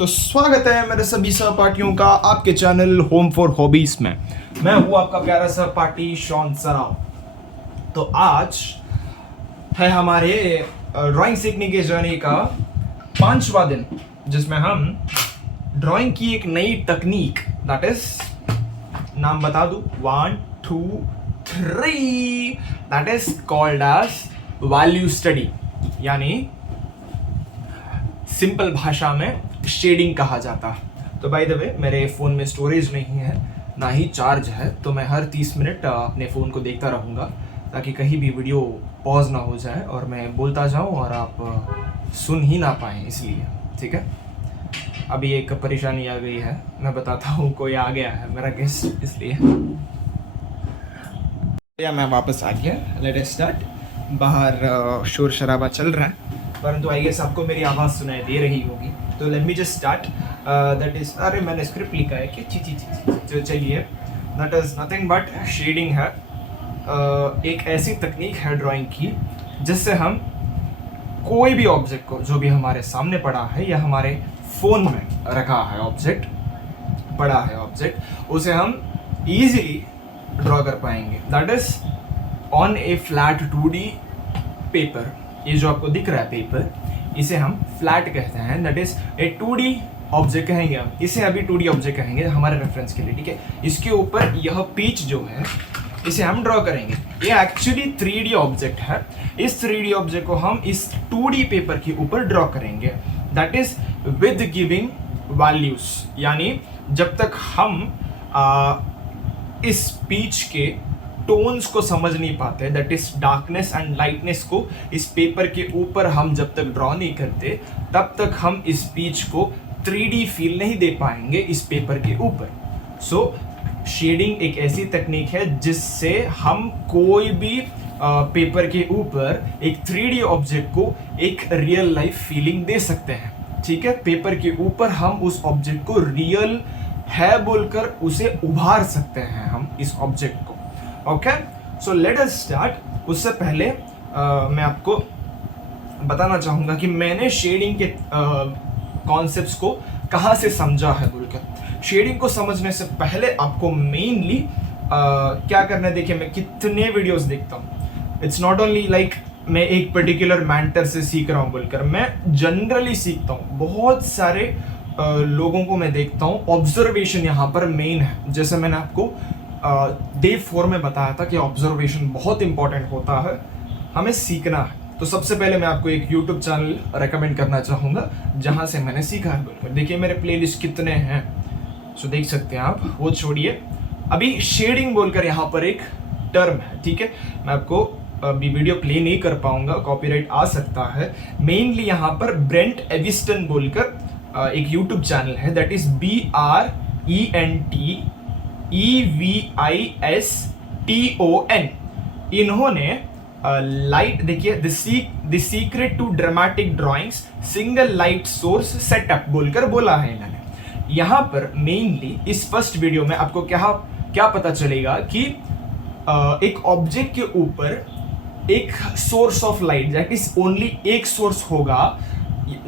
तो स्वागत है मेरे सभी सहपाठियों का आपके चैनल होम फॉर हॉबीज में। मैं हूं आपका प्यारा सहपाठी शॉन सराव। तो आज है हमारे ड्राइंग सीखने की जर्नी का 5वां दिन, जिसमें हम ड्राइंग की एक नई तकनीक, दैट इज, नाम बता दूं, 1 2 3, that is called as value study, यानी सिंपल भाषा में शेडिंग कहा जाता है। तो बाय द वे, मेरे फ़ोन में स्टोरेज नहीं है, ना ही चार्ज है, तो मैं हर 30 मिनट अपने फ़ोन को देखता रहूँगा ताकि कहीं भी वीडियो पॉज ना हो जाए और मैं बोलता जाऊँ और आप सुन ही ना पाएँ, इसलिए। ठीक है, अभी एक परेशानी आ गई है, मैं बताता हूँ। कोई आ गया है मेरा गेस्ट, इसलिए या मैं वापस आ गया। Let us start. बाहर शोर शराबा चल रहा है, परंतु आई गेस आपको मेरी आवाज़ सुनाई दे रही होगी। तो let me just start. That is, अरे मैंने स्क्रिप्ट लिखा है कि ची तो चलिए, that is nothing but shading है। एक ऐसी तकनीक है ड्राइंग की जिससे हम कोई भी ऑब्जेक्ट को, जो भी हमारे सामने पड़ा है या हमारे फ़ोन में रखा है ऑब्जेक्ट, पड़ा है ऑब्जेक्ट, उसे हम ईजिली ड्रॉ कर पाएंगे। That is on A flat 2D paper. ये जो आपको दिख रहा है पेपर, इसे हम फ्लैट कहते हैं। That is a 2D object कहेंगे हम इसे, अभी 2D ऑब्जेक्ट कहेंगे हमारे रेफरेंस के लिए। ठीक है, इसके ऊपर यह पीच जो है, इसे हम ड्रॉ करेंगे। ये एक्चुअली 3D ऑब्जेक्ट है। इस 3D ऑब्जेक्ट को हम इस 2D पेपर के ऊपर ड्रॉ करेंगे। That is with giving values, यानी जब तक हम इस पीच के टोन्स को समझ नहीं पाते, that is darkness and lightness को इस पेपर के ऊपर हम जब तक ड्रॉ नहीं करते, तब तक हम इस पीच को 3D फील नहीं दे पाएंगे इस पेपर के ऊपर। सो शेडिंग एक ऐसी तकनीक है जिससे हम कोई भी पेपर के ऊपर एक 3D ऑब्जेक्ट को एक रियल लाइफ फीलिंग दे सकते हैं। ठीक है, पेपर के ऊपर हम उस ऑब्जेक्ट को रियल है बोलकर उसे उभार सकते हैं हम इस ऑब्जेक्ट को। Okay, so let us start. उससे पहले मैं आपको बताना चाहूँगा कि मैंने शेडिंग के कॉन्सेप्ट्स को कहाँ से समझा है बोलकर। शेडिंग को समझने से पहले आपको मेनली क्या करना है, देखिए मैं कितने वीडियोस देखता हूँ। इट्स नॉट ओनली लाइक मैं एक पर्टिकुलर मेंटर से सीख रहा हूँ बोलकर, मैं जनरली सीखता हूँ। बहुत सारे लोगों को मैं देखता हूँ। ऑब्जर्वेशन यहाँ पर मेन है। जैसे मैंने आपको डे 4 में बताया था कि ऑब्जर्वेशन बहुत इंपॉर्टेंट होता है, हमें सीखना है। तो सबसे पहले मैं आपको एक यूट्यूब चैनल रेकमेंड करना चाहूँगा जहाँ से मैंने सीखा है बोलकर। देखिए मेरे प्लेलिस्ट कितने हैं, सो देख सकते हैं आप, वो छोड़िए। अभी शेडिंग बोलकर यहाँ पर एक टर्म है। ठीक है, मैं आपको अभी वीडियो प्ले नहीं कर पाऊंगा, कॉपीराइट आ सकता है। मेनली यहाँ पर ब्रेंट एविस्टन बोलकर एक यूट्यूब चैनल है, दैट इज BRENTEVISTON। इन्होंने लाइट, देखिए, the secret to dramatic drawings single light source setup बोलकर बोला है इन्होंने। यहाँ पर मेनली इस फर्स्ट वीडियो में आपको क्या पता चलेगा कि एक ऑब्जेक्ट के ऊपर एक source of light, that is only एक सोर्स होगा।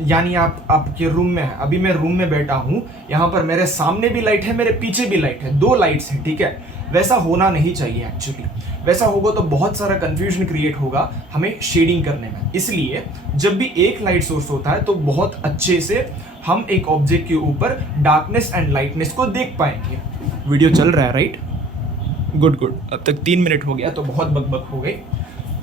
यानी आप आपके रूम में है, अभी मैं रूम में बैठा हूँ, यहाँ पर मेरे सामने भी लाइट है, मेरे पीछे भी लाइट है, 2 लाइट्स हैं। ठीक है, वैसा होना नहीं चाहिए एक्चुअली। वैसा होगा तो बहुत सारा कंफ्यूजन क्रिएट होगा हमें शेडिंग करने में। इसलिए जब भी एक लाइट सोर्स होता है तो बहुत अच्छे से हम एक ऑब्जेक्ट के ऊपर डार्कनेस एंड लाइटनेस को देख पाएंगे। वीडियो चल रहा है, राइट? गुड। अब तक 3 मिनट हो गया, तो बहुत बकबक हो गई,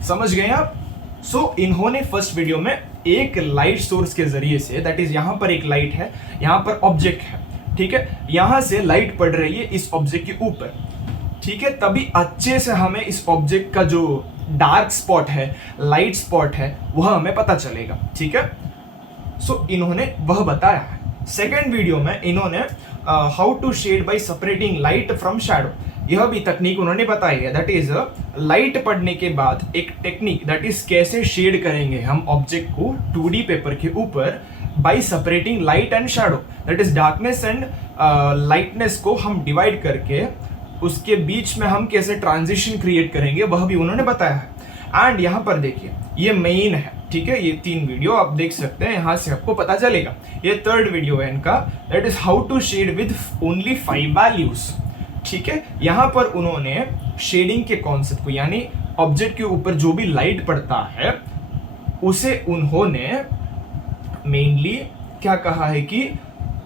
समझ गए आप? सो इन्होंने फर्स्ट वीडियो में एक लाइट सोर्स के जरिए से, दैट इज यहाँ पर एक लाइट है, यहाँ पर ऑब्जेक्ट है। ठीक है, यहाँ से लाइट पड़ रही है इस ऑब्जेक्ट के ऊपर। ठीक है, तभी अच्छे से हमें इस ऑब्जेक्ट का जो डार्क स्पॉट है, लाइट स्पॉट है, वह हमें पता चलेगा। ठीक है, सो इन्होंने वह बताया है। सेकेंड वीडियो में इन्होंने how to shade by separating light from shadow, यह भी तकनीक उन्होंने बताई है। दैट इज लाइट पड़ने के बाद एक टेक्निक, दैट इज कैसे शेड करेंगे हम ऑब्जेक्ट को 2D पेपर के ऊपर bye separating light and shadow. That is darkness and lightness को हम डिवाइड करके उसके बीच में हम कैसे ट्रांजिशन क्रिएट करेंगे, वह भी उन्होंने बताया है। एंड यहाँ पर देखिए ये मेन है, ठीक है, ये 3 वीडियो आप देख सकते हैं, यहाँ से आपको पता चलेगा। ये 3rd वीडियो है इनका, that is how to shade with only 5 values, ठीक है। यहाँ पर उन्होंने शेडिंग के कॉन्सेप्ट को, यानी ऑब्जेक्ट के ऊपर जो भी लाइट पड़ता है उसे उन्होंने मेनली क्या कहा है कि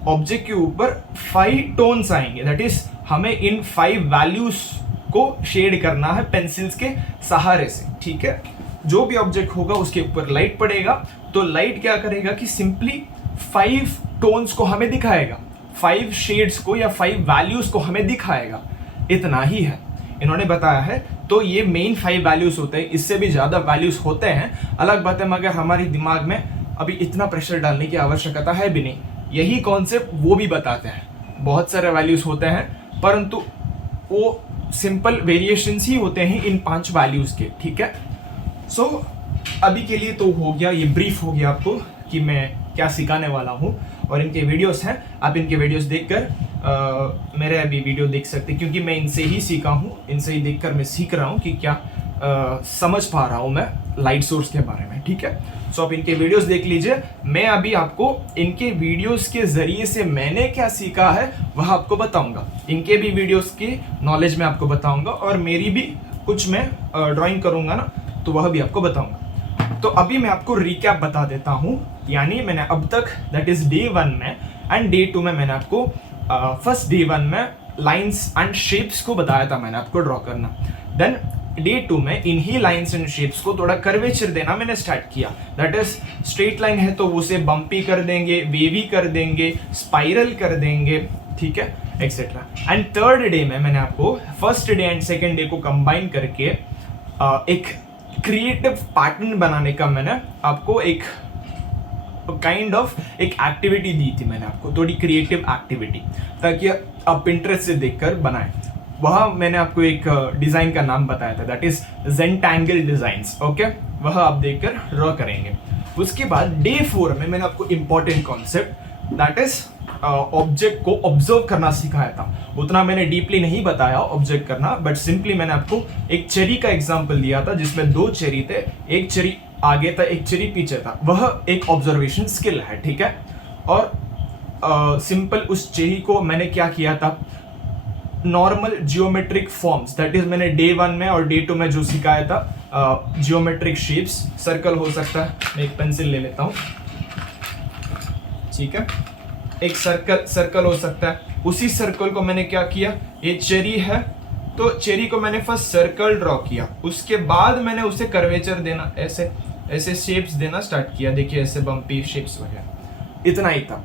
ऑब्जेक्ट के ऊपर 5 टोन्स आएंगे, दैट इज हमें इन 5 वैल्यूज को शेड करना है पेंसिल्स के सहारे से, ठीक है। जो भी ऑब्जेक्ट होगा उसके ऊपर लाइट पड़ेगा, तो लाइट क्या करेगा कि सिंपली 5 टोन्स को हमें दिखाएगा, 5 शेड्स को या 5 वैल्यूज को हमें दिखाएगा, इतना ही है इन्होंने बताया है। तो ये मेन 5 वैल्यूज होते हैं, इससे भी ज्यादा वैल्यूज होते हैं, अलग बात है, मगर हमारे दिमाग में अभी इतना प्रेशर डालने की आवश्यकता है भी नहीं। यही कॉन्सेप्ट वो भी बताते हैं, बहुत सारे वैल्यूज होते हैं परंतु वो सिंपल वेरिएशंस ही होते हैं इन 5 वैल्यूज के, ठीक है। सो अभी के लिए तो हो गया, ये ब्रीफ हो गया आपको कि मैं क्या सिखाने वाला हूँ। और इनके वीडियोस हैं, आप इनके वीडियोस देखकर मेरे अभी वीडियो देख सकते हैं, क्योंकि मैं इनसे ही सीखा हूँ, इनसे ही देखकर मैं सीख रहा हूँ कि क्या समझ पा रहा हूँ मैं लाइट सोर्स के बारे में, ठीक है। सो आप इनके वीडियोस देख लीजिए, मैं अभी आपको इनके वीडियोस के जरिए से मैंने क्या सीखा है वह आपको बताऊंगा, इनके भी वीडियोस की नॉलेज मैं आपको बताऊंगा, और मेरी भी कुछ मैं ड्राइंग करूंगा ना तो वह भी आपको बताऊंगा। तो अभी मैं आपको रिकैप बता देता हूँ, यानी मैंने अब तक दैट इज डे 1 में एंड डे 2 में मैंने आपको फर्स्ट डे 1 में लाइंस एंड शेप्स को बताया था मैंने आपको ड्रॉ करना, देन डे 2 में इन्हीं लाइंस एंड शेप्स को थोड़ा कर्वेचर देना मैंने स्टार्ट किया, दैट इज स्ट्रेट लाइन है तो उसे बम्पी कर देंगे, वेवी कर देंगे, स्पाइरल कर देंगे, ठीक है, एक्सेट्रा। एंड 3rd डे में मैंने आपको first day and 2nd day को कंबाइन करके एक क्रिएटिव पैटर्न बनाने का मैंने आपको एक काइंड ऑफ एक एक्टिविटी दी थी, मैंने आपको थोड़ी क्रिएटिव एक्टिविटी, ताकि आप इंटरेस्ट से देखकर बनाएं। वह मैंने आपको एक डिजाइन का नाम बताया था, दैट इज जेंटैंगल डिजाइन्स, ओके, वह आप देखकर ड्रॉ करेंगे। उसके बाद डे 4 में मैंने आपको important concept that is object को ऑब्जर्व करना सिखाया था। उतना मैंने डीपली नहीं बताया ऑब्जर्व करना, बट सिंपली मैंने आपको एक चेरी का एग्जांपल दिया था जिसमें 2 चेरी थे, एक चेरी आगे था एक चेरी पीछे था, वह एक ऑब्जर्वेशन स्किल है, ठीक है। और सिंपल उस चेरी को मैंने क्या किया था, normal geometric forms, that is मैंने डे 1 में और डे 2 में जो सिखाया था, जियोमेट्रिक शेप्स, सर्कल हो सकता है, मैं एक पेंसिल ले लेता हूँ, ठीक है, एक सर्कल हो सकता है। उसी सर्कल को मैंने क्या किया, ये चेरी है तो चेरी को मैंने फर्स्ट सर्कल ड्रॉ किया, उसके बाद मैंने उसे कर्वेचर देना, ऐसे ऐसे शेप्स देना स्टार्ट किया, देखिए ऐसे बम्पी शेप्स वगैरह, इतना ही था।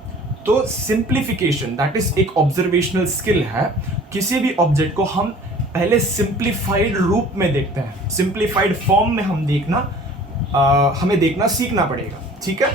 तो सिंप्लीफिकेशन दैट इज एक ऑब्जर्वेशनल स्किल है, किसी भी ऑब्जेक्ट को हम पहले सिंप्लीफाइड रूप में देखते हैं, सिंप्लीफाइड फॉर्म में हम हमें देखना सीखना पड़ेगा, ठीक है।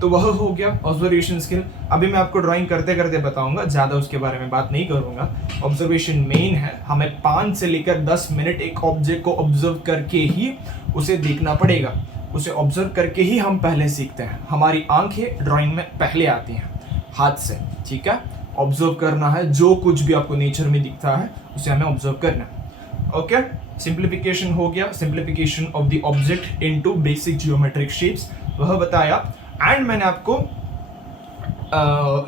तो वह हो गया ऑब्जर्वेशन स्किल। अभी मैं आपको ड्राइंग करते करते बताऊंगा, ज़्यादा उसके बारे में बात नहीं करूंगा। ऑब्जर्वेशन मेन है, हमें 5 से लेकर 10 मिनट एक ऑब्जेक्ट को ऑब्जर्व करके ही उसे देखना पड़ेगा, उसे ऑब्जर्व करके ही हम पहले सीखते हैं। हमारी आंखें ड्राइंग में पहले आती हैं हाथ से, ठीक है। ऑब्जर्व करना है, जो कुछ भी आपको नेचर में दिखता है उसे हमें ऑब्जर्व करना है, ओके। सिंप्लीफिकेशन हो गया, simplification of the object into basic geometric shapes, वह बताया। एंड मैंने आपको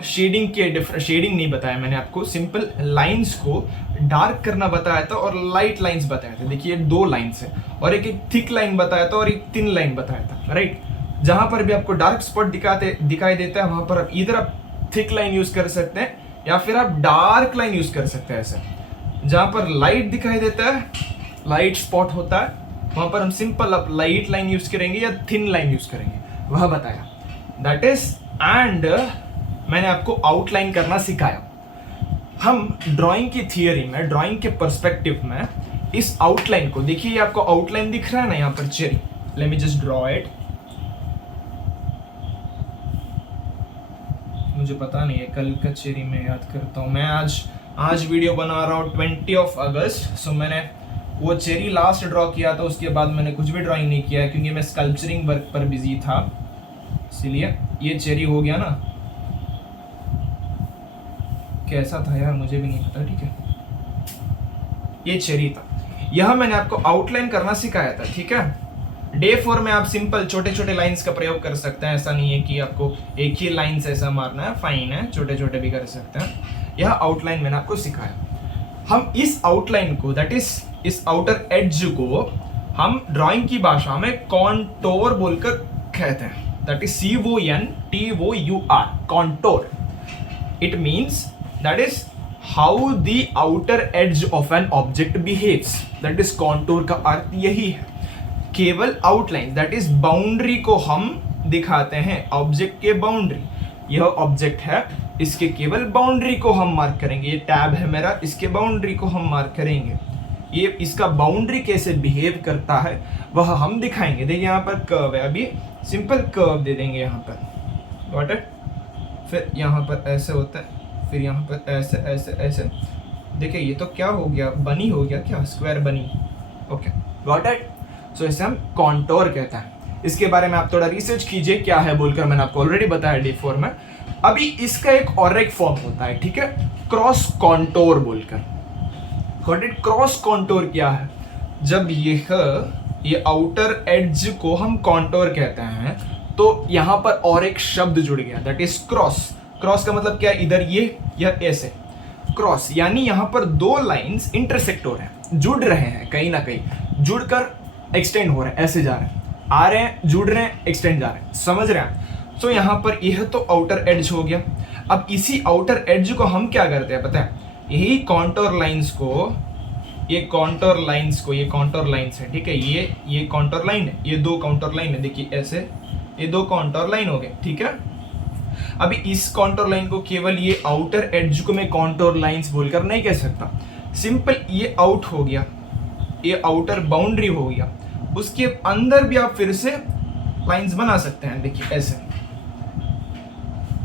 शेडिंग नहीं बताया, मैंने आपको सिंपल लाइंस को डार्क करना बताया था और लाइट लाइंस बताया था। देखिए 2 लाइंस है और एक थिक लाइन बताया था और एक थिन लाइन बताया था, राइट। जहां पर भी आपको डार्क स्पॉट दिखाई देता है वहां पर आप इधर आप थिक लाइन यूज कर सकते हैं या फिर आप डार्क लाइन यूज कर सकते हैं। ऐसे जहां पर लाइट दिखाई देता है, लाइट स्पॉट होता है, वहां पर हम सिंपल आप लाइट लाइन यूज करेंगे या थिन लाइन यूज करेंगे, वह बताया, दैट इज। एंड मैंने आपको आउटलाइन करना सिखाया। हम ड्राइंग की थियरी में, ड्राइंग के पर्सपेक्टिव में इस आउटलाइन को देखिए, ये आपको आउटलाइन दिख रहा है ना यहाँ पर cherry, late me just draw it. मुझे पता नहीं है, कल का चेरी में याद करता हूँ। मैं आज वीडियो बना रहा हूँ 20 अगस्त। सो मैंने वो चेरी लास्ट ड्रॉ किया था, उसके बाद मैंने कुछ भी ड्राइंग नहीं किया है क्योंकि मैं स्कल्पचरिंग वर्क पर बिजी था, इसीलिए ये चेरी हो गया ना। कैसा था यार मुझे भी नहीं पता, ठीक है। ये चेरी था, यह मैंने आपको आउटलाइन करना सिखाया था, ठीक है। डे 4 में आप सिंपल छोटे छोटे लाइंस का प्रयोग कर सकते हैं, ऐसा नहीं है कि आपको एक ही लाइन से ऐसा मारना है, फाइन है, छोटे छोटे भी कर सकते हैं। यह आउटलाइन मैंने आपको सिखाया। हम इस आउटलाइन को, दैट इज इस आउटर एड्ज को हम ड्राइंग की भाषा में कॉन्टोर बोलकर कहते हैं, that is CONTOUR, contour. It means that is how the outer edge of an object behaves, that is contour का अर्थ यही है। केवल आउटलाइन, दैट इज बाउंड्री को हम दिखाते हैं, ऑब्जेक्ट के बाउंड्री। यह ऑब्जेक्ट है, इसके केवल बाउंड्री को हम मार्क करेंगे। ये टैब है मेरा, इसके बाउंड्री को हम मार्क करेंगे। ये इसका बाउंड्री कैसे बिहेव करता है वह हम दिखाएंगे। देखिए यहाँ पर कर्व है, अभी सिंपल कर्व दे देंगे यहाँ पर, गॉट इट। फिर यहाँ पर ऐसे होता है, फिर यहाँ पर ऐसे ऐसे ऐसे। देखिए ये तो क्या हो गया, बनी हो गया क्या, स्क्वायर बनी। Okay, got it. सो इसे हम कॉन्टोर कहता है। इसके बारे में आप थोड़ा रिसर्च कीजिए क्या है बोलकर, मैंने आपको ऑलरेडी बताया डे 4 में। अभी इसका एक और एक फॉर्म होता है, ठीक है, क्रॉस कॉन्टोर बोलकर। Got it. क्रॉस कॉन्टोर क्या है? जब ये आउटर एड्ज को हम कॉन्टोर कहते हैं तो यहां पर और एक शब्द जुड़ गया, दैट इज क्रॉस। क्रॉस का मतलब क्या है? इधर ये या ऐसे क्रॉस, यानी यहां पर दो लाइंस इंटरसेक्ट हो रहे हैं, जुड़ रहे हैं, कहीं ना कहीं जुड़कर एक्सटेंड हो रहे हैं, ऐसे जा रहे हैं, आ रहे हैं, जुड़ रहे हैं, एक्सटेंड जा रहे हैं, समझ रहे हैं? सो यहां पर यह तो आउटर एड्ज हो गया। अब इसी आउटर एड्ज को हम क्या करते हैं पता है? यही कॉन्टोर लाइंस को, ये कॉन्टोर लाइंस है, ठीक है, ये कॉन्टोर लाइन है, ये दो कॉन्टोर लाइन है, देखिए ऐसे, ये दो कॉन्टोर लाइन हो गए, ठीक है। अभी इस कॉन्टोर लाइन को केवल ये आउटर एड्ज को मैं कॉन्टोर लाइंस बोलकर नहीं कह सकता। सिंपल ये आउट हो गया, ये आउटर बाउंड्री हो गया, उसके अंदर भी आप फिर से लाइंस बना सकते हैं, देखिए ऐसे,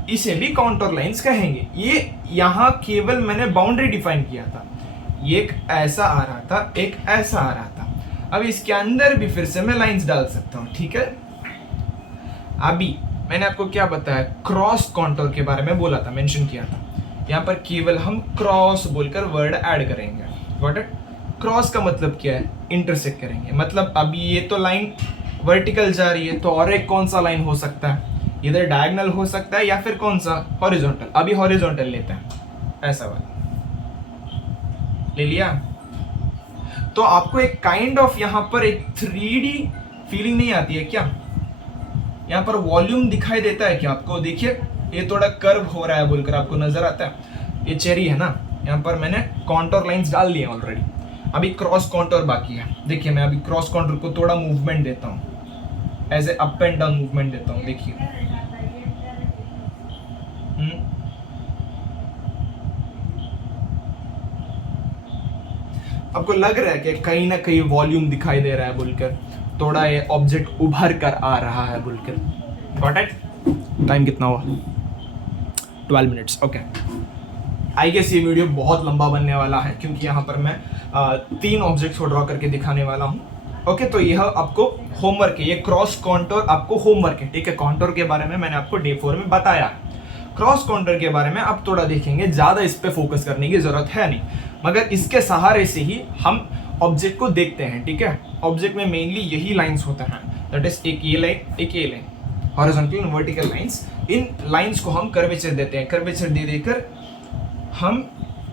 इसे भी कॉन्टोर लाइंस कहेंगे। ये यहां केवल मैंने बाउंड्री डिफाइन किया था, एक ऐसा आ रहा था, एक ऐसा आ रहा था। अब इसके अंदर भी फिर से मैं लाइंस डाल सकता हूं, ठीक है। अभी मैंने आपको क्या बताया? क्रॉस कॉन्टोर के बारे में बोला था, मेंशन किया था। यहाँ पर केवल हम क्रॉस बोलकर वर्ड ऐड करेंगे, गॉट इट। क्रॉस का मतलब क्या है? इंटरसेक्ट करेंगे। मतलब अभी ये तो लाइन वर्टिकल जा रही है, तो और एक कौन सा लाइन हो सकता है? इधर डायगोनल हो सकता है या फिर कौन सा? हॉरिजॉन्टल। अभी हॉरिजॉन्टल लेते हैं, ऐसा वाला ले लिया। तो आपको एक काइंड ऑफ यहाँ पर एक 3D फीलिंग नहीं आती है क्या? यहाँ पर वॉल्यूम दिखाई देता है क्या आपको? देखिए ये थोड़ा कर्व हो रहा है बोलकर आपको नजर आता है, ये चेरी है ना। यहाँ पर मैंने कॉन्टोर लाइंस डाल दिए ऑलरेडी, अभी क्रॉस कॉन्टोर बाकी है। देखिए मैं अभी क्रॉस कॉन्टोर को थोड़ा मूवमेंट देता हूँ, ऐसे अप एंड डाउन मूवमेंट देता हूँ, देखिए। आपको लग रहा है कि कहीं ना कहीं वॉल्यूम दिखाई दे रहा है बोलकर, थोड़ा ये ऑब्जेक्ट उभर कर आ रहा है बोलकर, गॉट इट। टाइम कितना हुआ? 12 मिनट्स, ओके। आई गेस ये वीडियो बहुत लंबा बनने वाला है क्योंकि यहाँ पर मैं 3 ऑब्जेक्ट्स को ड्रॉ करके दिखाने वाला हूँ, ओके। तो यह आपको होमवर्क है, ये क्रॉस कॉन्टोर आपको होमवर्क है, ठीक है। कॉन्टोर के बारे में मैंने आपको डे 4 में बताया। क्रॉस कॉन्टोर के बारे में आप थोड़ा देखेंगे, ज्यादा इस पे फोकस करने की जरूरत है नहीं, मगर इसके सहारे से ही हम ऑब्जेक्ट को देखते हैं, ठीक है। ऑब्जेक्ट में मेनली यही लाइंस होता है, दैट इज एक ये लाइन, एक ये line, horizontal and vertical lines. In lines को हम कर्वेचर देते हैं, कर्वेचर दे देकर हम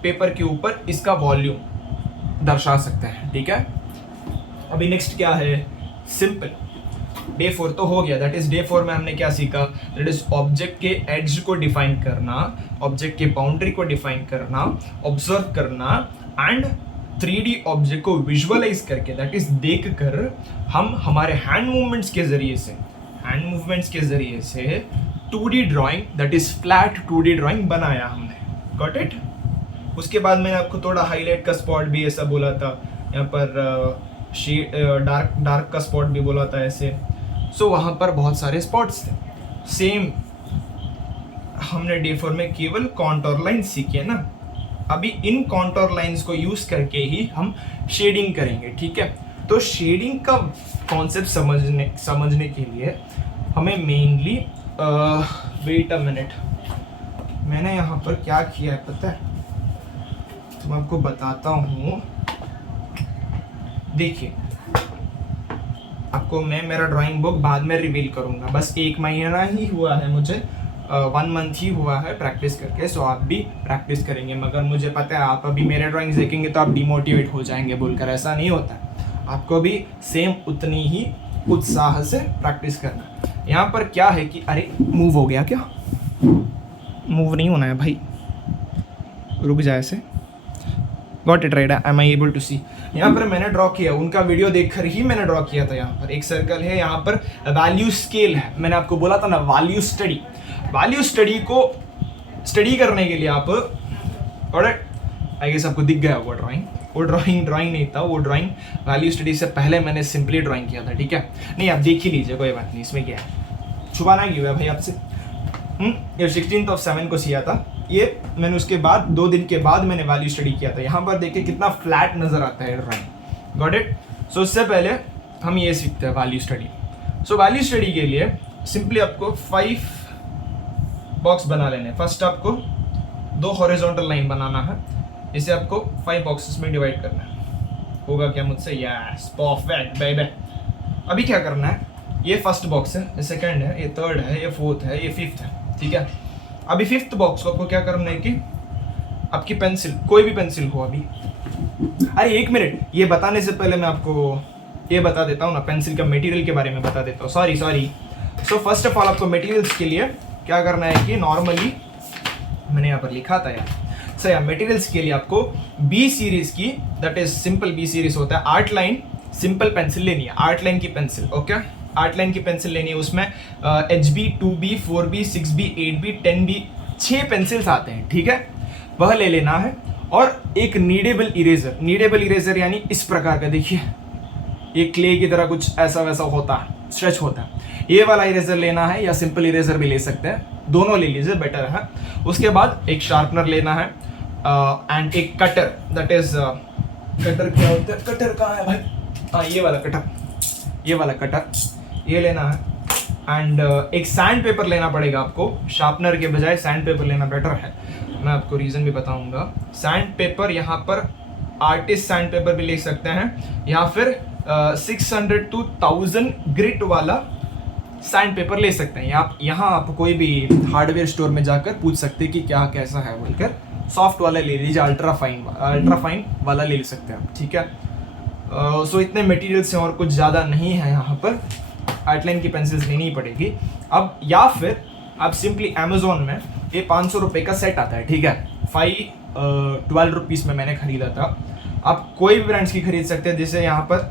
पेपर के ऊपर इसका वॉल्यूम दर्शा सकते हैं, ठीक है। अभी नेक्स्ट क्या है? सिंपल। डे 4 तो हो गया, दैट इज डे 4 में हमने क्या सीखा? दैट इज ऑब्जेक्ट के एड्ज को डिफाइन करना, ऑब्जेक्ट के बाउंड्री को डिफाइन करना, ऑब्जर्व करना एंड 3D ऑब्जेक्ट को विजुअलाइज करके, दैट इज देख कर हम हमारे हैंड मूवमेंट्स के जरिए से 2D drawing, that is flat 2D drawing बनाया हमने, गॉट इट। उसके बाद मैंने आपको थोड़ा हाईलाइट का स्पॉट भी ऐसा बोला था, यहाँ पर डार्क का स्पॉट भी बोला था ऐसे। सो वहाँ पर बहुत सारे स्पॉट्स थे। सेम हमने डे 4 में केवल कॉन्टोर लाइन सीखे ना, अभी इन कॉन्टोर लाइंस को यूज करके ही हम शेडिंग करेंगे, ठीक है। तो शेडिंग का कॉन्सेप्ट समझने के लिए हमें मेनली वेट अ मिनट, मैंने यहाँ पर क्या किया है पता है? तो मैं आपको बताता हूँ। देखिए आपको मैं मेरा ड्राइंग बुक बाद में रिवील करूँगा, बस 1 महीना ही हुआ है मुझे, 1 मंथ ही हुआ है प्रैक्टिस करके, सो आप भी प्रैक्टिस करेंगे, मगर मुझे पता है आप अभी मेरे ड्राइंग्स देखेंगे तो आप डिमोटिवेट हो जाएंगे बोलकर, ऐसा नहीं होता है, आपको भी सेम उतनी ही उत्साह से प्रैक्टिस करना। यहाँ पर क्या है कि अरे मूव हो गया क्या, मूव नहीं होना है भाई, रुक जाए ऐसे, got it right, am I able to see. यहाँ पर मैंने ड्रॉ किया, उनका वीडियो देखकर ही मैंने ड्रॉ किया था। यहाँ पर एक सर्कल है, यहाँ पर वैल्यू स्केल है, मैंने आपको बोला था ना वैल्यू स्टडी, वैल्यू स्टडी को स्टडी करने के लिए आप, और आई गेस आपको दिख गया वो ड्राइंग, वो ड्राइंग नहीं था, वो ड्राइंग वैल्यू स्टडी से पहले मैंने सिंपली ड्राइंग किया था, ठीक है। नहीं आप देख ही लीजिए, कोई बात नहीं, इसमें क्या है, छुपाना क्यों है भाई आपसे। ये 16/7 को सिया था, ये मैंने उसके बाद 2 दिन के बाद मैंने वैल्यू स्टडी किया था। यहाँ पर देखिए कितना फ्लैट नजर आता है ड्राइंग, गॉट इट। सो उससे पहले हम ये सीखते हैं value study. So value study के लिए सिंपली आपको 5 बॉक्स बना लेने। फर्स्ट आपको 2 हॉरिजॉन्टल लाइन बनाना है, इसे आपको 5 बॉक्सेस में डिवाइड करना है। होगा क्या मुझसे? Yes, perfect baby. अभी क्या करना है, ये फर्स्ट बॉक्स है, ये सेकंड है, ये थर्ड है, ये फोर्थ है, ये फिफ्थ है, ठीक है। अभी फिफ्थ बॉक्स को आपको क्या करना है कि आपकी पेंसिल, कोई भी पेंसिल हो अभी, अरे 1 मिनट, ये बताने से पहले मैं आपको ये बता देता हूँ ना, पेंसिल का मटेरियल के बारे में बता देता हूँ, sorry. So first of all आपको मटेरियल्स के लिए क्या करना है कि नॉर्मली मैंने यहाँ पर लिखा था यार, सो यार मटेरियल्स के लिए आपको बी सीरीज की, that is simple B series होता है, 8 लाइन सिंपल पेंसिल लेनी है, 8 लाइन की पेंसिल, ओके। 8 लाइन की पेंसिल लेनी है, उसमें HB, 2B, 4B, 6B, 8B, 10B 6 pencils आते हैं, ठीक है, वह ले लेना है। और एक नीडेबल इरेजर यानी इस प्रकार का, देखिए ये क्ले की तरह कुछ ऐसा वैसा होता है, स्ट्रेच होता है, ये वाला इरेजर लेना है, या सिंपल इरेजर भी ले सकते हैं, दोनों ले लीजिए, बेटर है। उसके बाद एक शार्पनर लेना है, एंड एक कटर, दैट इज कटर क्या होता है, कटर कहाँ है भाई, हाँ ये वाला कटर ये लेना है। एंड एक सैंड पेपर लेना पड़ेगा आपको, शार्पनर के बजाय सैंड पेपर लेना बेटर है, मैं आपको रीज़न भी बताऊंगा। सैंड पेपर यहाँ पर आर्टिस्ट सैंड पेपर भी ले सकते हैं, या फिर 600 to 1000 ग्रिट वाला सैंड पेपर ले सकते हैं। यहाँ आप कोई भी हार्डवेयर स्टोर में जाकर पूछ सकते हैं कि क्या कैसा है बोलकर, सॉफ्ट वाला ले लीजिए, अल्ट्रा फाइन वाला ले सकते हैं आप, ठीक है। सो इतने मटेरियल्स हैं और कुछ ज़्यादा नहीं है यहाँ पर, 8 लाइन की पेंसिल्स लेनी ही पड़ेगी अब। या फिर आप सिंपली अमेजोन में ये 500 रुपये का सेट आता है, ठीक है, 12 रुपीज़ में मैंने खरीदा था। आप कोई भी ब्रांड्स की खरीद सकते हैं, जैसे यहाँ पर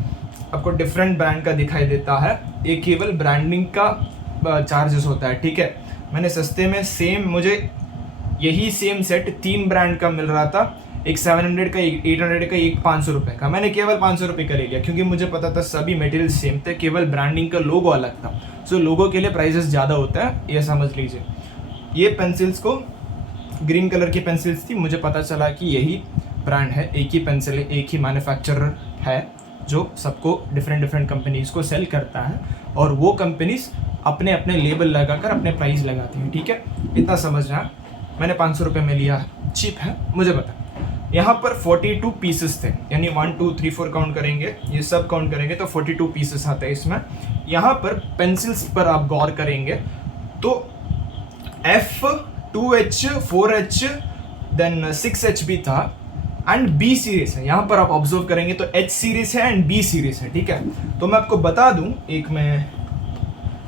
आपको डिफरेंट ब्रांड का दिखाई देता है, एक केवल ब्रांडिंग का चार्जेस होता है, ठीक है। मैंने सस्ते में मुझे यही सेम सेट 3 ब्रांड का मिल रहा था, एक 700 का, एक 800 का, एक 500 रुपये का। मैंने केवल 500 रुपये का ले लिया क्योंकि मुझे पता था सभी मटेरियल सेम थे, केवल ब्रांडिंग का लोगो अलग था। सो लोगों के लिए प्राइसेस ज़्यादा होता है, ये समझ लीजिए। ये पेंसिल्स को ग्रीन कलर की पेंसिल्स थी, मुझे पता चला कि यही ब्रांड है, एक ही पेंसिल है, एक ही मैन्युफैक्चरर है जो सबको डिफरेंट कंपनीज़ को सेल करता है, और वो कंपनीज अपने अपने लेबल लगाकर अपने प्राइस लगाती हैं, ठीक है। इतना समझना, मैंने 500 रुपये में लिया है, चीप है मुझे पता। यहाँ पर 42 पीसेस थे, यानी 1 2 3 4 काउंट करेंगे, ये सब काउंट करेंगे तो 42 पीसेस आते हैं इसमें। यहाँ पर पेंसिल्स पर आप गौर करेंगे तो F, 2H, 4H, then 6H भी था, एंड B सीरीज है। यहाँ पर आप ऑब्जर्व करेंगे तो H सीरीज है एंड B सीरीज है, ठीक है। तो मैं आपको बता दूँ, एक मैं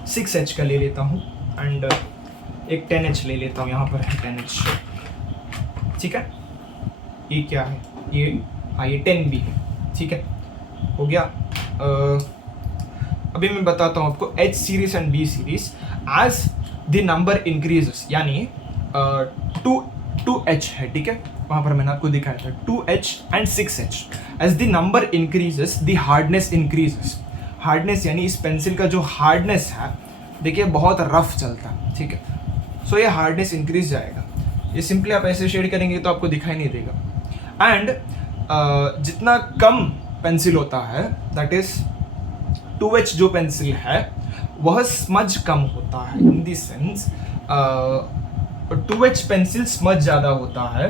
6H का ले लेता हूँ एंड एक 10H ले लेता हूँ, यहाँ पर है 10H, ठीक है। ये क्या है, ये हाँ ये 10B है, ठीक है, हो गया। अभी मैं बताता हूँ आपको H series and B series. As the number increases, यानी 2H है, ठीक है, वहाँ पर मैंने आपको दिखाया था 2H and 6H। As the number increases the hardness increases. Hardness यानी इस पेंसिल का जो हार्डनेस है, देखिए बहुत रफ चलता है, ठीक है। सो ये हार्डनेस इंक्रीज जाएगा। ये सिंपली आप ऐसे शेड करेंगे तो आपको दिखाई नहीं देगा। एंड जितना कम पेंसिल होता है, दैट इज 2H जो पेंसिल है वह स्मज कम होता है, in the sense 2H pencil smudge ज़्यादा होता है,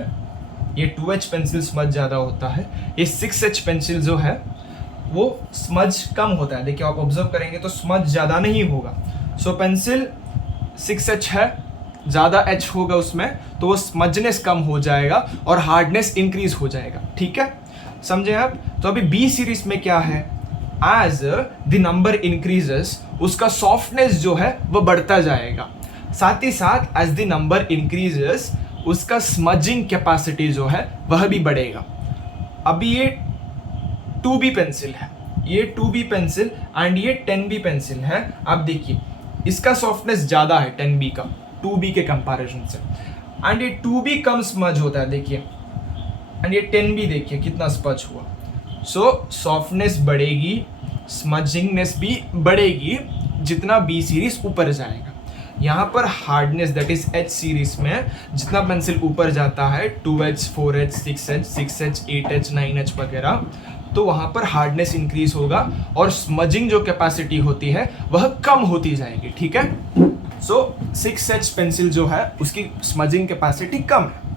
ये 2H पेंसिल स्मज ज़्यादा होता है। ये 6H पेंसिल जो है वो स्मज कम होता है। देखिए आप ऑब्जर्व करेंगे तो स्मज ज़्यादा नहीं होगा। सो पेंसिल 6H है, ज़्यादा H होगा उसमें, तो वो स्मजनेस कम हो जाएगा और हार्डनेस इंक्रीज हो जाएगा। ठीक है, समझे आप? तो अभी बी सीरीज में क्या है, एज द नंबर इंक्रीजेस उसका सॉफ्टनेस जो है वो बढ़ता जाएगा, साथ ही साथ एज द नंबर इंक्रीजेस उसका स्मजिंग कैपेसिटी जो है वह भी बढ़ेगा। अभी ये 2B पेंसिल है, ये 2B पेंसिल एंड ये 10B पेंसिल है। आप देखिए इसका सॉफ्टनेस ज़्यादा है 10B का 2B के कंपैरिजन से, एंड ये 2B कम स्मज होता है देखिए, एंड ये 10B देखिए कितना स्मज हुआ। सो सॉफ्टनेस बढ़ेगी, स्मजिंगनेस भी बढ़ेगी जितना B सीरीज ऊपर जाएगा। यहाँ पर hardness that is H series में जितना पेंसिल ऊपर जाता है 2H 4H 6H 6H 8H 9H वगैरह, तो वहाँ पर हार्डनेस इंक्रीज होगा और स्मजिंग जो कैपेसिटी होती है वह कम होती जाएगी। ठीक है, सो 6H पेंसिल जो है उसकी स्मजिंग कैपेसिटी कम है।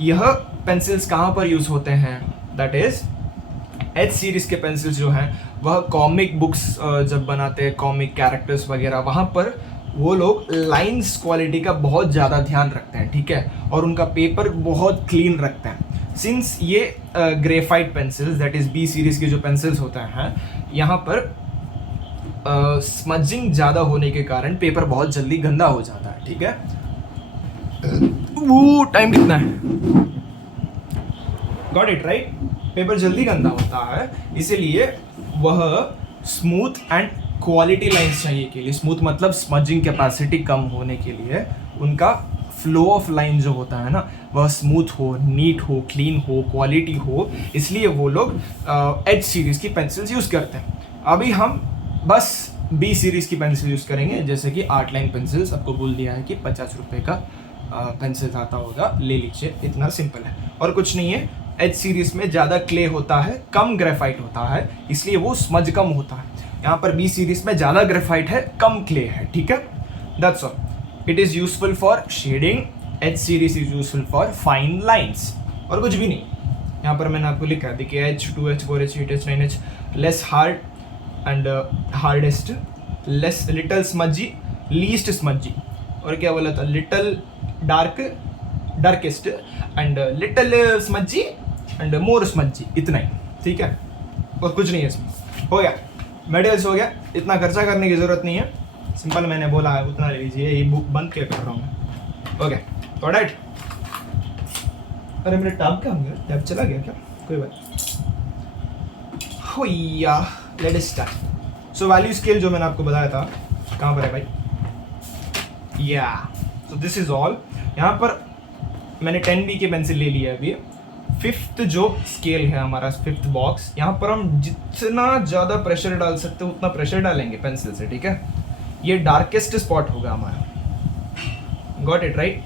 यह पेंसिल्स कहाँ पर यूज होते हैं, दैट इज H सीरीज के पेंसिल्स जो हैं वह कॉमिक बुक्स जब बनाते हैं, कॉमिक कैरेक्टर्स वगैरह, वहाँ पर वो लोग लाइंस क्वालिटी का बहुत ज़्यादा ध्यान रखते हैं। ठीक है, और उनका पेपर बहुत क्लीन रखते हैं। सिंस ये graphite pencils that is B series के जो पेंसिल्स होते हैं, यहाँ पर स्मजिंग ज़्यादा होने के कारण पेपर बहुत जल्दी गंदा हो जाता है। ठीक है, वो टाइम कितना है, गॉट इट राइट, पेपर जल्दी गंदा होता है, इसीलिए वह स्मूथ एंड क्वालिटी लाइंस चाहिए के लिए, स्मूथ मतलब स्मजिंग कैपेसिटी कम होने के लिए उनका फ्लो ऑफ लाइन जो होता है ना वह स्मूथ हो, नीट हो, क्लीन हो, क्वालिटी हो, इसलिए वो लोग H सीरीज़ की पेंसिल्स यूज़ करते हैं। अभी हम बस B सीरीज़ की पेंसिल यूज़ करेंगे, जैसे कि आर्ट लाइन पेंसिल्स, आपको बोल दिया है कि 50 रुपये का पेंसिल आता होगा, ले लीजिए, इतना सिंपल है और कुछ नहीं है। H सीरीज़ में ज़्यादा क्ले होता है, कम ग्रेफाइट होता है, इसलिए वो स्मज कम होता है। यहाँ पर B सीरीज में ज़्यादा ग्रेफाइट है, कम क्ले है। ठीक है, that's all. It is useful for shading, H series is useful for fine lines, और कुछ भी नहीं। यहाँ पर मैंने आपको लिखा है, देखिए H 2H 4H 8H 9H less hard and hardest, less little smudgy, least smudgy, और क्या बोला था, little darkest and little smudgy and more smudgy, इतना ही। ठीक है, और कुछ नहीं है इसमें, हो गया, मेडल्स हो गया, इतना खर्चा करने की ज़रूरत नहीं है, सिंपल मैंने बोला है उतना ले लीजिए। ये बुक बंद क्या कर रहा हूँ मैं, ओके तो राइट। अरे मेरा टैब कहाँ गया, टैब चला गया क्या, कोई बात हो या, let us start. So value scale जो मैंने आपको बताया था, कहाँ पर है भाई, या सो दिस इज ऑल। यहाँ पर मैंने 10B की पेंसिल ले लिया है अभी। फिफ्थ जो स्केल है हमारा, फिफ्थ बॉक्स, यहाँ पर हम जितना ज़्यादा प्रेशर डाल सकते हैं उतना प्रेशर डालेंगे पेंसिल से। ठीक है, ये डार्केस्ट स्पॉट होगा हमारा, गॉट इट राइट।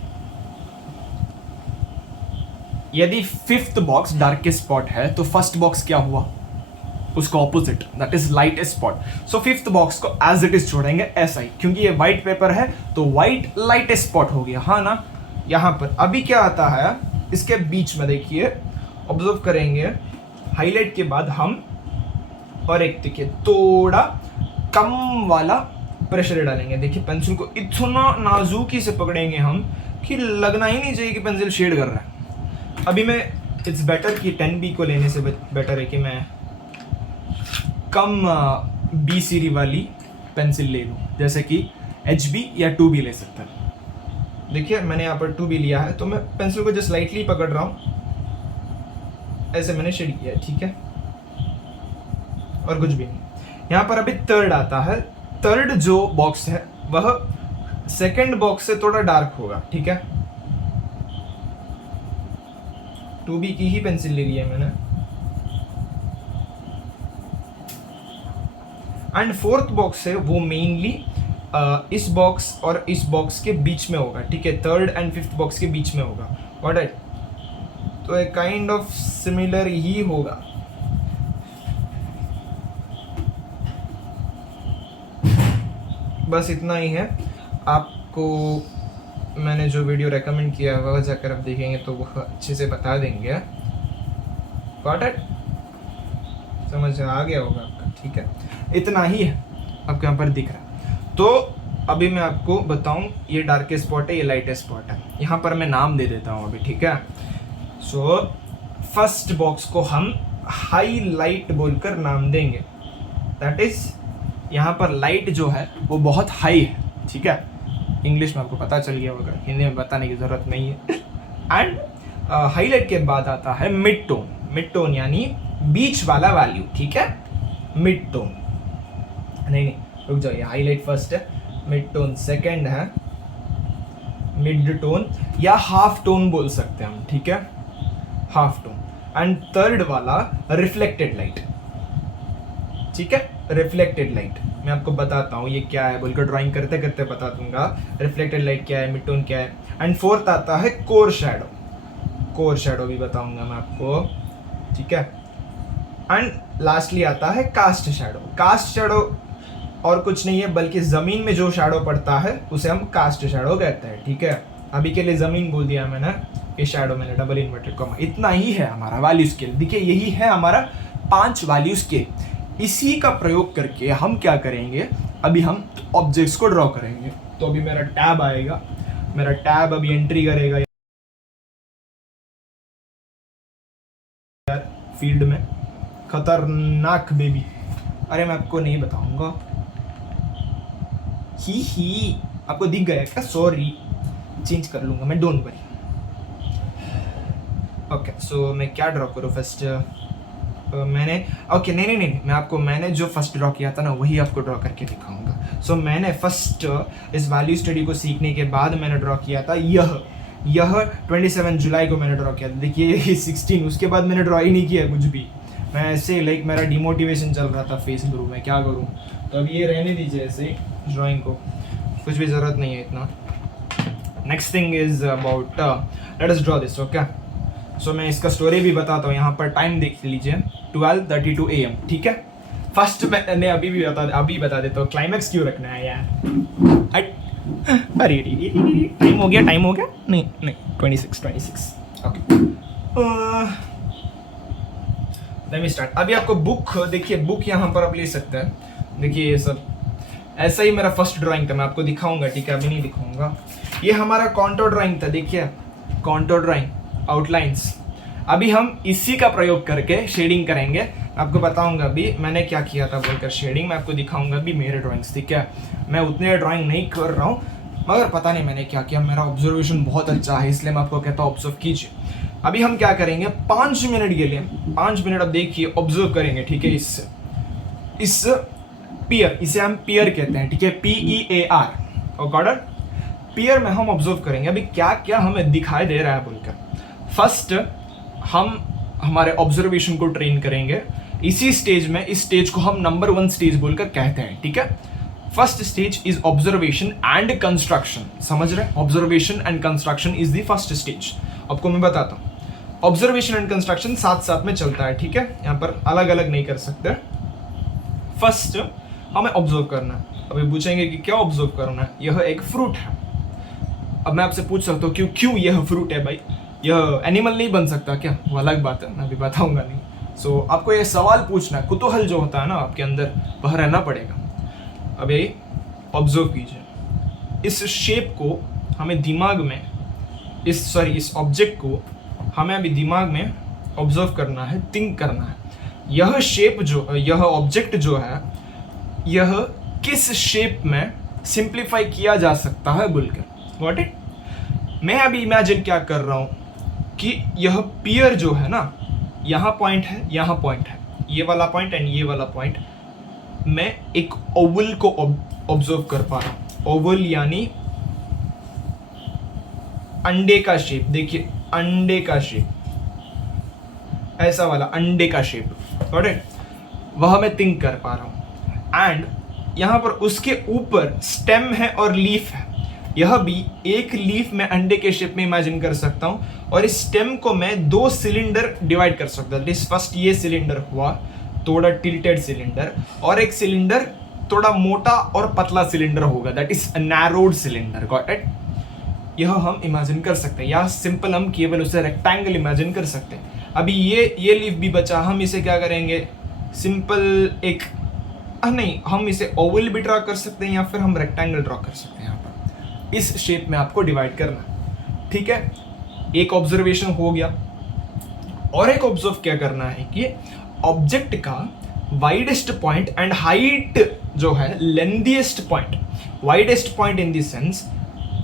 यदि फिफ्थ बॉक्स डार्केस्ट स्पॉट है तो फर्स्ट बॉक्स क्या हुआ, उसका opposite, that is lightest spot. So fifth box को एज इट इज छोड़ेंगे ऐसा ही, क्योंकि ये व्हाइट पेपर है तो व्हाइट लाइटेस्ट स्पॉट हो गया, हाँ ना। यहाँ पर अभी क्या आता है, इसके बीच में देखिए, ऑब्जर्व करेंगे, हाईलाइट के बाद हम और एक देखिए थोड़ा कम वाला प्रेशर डालेंगे। देखिए पेंसिल को इतना नाजुकी से पकड़ेंगे हम कि लगना ही नहीं चाहिए कि पेंसिल शेड कर रहा है। अभी मैं, इट्स बेटर कि 10B को लेने से बेटर है कि मैं कम B सीरीज वाली पेंसिल ले लूँ, जैसे कि HB या 2B ले सकता है। देखिए मैंने यहाँ पर 2B लिया है, तो मैं पेंसिल को जस्ट लाइटली पकड़ रहा हूँ, ऐसे मैंने शेड किया है। ठीक है, और कुछ भी नहीं। यहाँ पर अभी थर्ड आता है, थर्ड जो बॉक्स है वह सेकंड बॉक्स से थोड़ा डार्क होगा। ठीक है, 2B की ही पेंसिल ले ली है मैंने। एंड फोर्थ बॉक्स है वो मेनली इस बॉक्स और इस बॉक्स के बीच में होगा। ठीक है, थर्ड एंड फिफ्थ बॉक्स के बीच में होगा, व्हाट राइट। तो एक काइंड ऑफ सिमिलर ही होगा। बस इतना ही है। आपको मैंने जो वीडियो रेकमेंड किया है वह जाकर आप देखेंगे तो वह अच्छे से बता देंगे, व्हाट इट। समझ आ गया होगा आपका, ठीक है। इतना ही है आपको यहाँ पर दिख रहा। तो अभी मैं आपको बताऊं, ये डार्केस्ट स्पॉट है, ये लाइटेस्ट स्पॉट है। यहाँ पर मैं नाम दे देता हूँ अभी, ठीक है। सो फर्स्ट बॉक्स को हम हाईलाइट बोलकर नाम देंगे। दैट इज यहाँ पर लाइट जो है वो बहुत हाई है, ठीक है। इंग्लिश में आपको पता चल गया होगा, हिंदी में बताने की जरूरत नहीं है। एंड हाईलाइट के बाद आता है मिड टोन। मिड टोन यानी बीच वाला वैल्यू, ठीक है। मिड टोन नहीं, रुक जाओ, ये हाईलाइट फर्स्ट है, मिड टोन सेकंड है, मिड टोन या हाफ टोन बोल सकते हैं हम, ठीक है, हाफ टोन। एंड थर्ड वाला रिफ्लेक्टेड लाइट, ठीक है। रिफ्लेक्टेड लाइट मैं आपको बताता हूँ ये क्या है बोलकर, ड्राइंग करते करते बता दूंगा रिफ्लेक्टेड लाइट क्या है, मिड टोन क्या है। एंड फोर्थ आता है कोर शैडो। कोर शैडो भी बताऊंगा मैं आपको, ठीक है। एंड लास्टली आता है कास्ट शैडो। कास्ट शैडो और कुछ नहीं है बल्कि जमीन में जो शैडो पड़ता है उसे हम कास्ट शैडो कहते हैं, ठीक है। अभी के लिए जमीन बोल दिया मैंने, ये शैडो मैंने डबल इन्वर्टेड कॉमा। इतना ही है हमारा वैल्यू स्केल। देखिए यही है हमारा 5 वैल्यू स्केल। इसी का प्रयोग करके हम क्या करेंगे, अभी हम ऑब्जेक्ट्स को ड्रॉ करेंगे। तो अभी मेरा टैब आएगा, मेरा टैब अभी एंट्री करेगा यार फील्ड में। खतरनाक बेबी, अरे मैं आपको नहीं बताऊंगा। ही आपको दिख गया क्या? सॉरी, चेंज कर लूंगा मैं, डोंट वरी। ओके, सो मैं क्या ड्रॉ करूँ फर्स्ट? मैंने ओके नहीं, मैं आपको मैंने जो फर्स्ट ड्रॉ किया था ना वही आपको ड्रॉ करके दिखाऊंगा। सो मैंने फर्स्ट इस वैल्यू स्टडी को सीखने के बाद मैंने ड्रॉ किया था यह 27 जुलाई को मैंने ड्रॉ किया था। देखिए 16, उसके बाद मैंने ड्रॉ ही नहीं किया कुछ भी। मैं ऐसे लाइक मेरा डिमोटिवेशन चल रहा था फेस ग्रुप में, क्या करूँ। तो अब ये रहने दीजिए ऐसे ड्राइंग को, कुछ भी ज़रूरत नहीं है इतना। Next thing is about let us draw this, okay. So मैं इसका स्टोरी भी बताता हूँ। यहाँ पर टाइम देख लीजिए 12:32 AM, ठीक है। फर्स्ट मैंने अभी बता देता हूँ, क्लाइमैक्स क्यों रखना है यार। अरे टाइम हो गया नहीं 26 ओके। Let me start. अभी आपको बुक देखिए, बुक यहाँ पर आप ले सकते हैं। देखिए ये सब ऐसा ही मेरा फर्स्ट ड्राइंग था, मैं आपको दिखाऊंगा, ठीक है। अभी नहीं दिखाऊंगा। ये हमारा कॉन्टोर ड्राइंग था, देखिए कॉन्टोर ड्राइंग, आउटलाइंस। अभी हम इसी का प्रयोग करके शेडिंग करेंगे। आपको बताऊंगा अभी मैंने क्या किया था बोलकर शेडिंग, मैं आपको दिखाऊंगा अभी मेरे ड्राइंग्स, ठीक है। मैं उतने ड्राइंग नहीं कर रहा हूँ, मगर पता नहीं मैंने क्या किया। मेरा ऑब्जर्वेशन बहुत अच्छा है इसलिए मैं आपको कहता हूँ ऑब्जर्व कीजिए। अभी हम क्या करेंगे, 5 मिनट के लिए 5 मिनट अब देखिए ऑब्जर्व करेंगे, ठीक है। इस पियर, इसे हम पियर कहते हैं, ठीक है, PEAR और पियर में हम ऑब्जर्व करेंगे अभी क्या क्या हमें दिखाई दे रहा है बोलकर। फर्स्ट हम हमारे ऑब्जर्वेशन को ट्रेन करेंगे इसी स्टेज में। इस स्टेज को हम नंबर 1 स्टेज बोलकर कहते हैं, ठीक है। First stage is observation and construction, समझ रहे? Observation and construction is the first stage. आपको मैं बताता हूँ, ऑब्जर्वेशन एंड कंस्ट्रक्शन साथ साथ में चलता है, ठीक है। यहाँ पर अलग अलग नहीं कर सकते। फर्स्ट हमें ऑब्जर्व करना है। अभी पूछेंगे कि क्या ऑब्जर्व करना है। यह एक फ्रूट है। अब मैं आपसे पूछ सकता हूँ क्यों यह फ्रूट है भाई, यह एनिमल नहीं बन सकता क्या? वो अलग बात है, मैं अभी बताऊंगा नहीं। सो आपको ये सवाल पूछना है, कुतूहल जो होता है ना आपके अंदर वह रहना पड़ेगा। अब ये ऑब्जर्व कीजिए, इस शेप को हमें दिमाग में, इस ऑब्जेक्ट को हमें अभी दिमाग में ऑब्जर्व करना है, थिंक करना है। यह शेप जो, यह ऑब्जेक्ट जो है, यह किस शेप में सिंप्लीफाई किया जा सकता है बोलकर। Got it? मैं अभी इमेजिन क्या कर रहा हूँ कि यह पियर जो है ना, यहाँ पॉइंट है, यहाँ पॉइंट है, ये वाला पॉइंट एंड ये वाला पॉइंट, मैं एक ओवल को ऑब्जर्व कर पा रहा हूँ। ओवल यानी अंडे का शेप। देखिए अंडे का शेप, ऐसा वाला अंडे का शेप, गॉट इट? वह मैं थिंक कर पा रहा हूँ। एंड यहाँ पर उसके ऊपर स्टेम है और लीफ है। यह भी एक लीफ में अंडे के शेप में इमेजिन कर सकता हूँ, और इस स्टेम को मैं 2 सिलेंडर डिवाइड कर सकता हूँ। फर्स्ट ये सिलेंडर हुआ थोड़ा टिल्टेड सिलेंडर, और एक सिलेंडर थोड़ा मोटा और पतला सिलेंडर होगा, that is narrowed cylinder. Got it? यह हम इमेजिन कर सकते हैं, या सिंपल हम केवल उसे रेक्टेंगल इमेजिन कर सकते हैं। अभी ये लीफ भी बचा, हम इसे क्या करेंगे, सिंपल एक नहीं, हम इसे ओवल भी ड्रा कर सकते हैं या फिर हम रेक्टेंगल ड्रा कर सकते हैं। यहाँ पर इस शेप में आपको डिवाइड करना है, ठीक है। एक ऑब्जर्वेशन हो गया। और एक ऑब्जर्व क्या करना है कि ऑब्जेक्ट का वाइडेस्ट पॉइंट एंड हाइट जो है lengthiest point, widest point in the sense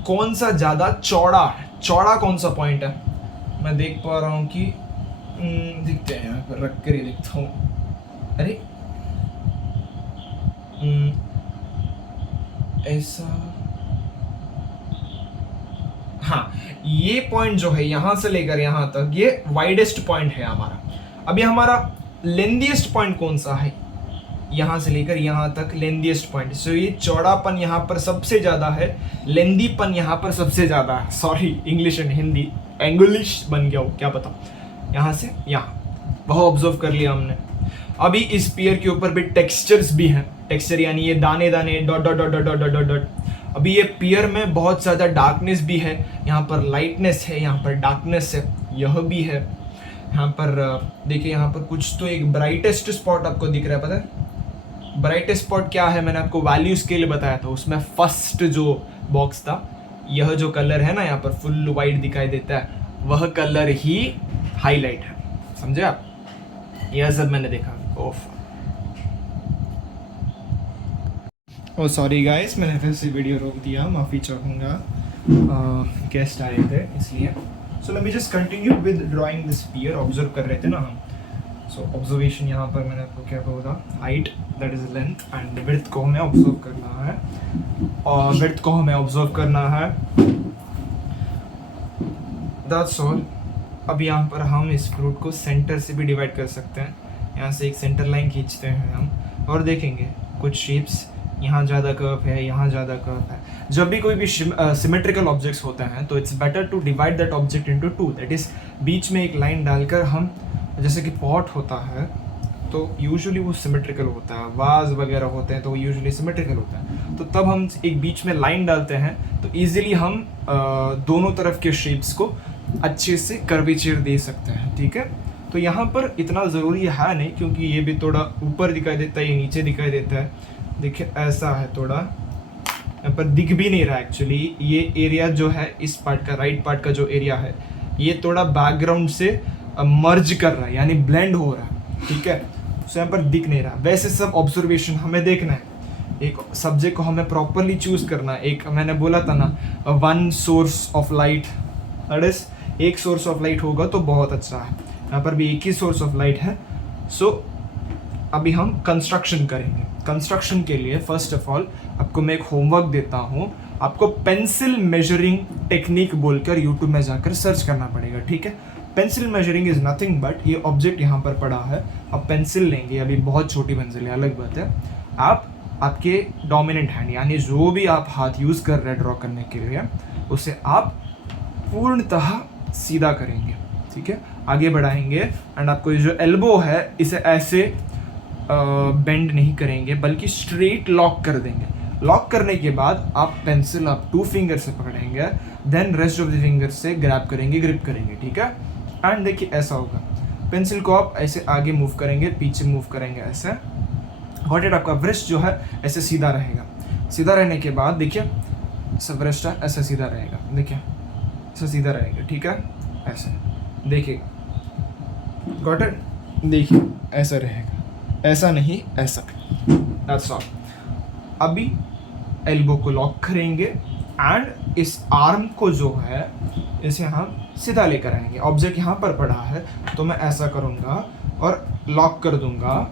कौन सा ज्यादा चौड़ा है, चौड़ा कौन सा पॉइंट है। मैं देख पा रहा हूं कि दिखते हैं, यहाँ पर रख कर ही देखता हूँ। अरे ऐसा, हाँ, ये पॉइंट जो है यहां से लेकर यहां तक ये वाइडेस्ट पॉइंट है हमारा। अभी हमारा लेंथीएस्ट पॉइंट कौन सा है, यहां से लेकर यहां तक लेंथीएस्ट पॉइंट। सो ये चौड़ापन यहां पर सबसे ज्यादा है, लेंथीपन यहां पर सबसे ज्यादा है। Sorry, English and Hindi English बन गया हो, क्या पता। यहां से यहां वह ऑब्जर्व कर लिया हमने। अभी इस पेयर के ऊपर भी टेक्सचर्स भी हैं, टेक्सचर यानी ये दाने दाने dot dot dot dot dot dot dot. अभी ये पेयर में बहुत ज़्यादा डार्कनेस भी है, यहाँ पर लाइटनेस है, यहाँ पर डार्कनेस है, यह भी है। यहाँ पर देखिए, यहाँ पर कुछ तो एक ब्राइटेस्ट स्पॉट आपको दिख रहा है, पता है ब्राइटेस्ट स्पॉट क्या है। मैंने आपको वैल्यू स्केल बताया था, उसमें फर्स्ट जो बॉक्स था, यह जो कलर है ना यहाँ पर फुल वाइट दिखाई देता है, वह कलर ही हाईलाइट है, समझे आप। यह सब मैंने देखा। ओह सॉरी गाइस, मैंने फिर से वीडियो रोक दिया, माफ़ी चाहूँगा, गेस्ट आए थे इसलिए। So let me just continue with drawing this sphere. Observe कर रहे थे ना हम। सो ऑब्जर्वेशन यहाँ पर मैंने आपको क्या बोला, height that is length and width को हमें ऑब्जर्व करना है, और विड्थ को हमें ऑब्जर्व करना है, दैट्स ऑल। अब यहाँ पर हम इस फ्रूट को सेंटर से भी डिवाइड कर सकते हैं। यहाँ से एक सेंटर लाइन खींचते हैं हम और देखेंगे कुछ शेप्स, यहाँ ज़्यादा कर्व है, यहाँ ज़्यादा कर्व है। जब भी कोई भी सिमेट्रिकल ऑब्जेक्ट्स होते हैं तो it's better to divide that object into two, that is बीच में एक लाइन डालकर हम, जैसे कि पॉट होता है तो यूजुअली वो सिमेट्रिकल होता है, वाज वगैरह होते हैं तो वो यूजुअली सिमेट्रिकल होता है, तो तब हम एक बीच में लाइन डालते हैं तो ईजिली हम दोनों तरफ के शेप्स को अच्छे से कर्वेचर दे सकते हैं, ठीक है। तो यहाँ पर इतना ज़रूरी है नहीं, क्योंकि ये भी थोड़ा ऊपर दिखाई देता है, ये नीचे दिखाई देता है। देखिए ऐसा है, थोड़ा यहाँ पर दिख भी नहीं रहा एक्चुअली। ये एरिया जो है इस पार्ट का, राइट पार्ट का जो एरिया है, ये थोड़ा बैकग्राउंड से मर्ज कर रहा है, यानी ब्लेंड हो रहा है, ठीक है। तो यहाँ पर दिख नहीं रहा। वैसे सब ऑब्जर्वेशन हमें देखना है, एक सब्जेक्ट को हमें प्रॉपरली चूज करना है। एक मैंने बोला था ना, one source of light, that is एक सोर्स ऑफ लाइट होगा तो बहुत अच्छा है। यहाँ पर भी एक ही सोर्स ऑफ लाइट है। सो अभी हम कंस्ट्रक्शन करेंगे। कंस्ट्रक्शन के लिए फर्स्ट ऑफ ऑल आपको मैं एक होमवर्क देता हूँ, आपको पेंसिल मेजरिंग टेक्निक बोलकर यूट्यूब में जाकर सर्च करना पड़ेगा, ठीक है। Pencil measuring is nothing but, ये ऑब्जेक्ट यहाँ पर पड़ा है, आप पेंसिल लेंगे, अभी बहुत छोटी पेंसिल है, अलग बात है। आप आपके डोमिनेंट हैंड, यानी जो भी आप हाथ यूज़ कर रहे हैं ड्रॉ करने के लिए, उसे आप पूर्णतः सीधा करेंगे, ठीक है। आगे बढ़ाएंगे एंड आपको ये जो एल्बो है इसे ऐसे बेंड नहीं करेंगे बल्कि स्ट्रेट लॉक कर देंगे। लॉक करने के बाद आप पेंसिल आप 2 फिंगर से पकड़ेंगे, then rest of the finger से ग्रैब करेंगे, ग्रिप करेंगे, ठीक है। एंड देखिए ऐसा होगा, पेंसिल को आप ऐसे आगे मूव करेंगे, पीछे मूव करेंगे, ऐसे गॉट इट। आपका ब्रश जो है ऐसे सीधा रहेगा। सीधा रहने के बाद देखिए ऐसा ब्रश है, ऐसा सीधा रहेगा, देखिए ऐसा सीधा रहेगा, ठीक है। ऐसे देखिए, गॉट इट, देखिए ऐसा रहेगा, ऐसा नहीं, ऐसा, दैट्स ऑल। अभी एल्बो को लॉक करेंगे एंड इस आर्म को जो है इसे हम सीधा लेकर आएंगे। ऑब्जेक्ट यहाँ पर पड़ा है तो मैं ऐसा करूँगा और लॉक कर दूंगा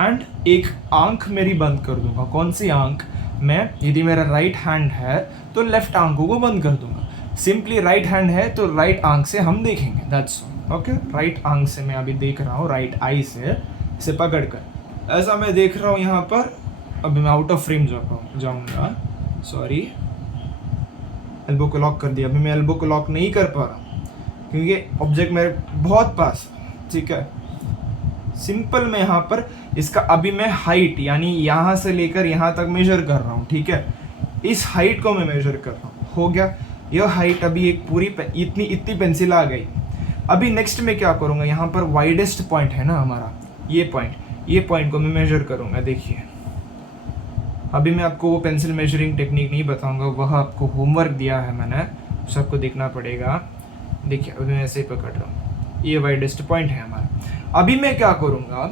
एंड एक आंख मेरी बंद कर दूंगा। कौन सी आंख? मैं, यदि मेरा राइट हैंड है तो लेफ्ट आंखों को बंद कर दूंगा। सिंपली राइट हैंड है तो राइट आंख से हम देखेंगे, दैट्स ओके। राइट आंख से मैं अभी देख रहा हूँ, राइट आई से इसे पकड़ कर ऐसा मैं देख रहा हूँ यहाँ पर। अभी मैं आउट ऑफ फ्रेम जाऊँगा, सॉरी, एल्बो को लॉक कर दिया। अभी मैं एल्बो को लॉक नहीं कर पा रहा क्योंकि ऑब्जेक्ट मेरे बहुत पास, ठीक है। सिंपल मैं यहाँ पर इसका अभी मैं हाइट यानी यहाँ से लेकर यहाँ तक मेजर कर रहा हूँ, ठीक है। इस हाइट को मैं मेजर कर रहा हूँ, हो गया यह हाइट। अभी एक पूरी इतनी पेंसिल आ गई। अभी नेक्स्ट में क्या करूँगा, यहाँ पर वाइडेस्ट पॉइंट है ना हमारा, ये पॉइंट, ये पॉइंट को मैं मेजर करूँगा। देखिए अभी मैं आपको वो पेंसिल मेजरिंग टेक्निक नहीं बताऊंगा, वह आपको होमवर्क दिया है मैंने, सबको देखना पड़ेगा। देखिए अभी मैं ऐसे ही पकड़ रहा हूँ, ये वाइडेस्ट पॉइंट है हमारा। अभी मैं क्या करूँगा,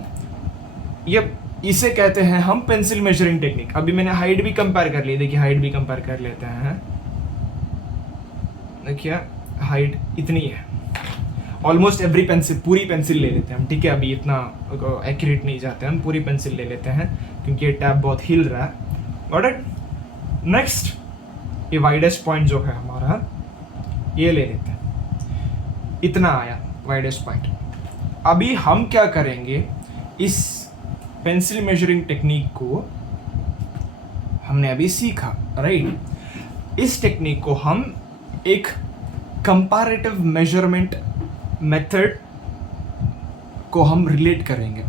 ये इसे कहते हैं हम पेंसिल मेजरिंग टेक्निक। अभी मैंने हाइट भी कंपेयर कर ली, देखिए हाइट भी कंपेयर कर लेते हैं। देखिए हाइट इतनी है, ऑलमोस्ट एवरी पेंसिल, पूरी पेंसिल ले लेते हैं हम, ठीक है। अभी इतना एक्यूरेट नहीं जाते हम, पूरी पेंसिल ले लेते हैं क्योंकि ये टैब बहुत हिल रहा है। Got it. नेक्स्ट ये वाइडेस्ट पॉइंट जो है हमारा, ये ले लेते हैं, इतना आया वाइडेस्ट पॉइंट। अभी हम क्या करेंगे, इस पेंसिल मेजरिंग टेक्निक को हमने अभी सीखा, राइट। इस टेक्निक को हम एक कंपैरेटिव मेजरमेंट मेथड को हम रिलेट करेंगे।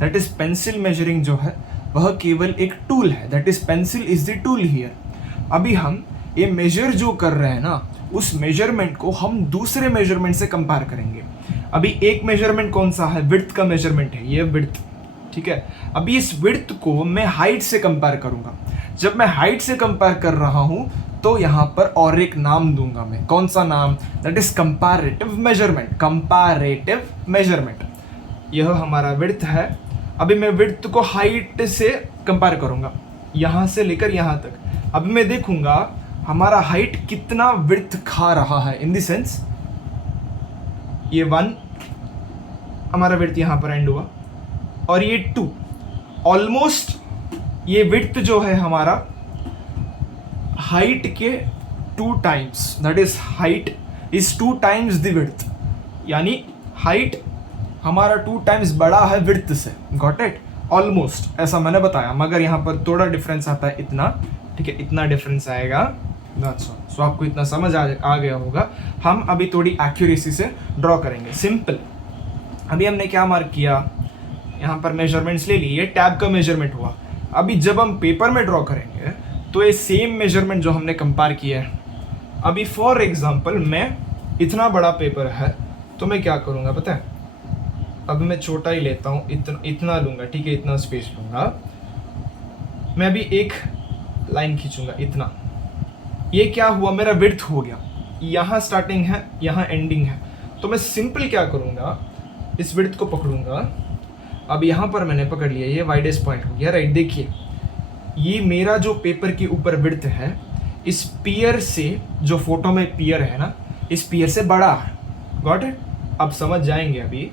दैट इज पेंसिल मेजरिंग जो है वह केवल एक टूल है, that is pencil is the tool here. अभी हम ये मेजर जो कर रहे हैं ना, उस मेजरमेंट को हम दूसरे मेजरमेंट से कंपेयर करेंगे। अभी एक मेजरमेंट कौन सा है, विड्थ का मेजरमेंट है, ये विड्थ, ठीक है। अभी इस विड्थ को मैं हाइट से कंपेयर करूंगा। जब मैं हाइट से कंपेयर कर रहा हूं तो यहां पर और एक नाम दूंगा मैं, कौन सा नाम, that is comparative measurement. Comparative measurement, यह हमारा विड्थ है। अभी मैं विड्थ को हाइट से कंपेयर करूंगा, यहां से लेकर यहां तक। अभी मैं देखूंगा हमारा हाइट कितना विड्थ खा रहा है, इन द सेंस ये 1 हमारा विड्थ यहां पर एंड हुआ, और ये 2 ऑलमोस्ट, ये विड्थ जो है हमारा हाइट के 2 times, that is height is 2 times the width, यानी हाइट हमारा 2 टाइम्स बड़ा है विड्थ से। Got it. ऑलमोस्ट ऐसा मैंने बताया, मगर यहाँ पर थोड़ा डिफरेंस आता है, इतना, ठीक है, इतना डिफरेंस आएगा। That's all. सो आपको इतना समझ आ गया होगा। हम अभी थोड़ी एक्यूरेसी से ड्रॉ करेंगे, सिंपल। अभी हमने क्या मार्क किया, यहाँ पर मेजरमेंट्स ले लिए, ये टैब का मेजरमेंट हुआ। अभी जब हम पेपर में ड्रॉ करेंगे तो ये सेम मेजरमेंट जो हमने कंपेयर किया है, अभी फॉर एग्जांपल मैं इतना बड़ा पेपर है तो मैं क्या करूँगा पता है, अभी मैं छोटा ही लेता हूँ, इतना लूँगा, ठीक है, इतना स्पेस लूँगा। मैं अभी एक लाइन खींचूंगा, इतना। ये क्या हुआ, मेरा विड्थ हो गया, यहाँ स्टार्टिंग है, यहाँ एंडिंग है। तो मैं सिंपल क्या करूँगा, इस विड्थ को पकड़ूंगा। अब यहाँ पर मैंने पकड़ लिया, ये वाइडेस्ट पॉइंट हो गया, राइट। देखिए ये मेरा जो पेपर के ऊपर विड्थ है, इस पियर से, जो फोटो में पियर है ना, इस पियर से बड़ा है। Got it. अब समझ जाएंगे। अभी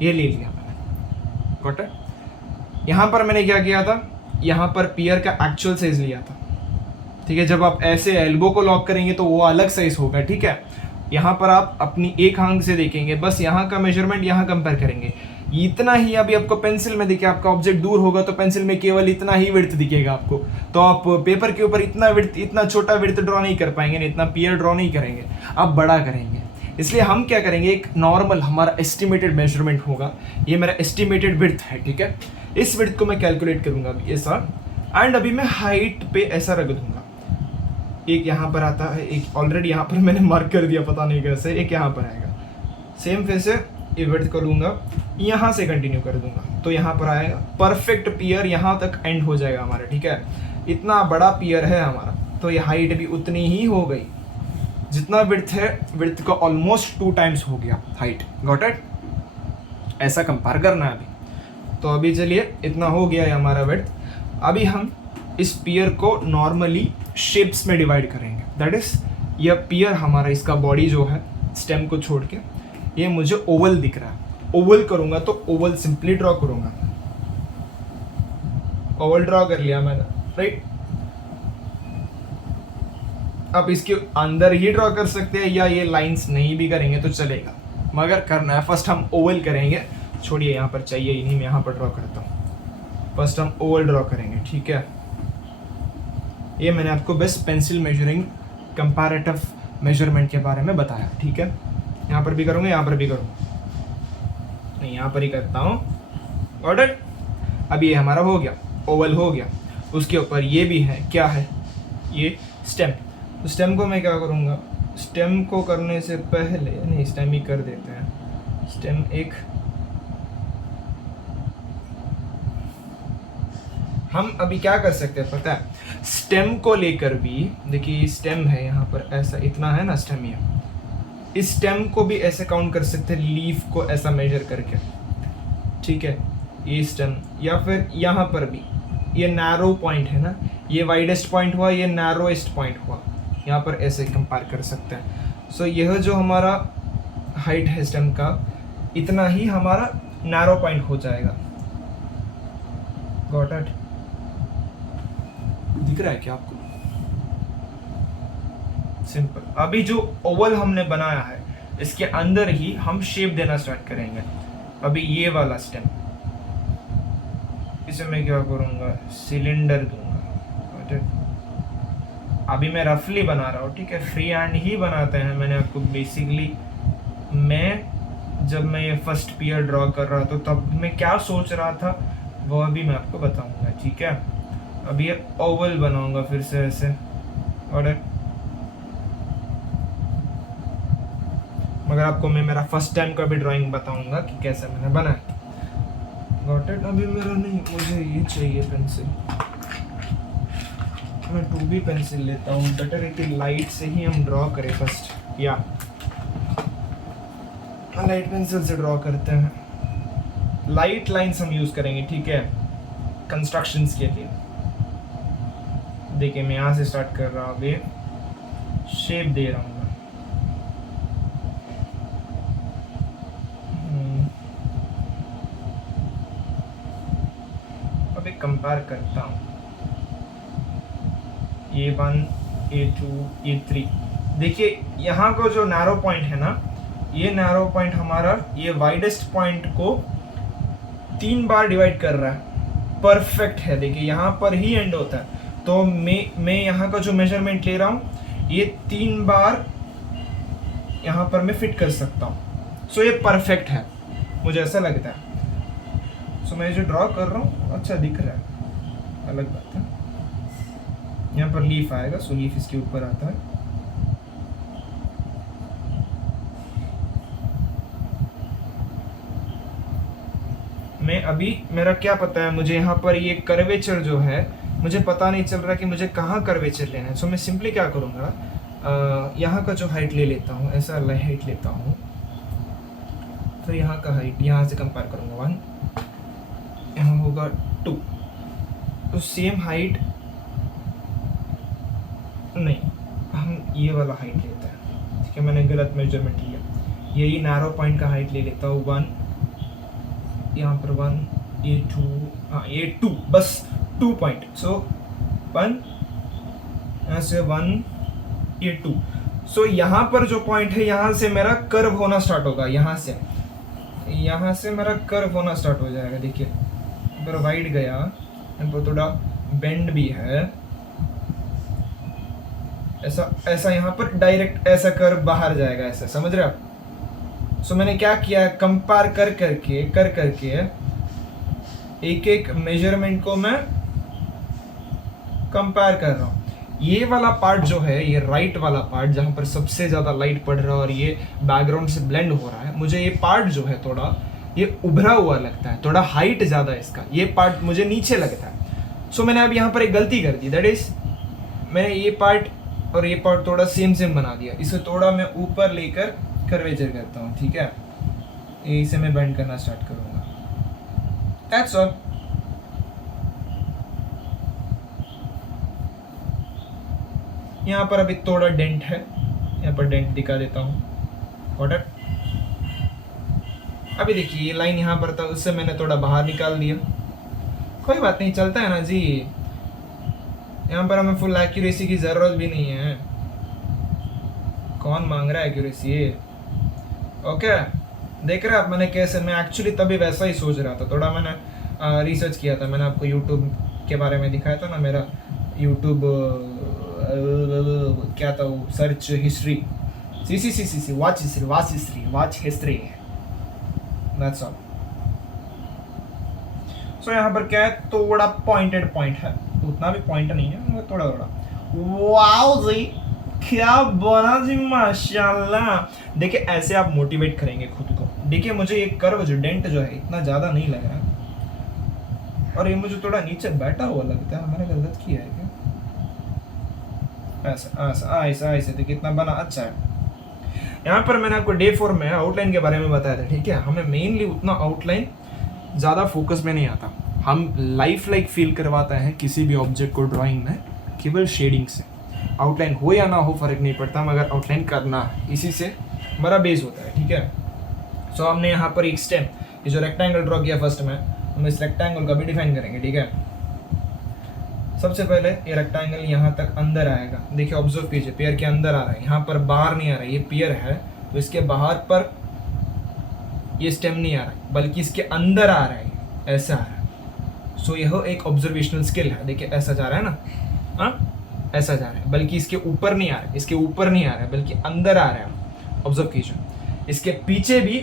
ये ले लिया मैंने, गॉट इट। यहाँ पर मैंने क्या किया था, यहाँ पर पियर का एक्चुअल साइज लिया था, ठीक है। जब आप ऐसे एल्बो को लॉक करेंगे तो वो अलग साइज होगा, ठीक है। यहाँ पर आप अपनी एक आंख से देखेंगे, बस यहाँ का मेजरमेंट यहाँ कंपेयर करेंगे, इतना ही। अभी आपको पेंसिल में देखिए, आपका ऑब्जेक्ट दूर होगा तो पेंसिल में केवल इतना ही विड्थ दिखेगा आपको, तो आप पेपर के ऊपर इतना विड्थ, इतना छोटा विड्थ ड्रॉ नहीं कर पाएंगे, इतना पियर ड्रॉ नहीं करेंगे, आप बड़ा करेंगे। इसलिए हम क्या करेंगे, एक नॉर्मल हमारा एस्टिमेटेड मेजरमेंट होगा, ये मेरा एस्टिमेटेड विड्थ है, ठीक है। इस विड्थ को मैं कैलकुलेट करूंगा अभी ऐसा, एंड अभी मैं हाइट पे ऐसा रख दूंगा। एक यहाँ पर आता है, एक ऑलरेडी यहाँ पर मैंने मार्क कर दिया, पता नहीं कैसे, एक यहाँ पर आएगा। सेम फिर से ये विड्थ को लूँगा, यहाँ से कंटिन्यू कर दूंगा तो यहाँ पर आएगा। परफेक्ट पियर यहाँ तक एंड हो जाएगा हमारा, ठीक है। इतना बड़ा पियर है हमारा, तो ये हाइट भी उतनी ही हो गई, जितना विड्थ है, विड्थ का ऑलमोस्ट 2 टाइम्स हो गया हाइट। Got it. ऐसा कंपेयर करना है अभी। तो अभी चलिए, इतना हो गया है हमारा विड्थ। अभी हम इस पियर को नॉर्मली शेप्स में डिवाइड करेंगे। दैट इज, यह पियर हमारा, इसका बॉडी जो है स्टेम को छोड़ के, ये मुझे ओवल दिख रहा है। ओवल करूंगा तो ओवल सिंपली ड्रॉ करूंगा, ओवल ड्रॉ कर लिया मैंने, राइट। आप इसके अंदर ही ड्रॉ कर सकते हैं, या ये लाइंस नहीं भी करेंगे तो चलेगा, मगर करना है फर्स्ट हम ओवल करेंगे। छोड़िए, यहाँ पर चाहिए ही नहीं, मैं यहाँ पर ड्रॉ करता हूँ। फर्स्ट हम ओवल ड्रॉ करेंगे, ठीक है। ये मैंने आपको best pencil measuring comparative measurement के बारे में बताया, ठीक है। यहाँ पर भी करूँगा, यहाँ पर भी करूँगा, नहीं यहाँ पर ही करता हूँ। ऑर्डर। अब ये हमारा हो गया, ओवल हो गया। उसके ऊपर ये भी है, क्या है, ये स्टेम। तो स्टेम को मैं क्या करूँगा, स्टेम को करने से पहले, नहीं स्टेम ही कर देते हैं। स्टेम एक हम अभी क्या कर सकते हैं पता है, स्टेम को लेकर भी, देखिए स्टेम है यहाँ पर ऐसा इतना है ना स्टेम, ये इस स्टेम को भी ऐसे काउंट कर सकते हैं, लीफ को ऐसा मेजर करके, ठीक है, ये स्टेम, या फिर यहाँ पर भी ये नैरो पॉइंट है ना, ये वाइडेस्ट पॉइंट हुआ, ये नैरोएस्ट पॉइंट हुआ, यहाँ पर ऐसे कंपेयर कर सकते हैं। सो यह जो हमारा हाइट है स्टेम का, इतना ही हमारा नैरो पॉइंट हो जाएगा। Got it? दिख रहा है क्या आपको? सिंपल। अभी जो ओवल हमने बनाया है इसके अंदर ही हम शेप देना स्टार्ट करेंगे। अभी ये वाला स्टेम, इसे मैं क्या करूंगा, सिलेंडर दूंगा। अभी मैं रफली बना रहा हूँ, ठीक है, फ्री हैंड ही बनाते हैं। मैंने आपको बेसिकली, जब मैं ये फर्स्ट पीयर ड्रॉ कर रहा था तब मैं क्या सोच रहा था वो अभी मैं आपको बताऊंगा, ठीक है। अभी ये ओवल बनाऊंगा फिर से ऐसे, और मगर आपको मैं मेरा फर्स्ट टाइम का भी ड्राइंग बताऊंगा कि कैसे मैंने बनाया। Got it? अभी मेरा नहीं, मुझे ये चाहिए पेंसिल, मैं 2B पेंसिल लेता हूँ। बेटर है कि लाइट से ही हम ड्रॉ करें फर्स्ट, या लाइट पेंसिल से ड्रॉ करते हैं। लाइट लाइंस हम यूज करेंगे, ठीक है, कंस्ट्रक्शंस के लिए। देखिए मैं यहाँ से स्टार्ट कर रहा हूँ, अभी शेप दे रहा हूँ। अभी कंपेयर करता हूँ, ये 1, ये 2, ये 3। देखिए यहाँ को जो नैरो पॉइंट है ना, ये नैरो पॉइंट हमारा ये वाइडेस्ट पॉइंट को 3 बार डिवाइड कर रहा है। परफेक्ट है, देखिए यहाँ पर ही एंड होता है। तो मैं यहाँ का जो मेजरमेंट ले रहा हूँ ये 3 बार यहाँ पर मैं फिट कर सकता हूँ। सो ये परफेक्ट है, मुझे ऐसा लगता है। सो मैं जो ड्रॉ कर रहा हूँ अच्छा दिख रहा है, अलग बात है। यहाँ पर लीफ आएगा, सो लीफ इसके ऊपर आता है। मैं अभी, मेरा क्या पता है मुझे, यहाँ पर ये कर्वेचर जो है मुझे पता नहीं चल रहा कि मुझे कहाँ कर्वेचर लेना है। सो मैं सिंपली क्या करूँगा, यहाँ का जो हाइट ले लेता हूँ, ऐसा हाइट लेता हूँ, फिर यहाँ का हाइट यहाँ से कंपेयर करूँगा 1, यहाँ होगा 2, तो सेम हाइट नहीं, हम ये वाला हाइट लेते हैं, ठीक है। मैंने गलत मेजरमेंट लिया, यही नैरो पॉइंट का हाइट ले लेता हूँ 1, यहाँ पर 1, ये 2, हाँ ये 2, बस 2 पॉइंट। सो 1, यहाँ से 1, ये 2। सो यहाँ पर जो पॉइंट है यहाँ से मेरा कर्व होना स्टार्ट होगा, यहाँ से मेरा कर्व होना स्टार्ट हो जाएगा। देखिए पर वाइड गया, यहाँ पर थोड़ा बेंड भी है, ऐसा यहाँ पर डायरेक्ट ऐसा कर्व बाहर जाएगा, ऐसा, समझ रहे आप। सो मैंने क्या किया, कंपेयर कर करके एक मेजरमेंट को मैं कंपेयर कर रहा हूँ। ये वाला पार्ट जो है, ये राइट वाला पार्ट जहाँ पर सबसे ज़्यादा लाइट पड़ रहा है और ये बैकग्राउंड से ब्लेंड हो रहा है, मुझे ये पार्ट जो है थोड़ा ये उभरा हुआ लगता है, थोड़ा हाइट ज़्यादा है इसका, ये पार्ट मुझे नीचे लगता है। सो मैंने अब यहाँ पर एक गलती कर दी, दैट इज़ मैंने ये पार्ट और ये पार्ट थोड़ा सेम बना दिया। इसे थोड़ा मैं ऊपर लेकर कर्वेचर करता हूँ, ठीक है, इसे मैं बेंड करना स्टार्ट करूँगा। That's all. यहाँ पर अभी थोड़ा डेंट है, यहाँ पर डेंट दिखा देता हूँ। ऑर्डर अभी देखिए ये लाइन यहाँ पर था, उससे मैंने थोड़ा बाहर निकाल दिया, कोई बात नहीं, चलता है ना जी। यहाँ पर हमें फुल एक्यूरेसी की ज़रूरत भी नहीं है, कौन मांग रहा है एक्यूरेसी। ओके, देख रहे हैं आप मैंने कैसे, मैं एक्चुअली तभी वैसा ही सोच रहा था, थोड़ा मैंने रिसर्च किया था। मैंने आपको यूट्यूब के बारे में दिखाया था ना, मेरा यूट्यूब क्या था वो, search history, see watch history, that's all. So यहाँ पर क्या है, थोड़ा पॉइंटेड पॉइंट है, उतना भी पॉइंट नहीं है मगर थोड़ा। वाओ जी, क्या बना जी, माशाल्लाह। देखिए ऐसे आप मोटिवेट करेंगे खुद को। देखिए मुझे ये कर्व जो डेंट जो है इतना ज़्यादा नहीं लग रहा, और ये मुझे थोड़ा नीचे बैठा हुआ लगता है, मैंने गलत किया है क्या? ऐसा ऐसा ऐसा ऐसे तो कितना बना अच्छा है। यहाँ पर मैंने आपको डे 4 में आउटलाइन के बारे में बताया था, ठीक है। हमें मेनली उतना आउटलाइन ज़्यादा फोकस में नहीं आता, हम लाइफ लाइक फील करवाते हैं किसी भी ऑब्जेक्ट को ड्राइंग में केवल शेडिंग से। आउटलाइन हो या ना हो फर्क नहीं पड़ता, मगर आउटलाइन करना है, इसी से हमारा बेस होता है, ठीक है। सो हमने यहाँ पर एक स्टेम, ये जो रेक्टेंगल ड्रॉ किया फर्स्ट में, हम इस रेक्टेंगल का भी डिफाइन करेंगे, ठीक है। सबसे पहले ये रेक्टेंगल यहाँ तक अंदर आएगा, देखिए ऑब्जर्व कीजिए, पेयर के अंदर आ रहा है, यहाँ पर बाहर नहीं आ रहा है, ये पेयर है तो इसके बाहर पर ये स्टेम नहीं आ रहा है, बल्कि इसके अंदर आ रहा है, ऐसा आ रहा है। सो यह एक ऑब्जर्वेशनल स्किल है, देखिए ऐसा जा रहा है ना, हाँ ऐसा जा रहा है, बल्कि इसके ऊपर नहीं आ रहा है, इसके ऊपर नहीं आ रहा है, बल्कि अंदर आ रहा है। ऑब्जर्व कीजिए, इसके पीछे भी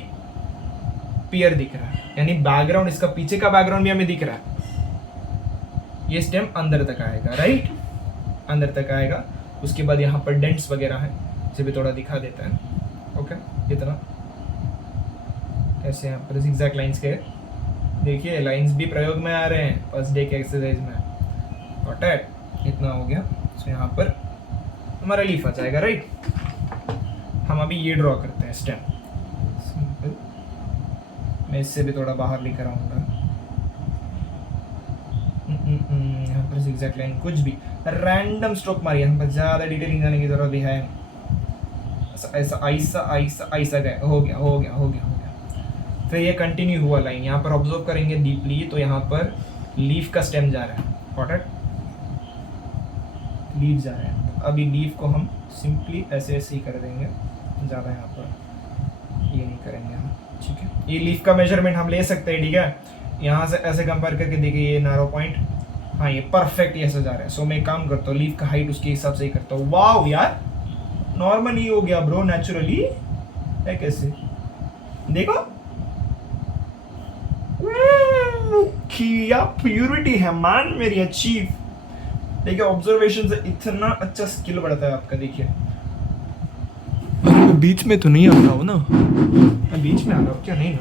पेयर दिख रहा है, यानी बैकग्राउंड, इसका पीछे का बैकग्राउंड भी हमें दिख रहा है। ये स्टेम अंदर तक आएगा, राइट, अंदर तक आएगा। उसके बाद यहाँ पर डेंट्स वगैरह है, इसे भी थोड़ा दिखा देता है, ओके। इतना ऐसे यहाँ पर zigzag लाइंस के, देखिए लाइंस भी प्रयोग में आ रहे हैं फर्स्ट डे के एक्सरसाइज में, गॉट इट, इतना हो गया। सो यहाँ पर हमारा लीफ आ जाएगा, राइट। हम अभी ये ड्रॉ करते हैं स्टेम, सिंपल। मैं इससे भी थोड़ा बाहर लेकर आऊँगा, यहाँ पर zigzag लाइन, कुछ भी रैंडम स्ट्रोक मारिए, यहाँ पर ज़्यादा डिटेलिंग जाने की जरूरत भी है। ऐसा ऐसा ऐसा ऐसा ऐसा गया, हो गया हो गया हो गया हो गया। फिर ये कंटिन्यू हुआ लाइन, यहाँ पर ऑब्जर्व करेंगे डीपली, तो यहाँ पर लीफ का स्टेम जा रहा है, गॉट इट, लीफ जा रहा है। तो अभी लीफ को हम सिंपली ऐसे ऐसे ही कर देंगे, ज़्यादा यहाँ पर ये नहीं करेंगे हम, ठीक है। ये लीफ का मेजरमेंट हम ले सकते हैं, ठीक है। यहाँ से ऐसे कंपेयर करके देखिए, ये नैरो पॉइंट, हाँ ये परफेक्ट ऐसे जा रहा है। सो मैं काम करता हूँ, लीफ का हाइट उसके हिसाब से ही करता हूँ। वाव यार, नॉर्मल ही हो गया ब्रो, नेचुरली है, कैसे देखो क्या प्यूरिटी है मान मेरी अचीव। देखिए ऑब्जर्वेशन से इतना अच्छा स्किल बढ़ता है आपका, देखिए। बीच में तो नहीं आ रहा हूँ ना, मैं बीच में आ रहा हूँ क्या, नहीं ना।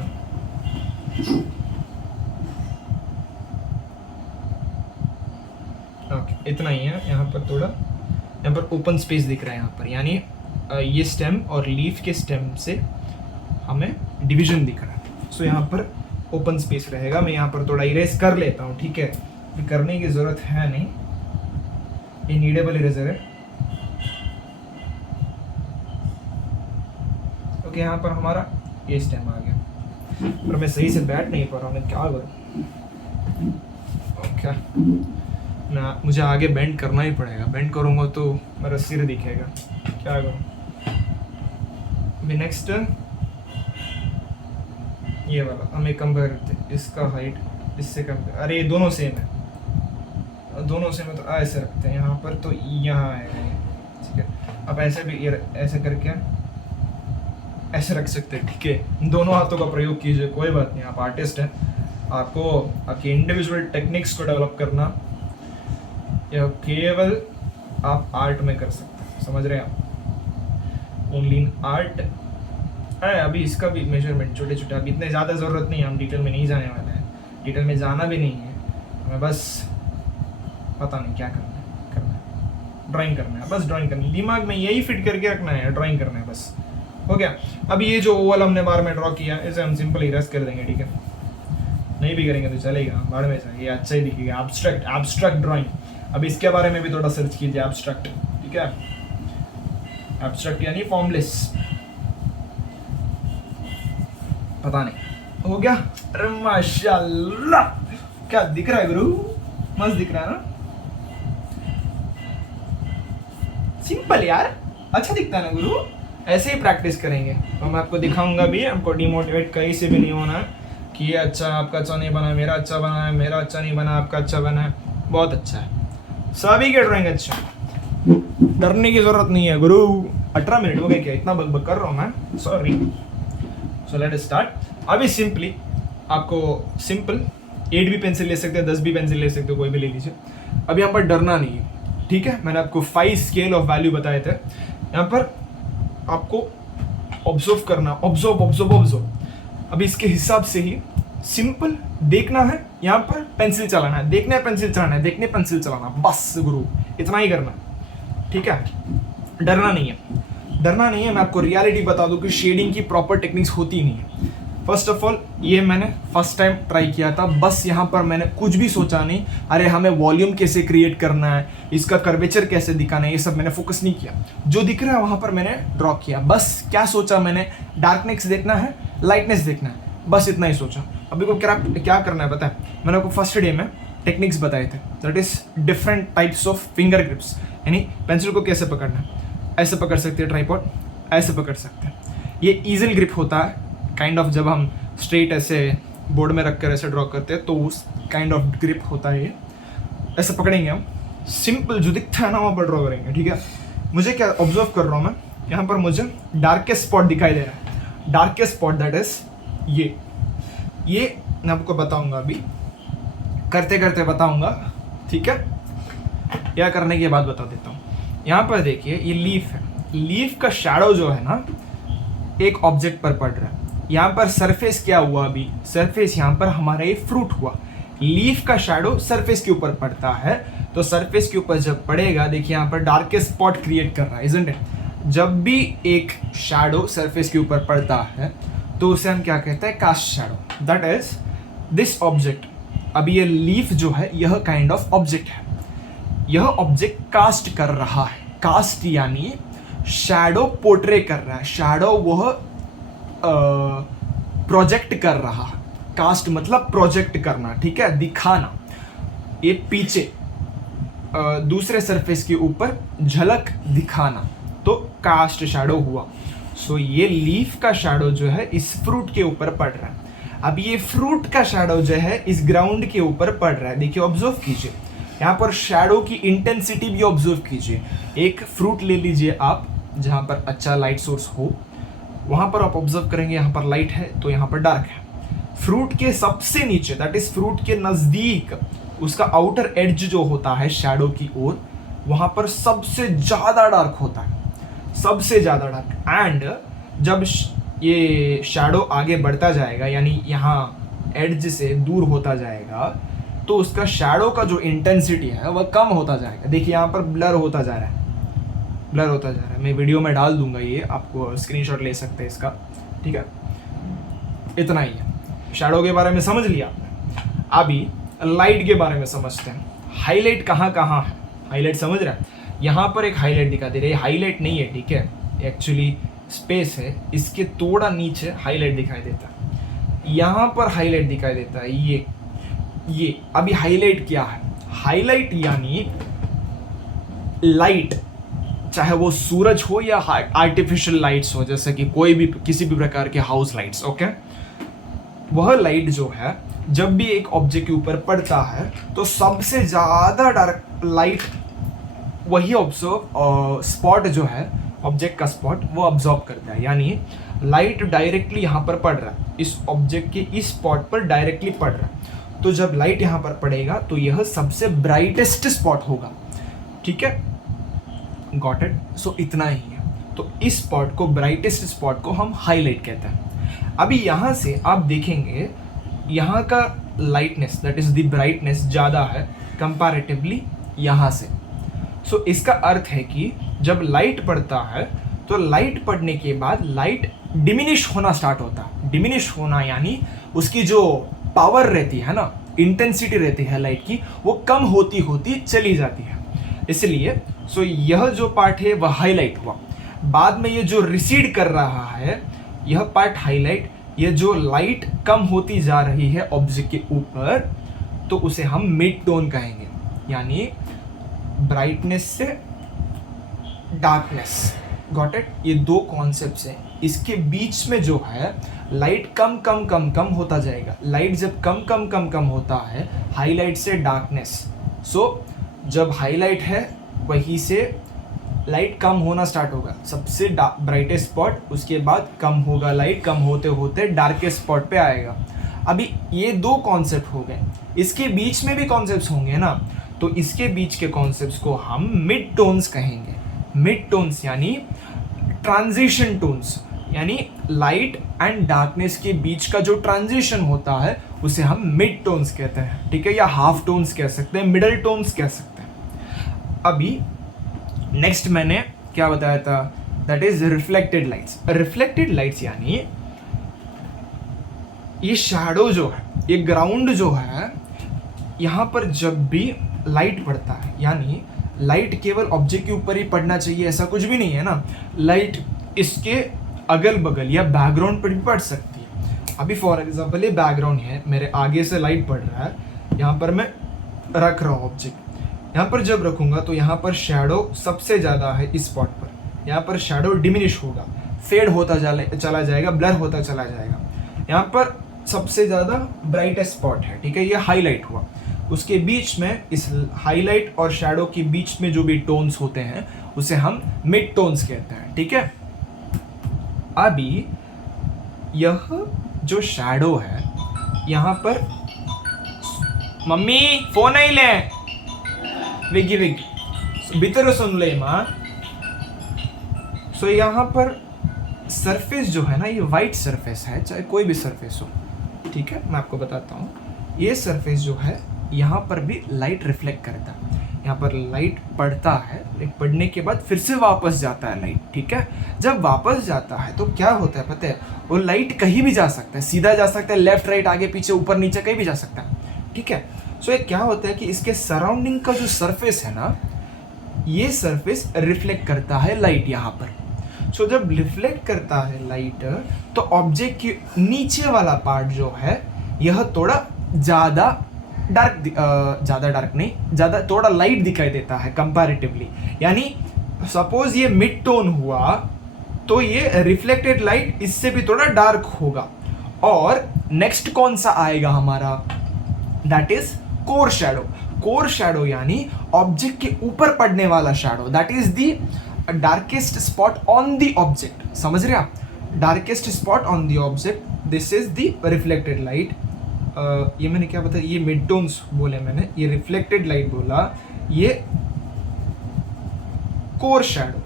ओके, इतना ही है। यहाँ पर थोड़ा, यहाँ पर ओपन स्पेस दिख रहा है यहाँ पर, यानी ये स्टेम और लीफ के स्टेम से हमें डिवीजन दिख रहा है। सो यहाँ पर ओपन स्पेस रहेगा। मैं यहाँ पर थोड़ा इरेज कर लेता हूँ, ठीक है, करने की ज़रूरत है नहीं, ये नीडेबल इरेजर है। ओके, यहाँ पर हमारा ये स्टेम आ गया, पर मैं सही से बैठ नहीं पा रहा हूँ, मैं क्या करूँ। ओके ना, मुझे आगे बेंड करना ही पड़ेगा, बेंड करूँगा तो मेरा सिर दिखेगा, क्या करूँ। अभी नेक्स्ट ये वाला हमें कंपेयर करते हैं, इसका हाइट इससे कंपेयर, अरे ये दोनों सेम है, दोनों सेम है तो ऐसे रखते हैं यहाँ पर, तो यहाँ आएगा ये, ठीक है। अब ऐसे भी ये ऐसे करके ऐसे रख सकते हैं, ठीक है। दोनों हाथों का प्रयोग कीजिए, कोई बात नहीं, आप आर्टिस्ट हैं, आपको आपके इंडिविजुअल टेक्निक्स को डेवलप करना यह केवल आप आर्ट में कर सकते हैं, समझ रहे हैं आप, ओनली इन आर्ट है। अभी इसका भी मेजरमेंट छोटे छोटे, अभी इतने ज़्यादा ज़रूरत नहीं है, हम डिटेल में नहीं जाने वाले हैं, डिटेल में जाना भी नहीं है हमें, बस पता नहीं क्या करना है, ड्राइंग करना है, बस ड्राइंग करनी है, दिमाग में यही फिट करके रखना है, ड्राइंग करना है, बस हो गया। अभी ये जो ओवल हमने बार में ड्रॉ किया, इसे हम सिंपल इरेज कर देंगे, ठीक है। नहीं भी करेंगे तो चलेगा, बार में ये अच्छा ही दिखेगा, एब्स्ट्रैक्ट ड्राइंग। अब इसके बारे में भी थोड़ा सर्च कीजिए, एब्स्ट्रैक्ट, ठीक है। एब्स्ट्रैक्ट यानी फॉर्मलेस, पता नहीं, हो गया। अरे माशाल्लाह, क्या दिख रहा है गुरु, मस्त दिख रहा है ना, सिंपल यार, अच्छा दिखता है ना गुरु। ऐसे ही प्रैक्टिस करेंगे तो मैं आपको दिखाऊंगा भी, हमको डिमोटिवेट कहीं से भी नहीं होना कि ये अच्छा, आपका अच्छा नहीं बना, मेरा अच्छा बना है, मेरा अच्छा नहीं बना, आपका अच्छा बना है, बहुत अच्छा है, सभी के ड्राइंग अच्छा, डरने की जरूरत नहीं है गुरु। 18 मिनट हो गए क्या, इतना बकबक कर रहा हूँ मैं, sorry. So let us start. अभी सिंपली आपको सिंपल 8 भी पेंसिल ले सकते हैं, 10 भी पेंसिल ले सकते हो, कोई भी ले लीजिए। अभी यहाँ पर डरना नहीं है, ठीक है। मैंने आपको 5 स्केल ऑफ वैल्यू बताए थे, यहाँ पर आपको ऑब्जर्व करना, ऑब्जर्व। अभी इसके हिसाब से ही सिंपल, देखना है यहाँ पर पेंसिल चलाना है, देखना है पेंसिल चलाना है, देखने पेंसिल चलाना, बस गुरु इतना ही करना है, ठीक है। डरना नहीं है, डरना नहीं है। मैं आपको रियलिटी बता दूं कि शेडिंग की प्रॉपर टेक्निक्स होती नहीं है। फर्स्ट ऑफ ऑल ये मैंने फर्स्ट टाइम ट्राई किया था, बस यहाँ पर मैंने कुछ भी सोचा नहीं, अरे हमें वॉल्यूम कैसे क्रिएट करना है, इसका कर्वेचर कैसे दिखाना है, ये सब मैंने फोकस नहीं किया। जो दिख रहा है वहाँ पर मैंने ड्रॉ किया। बस क्या सोचा मैंने, डार्कनेस देखना है, लाइटनेस देखना है, बस इतना ही सोचा। अभी को क्या करना है पता है, मैंने आपको फर्स्ट डे में टेक्निक्स बताए थे, that is different types of finger grips, यानी पेंसिल को कैसे पकड़ना है। ऐसे पकड़ सकते हैं ट्राइपॉड, ऐसे पकड़ सकते हैं। ये ईजल ग्रिप होता है काइंड ऑफ, जब हम स्ट्रेट ऐसे बोर्ड में रख कर ऐसे ड्रॉ करते हैं तो उस काइंड ऑफ ग्रिप होता है ये। ऐसे पकड़ेंगे हम, सिंपल जो दिखता है ना वहाँ पर ड्रॉ करेंगे, ठीक है। मुझे क्या ऑब्जर्व कर रहा हूँ मैं, यहाँ पर मुझे डार्केस्ट स्पॉट दिखाई दे रहा है, डार्केस्ट स्पॉट दैट इज ये मैं आपको बताऊंगा, अभी करते करते बताऊंगा, ठीक है। या करने के बाद बता देता हूँ। यहाँ पर देखिए ये लीफ है, लीफ का शैडो जो है ना एक ऑब्जेक्ट पर पड़ रहा है। यहाँ पर सरफेस क्या हुआ, अभी सरफेस यहाँ पर हमारा ये फ्रूट हुआ, लीफ का शैडो सरफेस के ऊपर पड़ता है, तो सरफेस के ऊपर जब पड़ेगा, देखिए यहाँ पर डार्केस्ट स्पॉट क्रिएट कर रहा है, इजंट इट। जब भी एक शैडो सरफेस के ऊपर पड़ता है तो उसे हम क्या कहते हैं, cast shadow, that is this object. अभी ये लीफ जो है यह काइंड ऑफ ऑब्जेक्ट है, यह ऑब्जेक्ट कास्ट कर रहा है। कास्ट यानी शैडो पोर्ट्रे कर रहा है, शैडो वह प्रोजेक्ट कर रहा है। कास्ट मतलब प्रोजेक्ट करना, ठीक है, दिखाना। ये पीछे दूसरे सरफेस के ऊपर झलक दिखाना, तो कास्ट शैडो हुआ। सो ये लीफ का शैडो जो है इस फ्रूट के ऊपर पड़ रहा है। अब ये फ्रूट का शैडो जो है इस ग्राउंड के ऊपर पड़ रहा है। देखिए ऑब्जर्व कीजिए, यहाँ पर शैडो की इंटेंसिटी भी ऑब्जर्व कीजिए। एक फ्रूट ले लीजिए आप, जहाँ पर अच्छा लाइट सोर्स हो, वहाँ पर आप ऑब्जर्व करेंगे यहाँ पर लाइट है तो यहाँ पर डार्क है। फ्रूट के सबसे नीचे, दैट इज फ्रूट के नज़दीक, उसका आउटर एड्ज जो होता है शैडो की ओर, वहाँ पर सबसे ज़्यादा डार्क होता है, सबसे ज़्यादा डार्क। एंड जब ये शैडो आगे बढ़ता जाएगा, यानी यहाँ एड्ज से दूर होता जाएगा, तो उसका शैडो का जो इंटेंसिटी है वह कम होता जाएगा। देखिए यहाँ पर ब्लर होता जा रहा है, ब्लर होता जा रहा है। मैं वीडियो में डाल दूंगा, ये आपको स्क्रीनशॉट ले सकते हैं इसका, ठीक है। इतना ही है, शैडो के बारे में समझ लिया आपने। अभी लाइट के बारे में समझते हैं। हाईलाइट कहाँ कहाँ है, हाईलाइट समझ रहा है। यहाँ पर एक हाईलाइट दिखा दे रही है, हाईलाइट नहीं है, ठीक है, एक्चुअली स्पेस है, इसके थोड़ा नीचे हाईलाइट दिखाई देता है। यहाँ पर हाईलाइट दिखाई देता है, ये अभी हाईलाइट क्या है, हाईलाइट यानी लाइट, चाहे वो सूरज हो या आर्टिफिशियल लाइट्स हो, जैसे कि कोई भी किसी भी प्रकार के हाउस लाइट्स, ओके। वह लाइट जो है जब भी एक ऑब्जेक्ट के ऊपर पड़ता है तो सबसे ज्यादा डार्क लाइट वही ऑब्जर्व स्पॉट जो है, ऑब्जेक्ट का स्पॉट, वो ऑब्जर्व करता है। यानी लाइट डायरेक्टली यहाँ पर पड़ रहा है, इस ऑब्जेक्ट के इस स्पॉट पर डायरेक्टली पड़ रहा है, तो जब लाइट यहाँ पर पड़ेगा तो यह सबसे ब्राइटेस्ट स्पॉट होगा, ठीक है, गॉट इट। सो इतना ही है। तो इस स्पॉट को, ब्राइटेस्ट स्पॉट को हम हाईलाइट कहते हैं। अभी यहाँ से आप देखेंगे यहाँ का lightness, that is the brightness, ज़्यादा है कंपैरेटिवली यहाँ से। सो इसका अर्थ है कि जब लाइट पड़ता है तो लाइट पड़ने के बाद लाइट डिमिनिश होना स्टार्ट होता है। डिमिनिश होना यानी उसकी जो पावर रहती है ना, इंटेंसिटी रहती है लाइट की, वो कम होती होती चली जाती है। इसलिए सो यह जो पार्ट है वह हाईलाइट हुआ। बाद में ये जो रिसीड कर रहा है यह पार्ट हाईलाइट, ये जो लाइट कम होती जा रही है ऑब्जेक्ट के ऊपर, तो उसे हम मिड टोन कहेंगे, यानी ब्राइटनेस से डार्कनेस। Got it. ये दो कॉन्सेप्ट्स हैं, इसके बीच में जो है लाइट कम कम कम कम होता जाएगा। लाइट जब कम कम कम कम होता है, हाईलाइट से डार्कनेस। सो जब हाईलाइट है वहीं से लाइट कम होना स्टार्ट होगा, सबसे ब्राइटेस्ट स्पॉट, उसके बाद कम होगा लाइट, कम होते होते डार्केस्ट स्पॉट पे आएगा। अभी ये दो कॉन्सेप्ट हो गए, इसके बीच में भी कॉन्सेप्ट्स होंगे ना, तो इसके बीच के कॉन्सेप्ट्स को हम मिड टोन्स कहेंगे। मिड टोन्स यानी ट्रांजिशन टोन्स, यानी लाइट एंड डार्कनेस के बीच का जो ट्रांजिशन होता है उसे हम मिड टोन्स कहते हैं, ठीक है, या हाफ टोन्स कह सकते हैं, मिडल टोन्स कह सकते हैं। अभी नेक्स्ट मैंने क्या बताया था, that is reflected lights. Reflected lights यानी ये शैडो जो है, ये ग्राउंड जो है, यहाँ पर जब भी लाइट पड़ता है, यानी लाइट केवल ऑब्जेक्ट के ऊपर ही पड़ना चाहिए ऐसा कुछ भी नहीं है ना, लाइट इसके अगल बगल या बैकग्राउंड पर भी पड़ सकती है। अभी फॉर एग्जांपल ये बैकग्राउंड है, मेरे आगे से लाइट पड़ रहा है, यहाँ पर मैं रख रहा हूँ ऑब्जेक्ट, यहाँ पर जब रखूँगा तो यहाँ पर शैडो सबसे ज़्यादा है इस स्पॉट पर, यहाँ पर शैडो डिमिनिश होगा, फेड होता चला जाएगा, ब्लर होता चला जाएगा। यहाँ पर सबसे ज़्यादा ब्राइटेस्ट स्पॉट है, ठीक है, ये हाईलाइट हुआ, उसके बीच में इस हाईलाइट और शैडो के बीच में जो भी टोन्स होते हैं उसे हम मिड टोन्स कहते हैं, ठीक है। अभी यह जो शैडो है यहाँ पर, मम्मी फोन आई ले विगी विगी भीतर सुन ले माँ। सो यहाँ पर सरफेस जो है ना, ये वाइट सरफेस है, चाहे कोई भी सरफेस हो, ठीक है, मैं आपको बताता हूँ। ये सरफेस जो है यहाँ पर भी लाइट रिफ्लेक्ट करता है, यहाँ पर लाइट पड़ता है, लाइट पड़ने के बाद फिर से वापस जाता है लाइट, ठीक है। जब वापस जाता है तो क्या होता है पता है, वो लाइट कहीं भी जा सकता है, सीधा जा सकता है, लेफ्ट राइट आगे पीछे ऊपर नीचे कहीं भी जा सकता है, ठीक है। सो ये क्या होता है कि इसके सराउंडिंग का जो सरफेस है ना, ये सरफेस रिफ्लेक्ट करता है लाइट यहाँ पर। सो जब रिफ्लेक्ट करता है लाइट तो ऑब्जेक्ट के नीचे वाला पार्ट जो है यह थोड़ा ज़्यादा डार्क नहीं, ज़्यादा थोड़ा लाइट दिखाई देता है कंपैरेटिवली। यानी सपोज ये मिड टोन हुआ तो ये रिफ्लेक्टेड लाइट इससे भी थोड़ा डार्क होगा। और नेक्स्ट कौन सा आएगा हमारा, that is core shadow. Core shadow यानी ऑब्जेक्ट के ऊपर पड़ने वाला shadow, that is the darkest spot on the object. समझ रहे आप, darkest spot on the object, this is the reflected light. ये मैंने क्या बताया, ये मिड टोन्स बोले मैंने, ये रिफ्लेक्टेड लाइट बोला, ये कोर शैडो।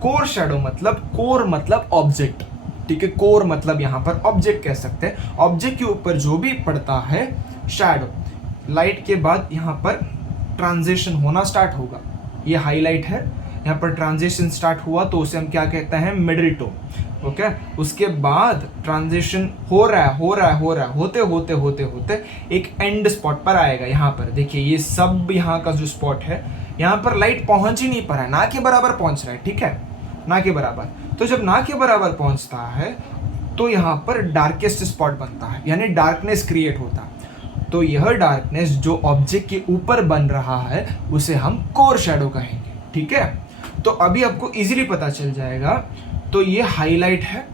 कोर शैडो मतलब, कोर मतलब ऑब्जेक्ट, ठीक है, कोर मतलब यहाँ पर ऑब्जेक्ट कह सकते हैं। ऑब्जेक्ट के ऊपर जो भी पड़ता है शैडो, लाइट के बाद यहाँ पर ट्रांजिशन होना स्टार्ट होगा। ये हाईलाइट है, यहाँ पर ट्रांजिशन स्टार्ट हुआ तो उसे हम क्या कहते हैं, मिडिल टोन, ओके। उसके बाद ट्रांजिशन हो रहा है, होते एक एंड स्पॉट पर आएगा। यहाँ पर देखिए, ये सब यहाँ का जो स्पॉट है, यहाँ पर लाइट पहुंच ही नहीं पा रहा है, ना के बराबर पहुंच रहा है, ठीक है, ना के बराबर। तो जब ना के बराबर पहुंचता है तो यहाँ पर डार्केस्ट स्पॉट बनता है, यानी डार्कनेस क्रिएट होता है। तो यह डार्कनेस जो ऑब्जेक्ट के ऊपर बन रहा है उसे हम कोर शैडो कहेंगे, ठीक है। तो अभी आपको इजीली पता चल जाएगा। तो ये हाईलाइट है,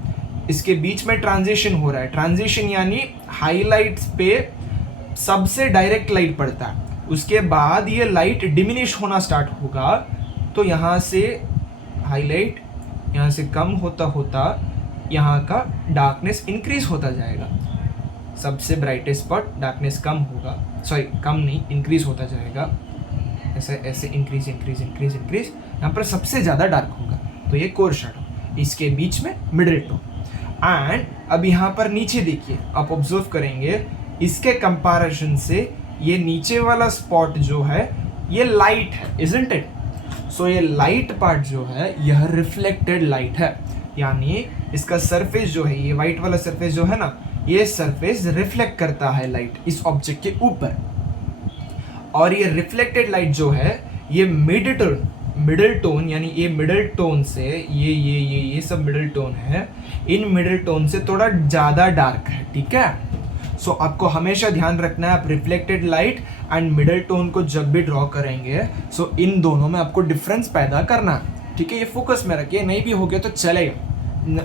इसके बीच में ट्रांजिशन हो रहा है। ट्रांजिशन यानी हाईलाइट्स पे सबसे डायरेक्ट लाइट पड़ता है, उसके बाद ये लाइट डिमिनिश होना स्टार्ट होगा। तो यहाँ से हाईलाइट, यहाँ से कम होता होता यहाँ का डार्कनेस इंक्रीज होता जाएगा। सबसे ब्राइटेस्ट स्पॉट, डार्कनेस कम होगा, सॉरी कम नहीं, इंक्रीज होता जाएगा, ऐसे ऐसे इंक्रीज, यहाँ पर सबसे ज़्यादा डार्क होगा। तो ये कोर शैडो, इसके बीच में मिडिल टोन। एंड अब यहाँ पर नीचे देखिए, आप ऑब्जर्व करेंगे इसके कंपैरिजन से ये नीचे वाला स्पॉट जो है ये लाइट है, इजंट इट। सो ये लाइट पार्ट जो है यह रिफ्लेक्टेड लाइट है, यानी इसका सरफेस जो है, ये वाइट वाला सरफेस जो है ना, ये सरफेस रिफ्लेक्ट करता है लाइट इस ऑब्जेक्ट के ऊपर। और ये रिफ्लेक्टेड लाइट जो है ये मिडिल टोन, यानी ये मिडिल टोन से ये सब मिडिल टोन है, इन मिडिल टोन से थोड़ा ज़्यादा डार्क है, ठीक है। सो आपको हमेशा ध्यान रखना है, आप reflected light and middle tone को जब भी ड्रॉ करेंगे सो इन दोनों में आपको डिफरेंस पैदा करना है, ठीक है। ये फोकस में रखिए, नहीं भी हो गया तो चलेगा।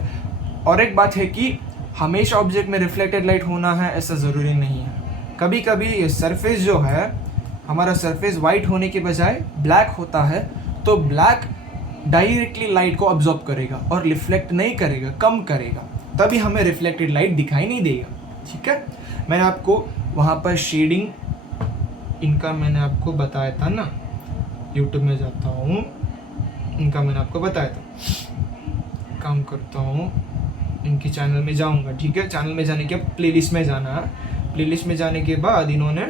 और एक बात है कि हमेशा ऑब्जेक्ट में रिफ्लेक्टेड लाइट होना है ऐसा ज़रूरी नहीं है। कभी कभी सरफेस जो है, हमारा सरफेस वाइट होने के बजाय ब्लैक होता है, तो ब्लैक डायरेक्टली लाइट को ऑब्जॉर्ब करेगा और रिफ्लेक्ट नहीं करेगा, कम करेगा, तभी हमें रिफ्लेक्टेड लाइट दिखाई नहीं देगा, ठीक है। मैंने आपको वहाँ पर शेडिंग इनका मैंने आपको बताया था ना, यूट्यूब में जाता हूँ, इनका मैंने आपको बताया था। काम करता हूँ, इनके चैनल में जाऊंगा, ठीक है। चैनल में जाने के प्लेलिस्ट में जाना है। प्लेलिस्ट में जाने के बाद इन्होंने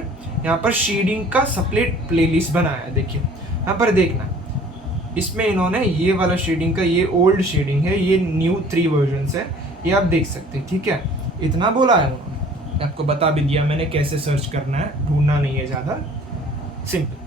यहाँ पर शेडिंग का सेपरेट प्लेलिस्ट बनाया है। देखिए यहाँ पर देखना, इसमें इन्होंने ये वाला शेडिंग का, ये ओल्ड शेडिंग है, ये न्यू 3 वर्जन्स है, ये आप देख सकते हैं, ठीक है। इतना बोला है उन्होंने, आपको बता भी दिया मैंने कैसे सर्च करना है, ढूंढना नहीं है ज़्यादा, सिंपल।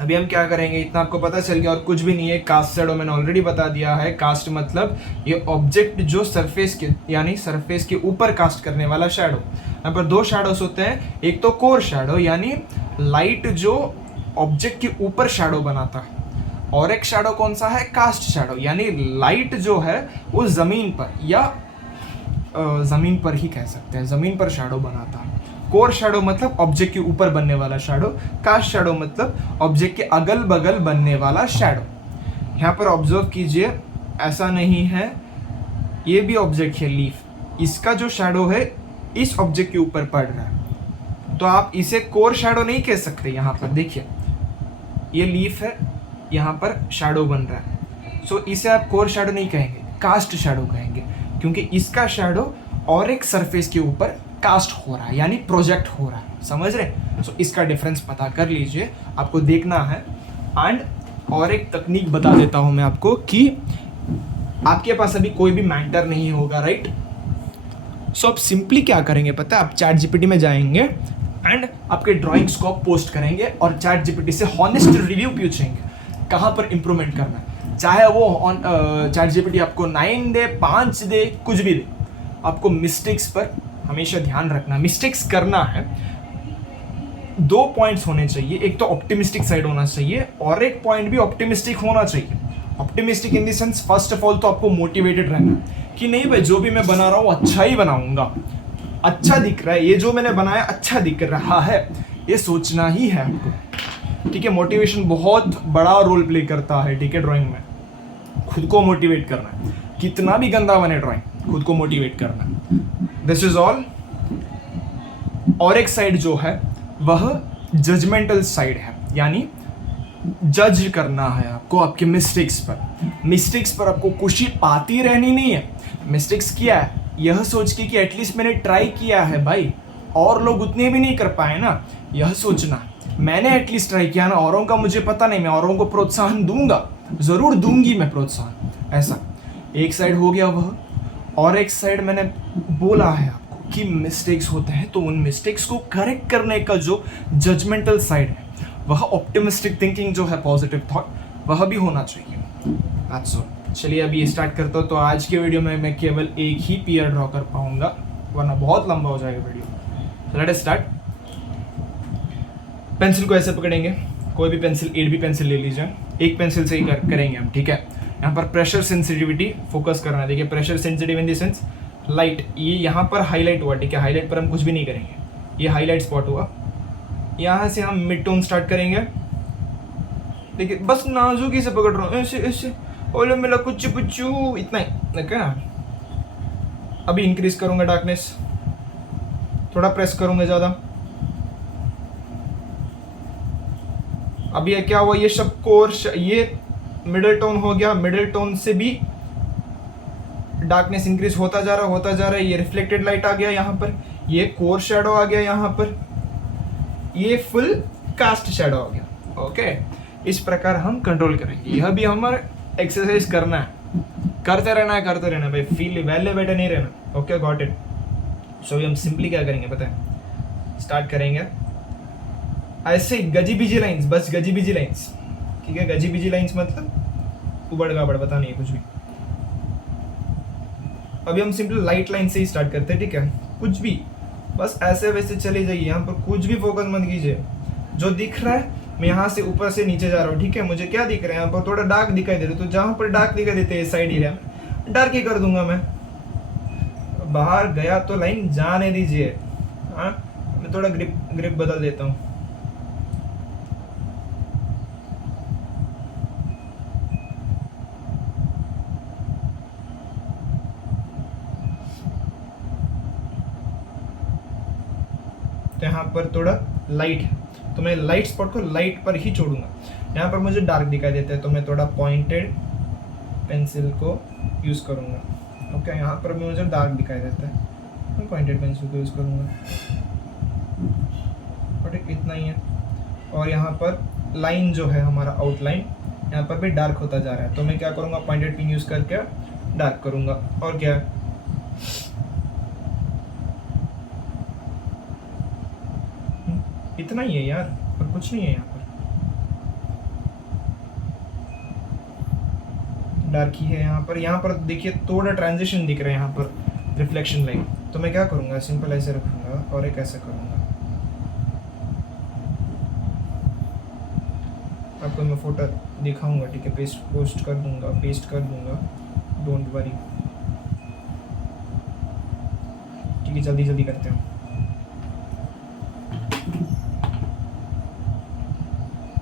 अभी हम क्या करेंगे, इतना आपको पता चल गया और कुछ भी नहीं है। कास्ट शैडो मैंने ऑलरेडी बता दिया है। कास्ट मतलब ये ऑब्जेक्ट जो सरफेस के, यानी सरफेस के ऊपर कास्ट करने वाला शैडो। यहाँ पर 2 शैडोस होते हैं, एक तो कोर शैडो यानी लाइट जो ऑब्जेक्ट के ऊपर शैडो बनाता है, और एक शैडो कौन सा है, कास्ट शैडो, यानी लाइट जो है वो जमीन पर या जमीन पर ही कह सकते हैं, जमीन पर शैडो बनाता है। कोर शैडो मतलब ऑब्जेक्ट के ऊपर बनने वाला शैडो, कास्ट शैडो मतलब ऑब्जेक्ट के अगल बगल बनने वाला शैडो। यहाँ पर ऑब्जर्व कीजिए, ऐसा नहीं है, ये भी ऑब्जेक्ट है लीफ, इसका जो शैडो है इस ऑब्जेक्ट के ऊपर पड़ रहा है, तो आप इसे कोर शैडो नहीं कह सकते। यहाँ पर देखिए ये लीफ है, यहाँ पर शैडो बन रहा है, सो इसे आप कोर शैडो नहीं कहेंगे, कास्ट शैडो कहेंगे, क्योंकि इसका शैडो और एक सरफेस के ऊपर कास्ट हो रहा है, यानी प्रोजेक्ट हो रहा है, समझ रहे। सो इसका डिफरेंस पता कर लीजिए, आपको देखना है। एंड और एक तकनीक बता देता हूं मैं आपको कि आपके पास अभी कोई भी मैटर नहीं होगा, राइट। सो आप सिंपली क्या करेंगे पता है, आप चैट जीपीटी में जाएंगे एंड आपके ड्राइंग्स को आप पोस्ट करेंगे और चैट जीपीटी से हॉनेस्ट रिव्यू पूछेंगे कहाँ पर इंप्रूवमेंट करना है। चाहे वो चैट जीपीटी आपको 9 दे, 5 दे, कुछ भी दे, आपको मिस्टेक्स पर हमेशा ध्यान रखना। मिस्टेक्स करना है, 2 पॉइंट्स होने चाहिए, एक तो ऑप्टिमिस्टिक साइड होना चाहिए और एक पॉइंट भी ऑप्टिमिस्टिक होना चाहिए। Optimistic in the sense, first of all तो आपको मोटिवेटेड रहना कि नहीं भाई जो भी मैं बना रहा हूँ अच्छा ही बनाऊंगा, अच्छा दिख रहा है, ये जो मैंने बनाया अच्छा दिख रहा है, ये सोचना ही है आपको, ठीक है। मोटिवेशन बहुत बड़ा रोल प्ले करता है, ठीक है। ड्राइंग में खुद को मोटिवेट करना है, कितना भी गंदा बने ड्राइंग, खुद को मोटिवेट करना है, दिस इज ऑल। और एक साइड जो है वह जजमेंटल साइड है, यानी जज करना है आपको आपके मिस्टेक्स पर आपको खुशी पाती रहनी नहीं है। मिस्टेक्स किया है यह सोच के कि एटलीस्ट मैंने ट्राई किया है भाई, और लोग उतने भी नहीं कर पाए ना, यह सोचना मैंने एटलीस्ट ट्राई किया ना, औरों का मुझे पता नहीं, मैं औरों को प्रोत्साहन दूंगा, जरूर दूंगी मैं प्रोत्साहन, ऐसा एक साइड हो गया वह। और एक साइड मैंने बोला है आपको कि मिस्टेक्स होते हैं, तो उन मिस्टेक्स को करेक्ट करने का जो जजमेंटल साइड है, वह ऑप्टिमिस्टिक थिंकिंग जो है, पॉजिटिव थॉट, वह भी होना चाहिए। That's all. चलिए अभी स्टार्ट करता हूँ। तो आज के वीडियो में मैं केवल एक ही पीयर ड्रॉ कर पाऊंगा, वरना बहुत लंबा हो जाएगा video. Let us start. Pencil को ऐसे पकड़ेंगे, कोई भी पेंसिल, 8B पेंसिल ले लीजिए, एक पेंसिल से ही करेंगे हम, ठीक है। यहाँ पर प्रेशर सेंसिटिविटी फोकस करना है। देखिए pressure sensitive in the sense light, ये यहाँ पर हाईलाइट हुआ, ठीक है। हाईलाइट पर हम कुछ भी नहीं करेंगे, ये हाईलाइट स्पॉट हुआ। यहाँ से हम मिड टोन स्टार्ट करेंगे। देखिए बस नाजुकी से पकड़ रहा हूँ, ऐसे ऐसे, ओले मेरा कुछ पुचू, इतना ही क्या। अभी इंक्रीज करूंगा डार्कनेस, थोड़ा प्रेस करूंगा ज़्यादा। अभी ये क्या हुआ, ये सब कोर्स, ये मिडिल टोन हो गया, मिडिल टोन से भी डार्कनेस इंक्रीज होता जा रहा है। ये रिफ्लेक्टेड लाइट आ गया यहाँ पर, ये कोर शैडो आ गया यहाँ पर, ये फुल कास्ट शैडो आ गया। ओके, इस प्रकार हम कंट्रोल करेंगे। यह भी हमारा एक्सरसाइज करना है, करते रहना भाई, फील वैल्यू बैठे नहीं रहना। Okay, got it. सो हम सिंपली क्या करेंगे पता है, स्टार्ट करेंगे ऐसे गजी बिजी लाइंस, बस गजी बिजी लाइंस, ठीक है। गजी बिजी लाइंस मतलब उबड़ गाबड़, पता नहीं है कुछ भी। अभी हम सिंपल लाइट लाइन से ही स्टार्ट करते हैं, ठीक है। कुछ भी बस ऐसे वैसे चले जाइए, यहाँ पर कुछ भी फोकस मत कीजिए। जो दिख रहा है, मैं यहाँ से ऊपर से नीचे जा रहा हूँ, ठीक है। मुझे क्या दिख रहा है, यहाँ पर थोड़ा डार्क दिखाई दे रहा है, तो जहाँ पर डार्क दिखाई देते हैं साइड एरिया में डार्क ही कर दूंगा मैं। बाहर गया तो लाइन जाने दीजिए। हाँ, मैं थोड़ा ग्रिप बदल देता हूँ। यहाँ पर थोड़ा लाइट है, तो मैं लाइट स्पॉट को लाइट पर ही छोड़ूंगा। यहाँ पर मुझे डार्क दिखाई देता है, तो मैं थोड़ा पॉइंटेड पेंसिल को यूज करूंगा। ओके, यहाँ पर भी मुझे डार्क दिखाई देता है, मैं पॉइंटेड पेंसिल को यूज़ करूँगा, बट इतना ही है। और यहाँ पर लाइन जो है हमारा आउटलाइन, यहाँ पर भी डार्क होता जा रहा है, तो मैं क्या करूँगा, पॉइंटेड पिन यूज़ करके डार्क करूँगा। और क्या है, इतना ही है यार, और कुछ नहीं है। यहाँ पर डार्क ही है। यहाँ पर देखिए थोड़ा ट्रांजिशन दिख रहा है यहाँ पर, रिफ्लेक्शन लाइन। तो मैं क्या करूँगा, सिंपल ऐसे रखूँगा और एक ऐसे करूँगा। आपको मैं फोटो दिखाऊंगा, ठीक है, पेस्ट कर दूंगा, डोंट वरी। ठीक है, जल्दी जल्दी करते हैं।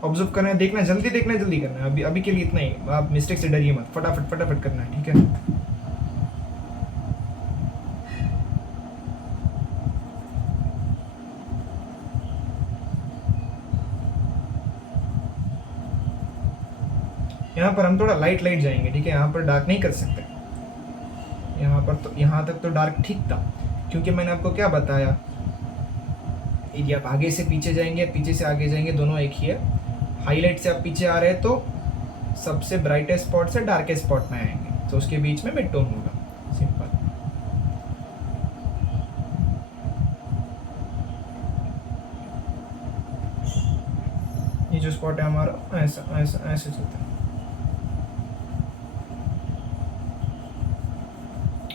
ऑब्जर्व करना है, देखना है, जल्दी देखना है, जल्दी करना है। अभी के लिए इतना ही, आप मिस्टेक से डरिए मत, फटाफट करना है, ठीक है। यहाँ पर हम थोड़ा लाइट जाएंगे, ठीक है, यहाँ पर डार्क नहीं कर सकते। यहाँ पर तो यहाँ तक तो डार्क ठीक था, क्योंकि मैंने आपको क्या बताया, यदि आप आगे से पीछे जाएंगे, पीछे से आगे जाएंगे, दोनों एक ही है। हाईलाइट से आप पीछे आ रहे हैं तो सबसे ब्राइटेस्ट स्पॉट से डार्केस्ट स्पॉट में आएंगे, तो उसके बीच में मिड टोन होगा, सिंपल। ये जो स्पॉट है हमारा, ऐसा ऐसा ऐसे चलता है।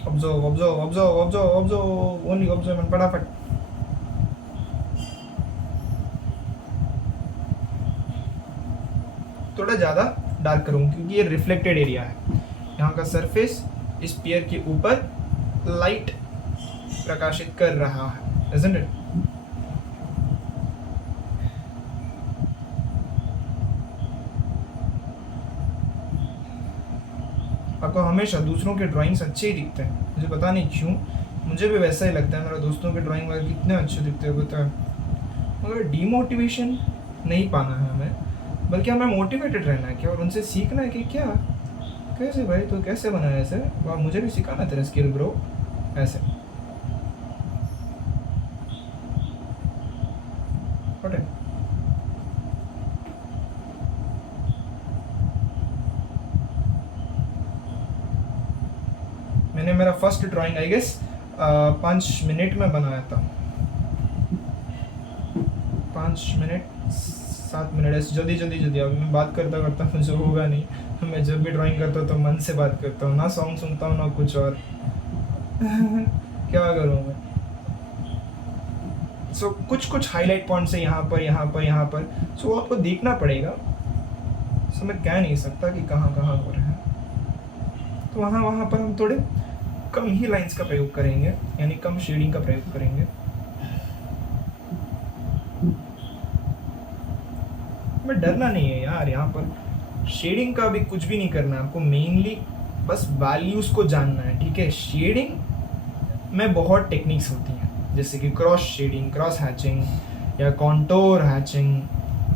ऑब्जर्व, ओनली ऑब्जर्व, फटाफट। थोड़ा ज़्यादा डार्क करूँगा क्योंकि ये रिफ्लेक्टेड एरिया है। यहाँ का सरफेस इस स्फीयर के ऊपर लाइट प्रकाशित कर रहा है, isn't it? आपको हमेशा दूसरों के ड्राइंग्स अच्छे ही दिखते हैं, मुझे पता नहीं क्यों, मुझे भी वैसा ही लगता है। मेरे दोस्तों के ड्राइंग वगैरह कितने अच्छे दिखते हैं पता है। मगर डीमोटिवेशन नहीं पाना है हमें, बल्कि हमें मोटिवेटेड रहना है क्या, और उनसे सीखना है कि क्या, कैसे भाई तो कैसे बनाया ऐसे, वाह मुझे भी सिखाना तेरा स्किल ब्रो, ऐसे। मैंने मेरा first drawing I guess 5 minute में बनाया था, 5 मिनट 7 मिनट ऐसे, जल्दी। अभी मैं बात करता मुझे होगा नहीं, मैं जब भी ड्राइंग करता हूँ तो मन से बात करता हूँ, ना सॉन्ग सुनता हूँ ना कुछ और क्या करूँ मैं। सो कुछ हाईलाइट पॉइंट्स है यहाँ पर। सो आपको देखना पड़ेगा, सो मैं कह नहीं सकता कि कहाँ हो रहा है। तो वहाँ पर हम थोड़े कम ही लाइंस का प्रयोग करेंगे, यानी कम शेडिंग का प्रयोग करेंगे। मैं डरना नहीं है यार, यहाँ पर शेडिंग का भी कुछ भी नहीं करना है आपको, मेनली बस वैल्यूज को जानना है, ठीक है। शेडिंग में बहुत टेक्निक्स होती हैं, जैसे कि क्रॉस शेडिंग, क्रॉस हैचिंग, या contour hatching,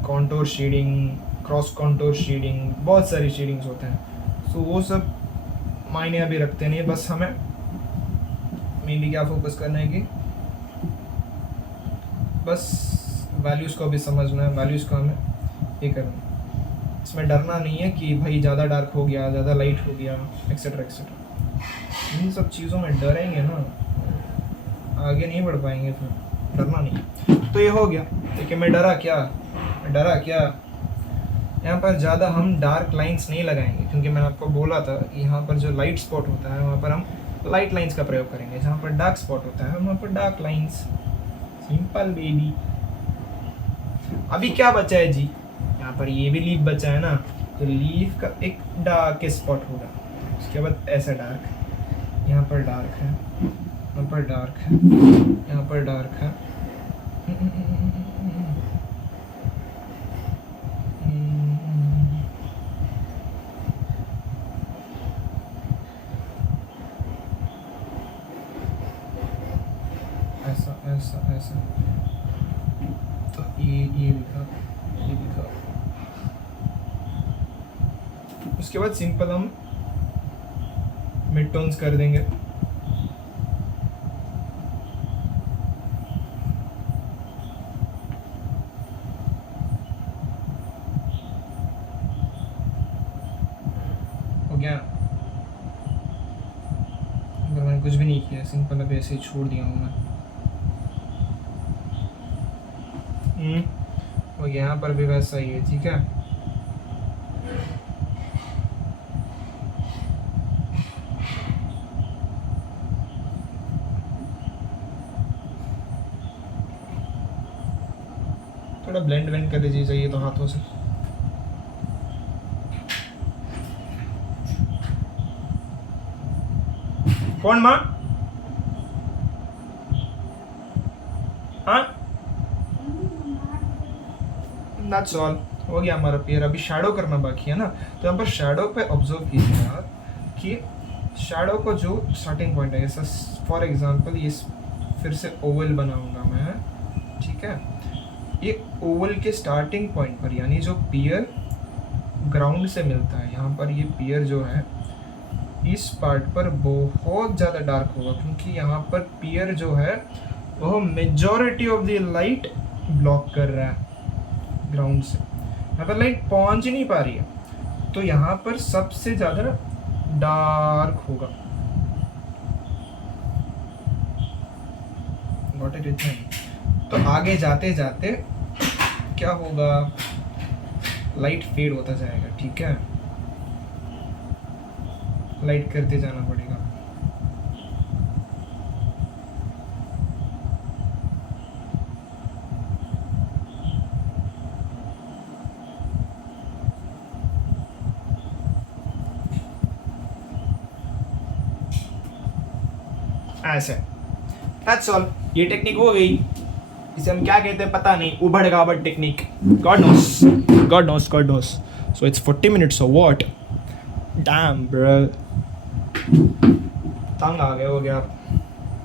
contour shading, cross contour shading, बहुत सारी शेडिंग्स होते हैं। सो वो सब मायने अभी रखते नहीं, बस हमें मेनली क्या फोकस करना है कि बस वैल्यूज़ को भी समझना है, वैल्यूज़ को हमें ये करना है। इसमें डरना नहीं है कि भाई ज़्यादा डार्क हो गया, ज़्यादा लाइट हो गया, एक्सेट्रा एक्सेट्रा। इन सब चीज़ों में डरेंगे ना, आगे नहीं बढ़ पाएंगे, फिर डरना नहीं। तो ये हो गया, ठीक है। मैं डरा क्या, यहाँ पर ज़्यादा हम डार्क लाइंस नहीं लगाएंगे, क्योंकि मैंने आपको बोला था कि यहाँ पर जो लाइट स्पॉट होता है वहाँ पर हम लाइट लाइंस का प्रयोग करेंगे, जहाँ पर डार्क स्पॉट होता है वहाँ पर डार्क लाइंस, सिंपल बेबी। अभी क्या बचा है जी, यहाँ पर ये भी लीफ बचा है ना, तो लीफ का एक डार्क स्पॉट होगा, उसके बाद ऐसा डार्क, यहाँ पर डार्क है, यहाँ पर डार्क है, यहाँ पर डार्क है, ऐसा। तो ये लिखा। उसके बाद सिंपल हम मिड टोन्स कर देंगे। हो गया, अगर मैंने कुछ भी नहीं किया, सिंपल अब ऐसे ही छोड़ दिया हूँ मैं। और यहाँ पर भी वैसा ही है, ठीक है। थोड़ा ब्लेंड वेंड कर लीजिए चाहिए तो हाथों से। कौन माँ? हाँ, दैट्स ऑल, हो गया हमारा पेयर। अभी शैडो करना बाकी है ना, तो यहाँ पर शैडो पे ऑब्जर्व कीजिए आप कि शैडो को जो स्टार्टिंग पॉइंट है, जैसा फॉर एग्जांपल ये फिर से ओवल बनाऊंगा मैं, ठीक है। ये ओवल के स्टार्टिंग पॉइंट पर, यानी जो पियर ग्राउंड से मिलता है, यहाँ पर ये पियर जो है इस पार्ट पर बहुत ज़्यादा डार्क होगा, क्योंकि यहाँ पर पियर जो है वो majority of the light block कर रहा है ग्राउंड से, यहाँ पर लाइट पहुँच ही नहीं पा रही है, तो यहाँ पर सबसे ज़्यादा डार्क होगा। Got it? इतना ही। तो आगे जाते जाते क्या होगा, लाइट फेड होता जाएगा, ठीक है। लाइट करते जाना पड़ेगा। ऐसे, दैट्स ऑल। ये टेक्निक हो गई, इसे हम क्या कहते हैं पता नहीं, उबड़ गाबड़ technique, God knows, God knows, God knows. So it's 40 minutes और व्हाट, डैम ब्रो, तंग आ गए हो गया।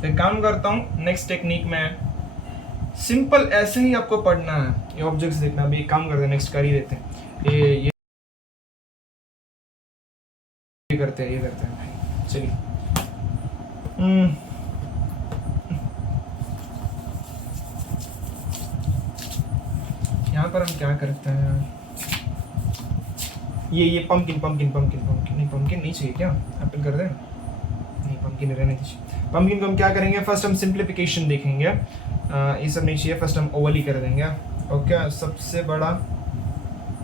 एक काम करता हूँ, नेक्स्ट टेक्निक में सिंपल ऐसे ही आपको पढ़ना है, ये ऑब्जेक्ट्स देखना। अभी एक काम करते हैं, नेक्स्ट कर ही देते हैं, ये करते हैं, ये करते हैं भाई, चलिए। यहाँ पर हम क्या करते हैं, ये पंपकिन पंपकिन पंपकिन पंपकिन नहीं, पंपकिन नहीं चाहिए क्या, एप्पल कर दें? नहीं, पंपकिन रहने दीजिए। पंपकिन को हम क्या करेंगे, फर्स्ट हम सिंप्लीफिकेशन देखेंगे, ये सब नहीं चाहिए, फर्स्ट हम ओवल ही कर देंगे। ओके, सबसे बड़ा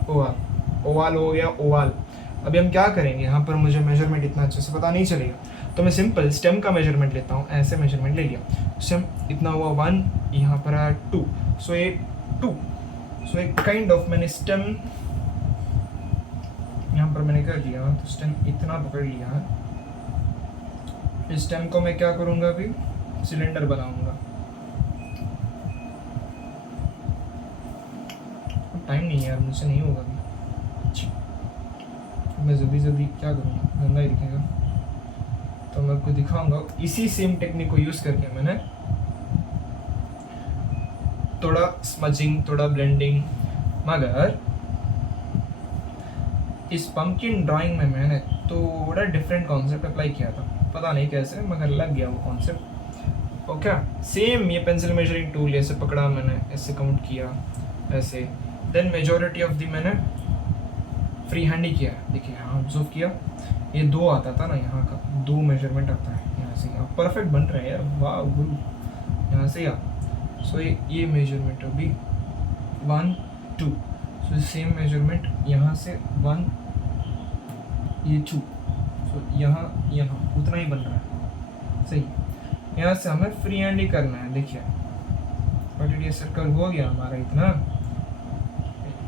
ओवल, ओवल हो गया ओवल। अभी हम क्या करेंगे, यहाँ पर मुझे मेजरमेंट इतना अच्छे से पता नहीं चलेगा, तो मैं सिंपल स्टेम का मेजरमेंट लेता हूँ। ऐसे मेजरमेंट ले लिया, स्टेम इतना हुआ 1, यहाँ पर आया 2, सो ये 2, सो एक काइंड ऑफ मैंने स्टेम यहाँ पर मैंने कर दिया, तो स्टेम इतना पकड़ लिया। इस स्टेम को मैं क्या करूँगा, अभी सिलेंडर बनाऊँगा। टाइम नहीं है यार, मुझसे नहीं होगा अभी, मैं जल्दी जल्दी क्या करूँगा, गंदा ही दिखेगा, तो मैं आपको दिखाऊंगा। इसी सेम टेक्निक को यूज़ करके मैंने थोड़ा स्मजिंग, थोड़ा ब्लेंडिंग, मगर इस पंपकिन ड्राइंग में मैंने थोड़ा डिफरेंट कॉन्सेप्ट अप्लाई किया था, पता नहीं कैसे, मगर लग गया वो कॉन्सेप्ट। ओके, सेम ये पेंसिल मेजरिंग टूल ऐसे पकड़ा मैंने, ऐसे काउंट किया ऐसे, देन मेजॉरिटी ऑफ दी मैंने फ्री हैंड ही किया। देखिए यहाँ ऑब्जर्व किया, ये 2 आता था ना, यहाँ का 2 मेजरमेंट आता है, यहाँ से यहाँ परफेक्ट बन रहा है यार, वाह गुरु, यहाँ से यहाँ। सो ये मेजरमेंट अभी 1 2, सो सेम मेजरमेंट यहाँ से 1, ये 2, सो यहाँ यहाँ उतना ही बन रहा है, सही। यहाँ से हमें फ्री हैंड ही करना है। देखिए बट ये सर्कल हो गया हमारा इतना,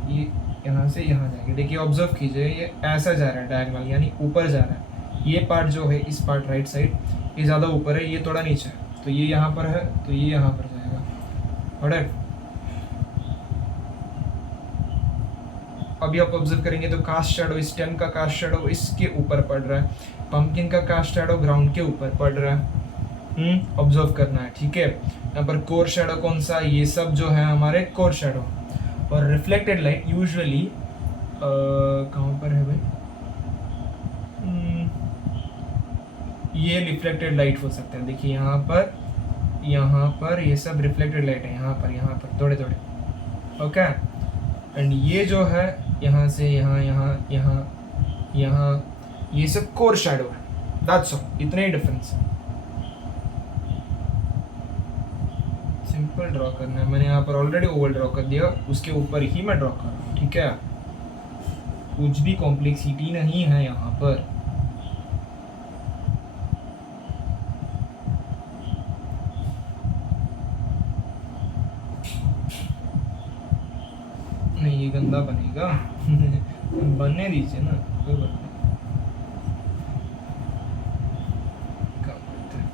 ये यहाँ से यहाँ जाएगा। देखिए ऑब्जर्व कीजिए, ये ऐसा जा रहा है डायगोनल, यानी ऊपर जा रहा है। ये पार्ट जो है, इस पार्ट राइट साइड, ये ज़्यादा ऊपर है, ये थोड़ा नीचे है, तो ये यहाँ पर है, तो ये यहाँ पर जाएगा। ऑलराइट, अभी आप ऑब्जर्व करेंगे तो कास्ट शैडो, स्टेम का कास्ट शैडो इसके ऊपर पड़ रहा है, पंपकिन का कास्ट शैडो ग्राउंड के ऊपर पड़ रहा है। ऑब्जर्व करना है, ठीक है। यहाँ पर कोर शैडो कौन सा, ये सब जो है हमारे कोर शैडो। और रिफ्लेक्टेड लाइट यूजुअली कहाँ पर है भाई, ये रिफ्लेक्टेड लाइट हो सकते हैं, देखिए यहाँ पर ये सब रिफ्लेक्टेड लाइट है, यहाँ पर थोड़े थोड़े, ओके। एंड ये जो है यहाँ से यहाँ ये सब कोर शैडो है, दैट्स ऑल, इतने ही डिफरेंस है। सिंपल ड्रॉ करना है, मैंने यहाँ पर ऑलरेडी ओवल ड्रॉ कर दिया, उसके ऊपर ही मैं ड्रॉ कर रहा हूँ, ठीक है। कुछ भी कॉम्प्लेक्सिटी नहीं है यहाँ पर। नहीं ये गंदा बनेगा बनने दीजिए ना, कोई बात नहीं। क्या बोलते हैं,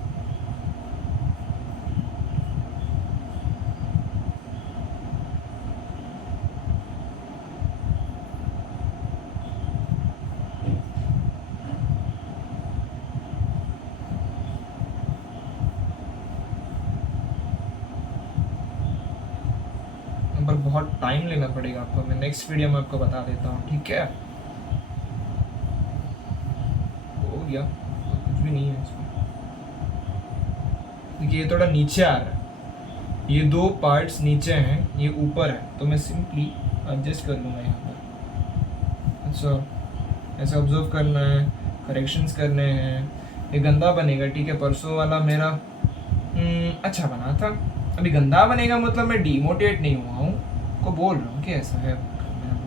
पर बहुत टाइम लेना पड़ेगा आपको, मैं नेक्स्ट वीडियो में आपको बता देता हूँ, ठीक है। हो गया, कुछ भी नहीं है इसमें। देखिए ये थोड़ा नीचे आ रहा है, ये दो पार्ट्स नीचे हैं, ये ऊपर है, तो मैं सिंपली एडजस्ट कर लूँगा यहाँ पर। अच्छा, ऐसा ऑब्जर्व करना है, करेक्शंस करने हैं। ये गंदा बनेगा, ठीक है। परसों वाला मेरा अच्छा बना था, अभी गंदा बनेगा मतलब मैं डिमोटिवेट नहीं हुआ हूँ, को बोल रहा हूँ कि ऐसा है,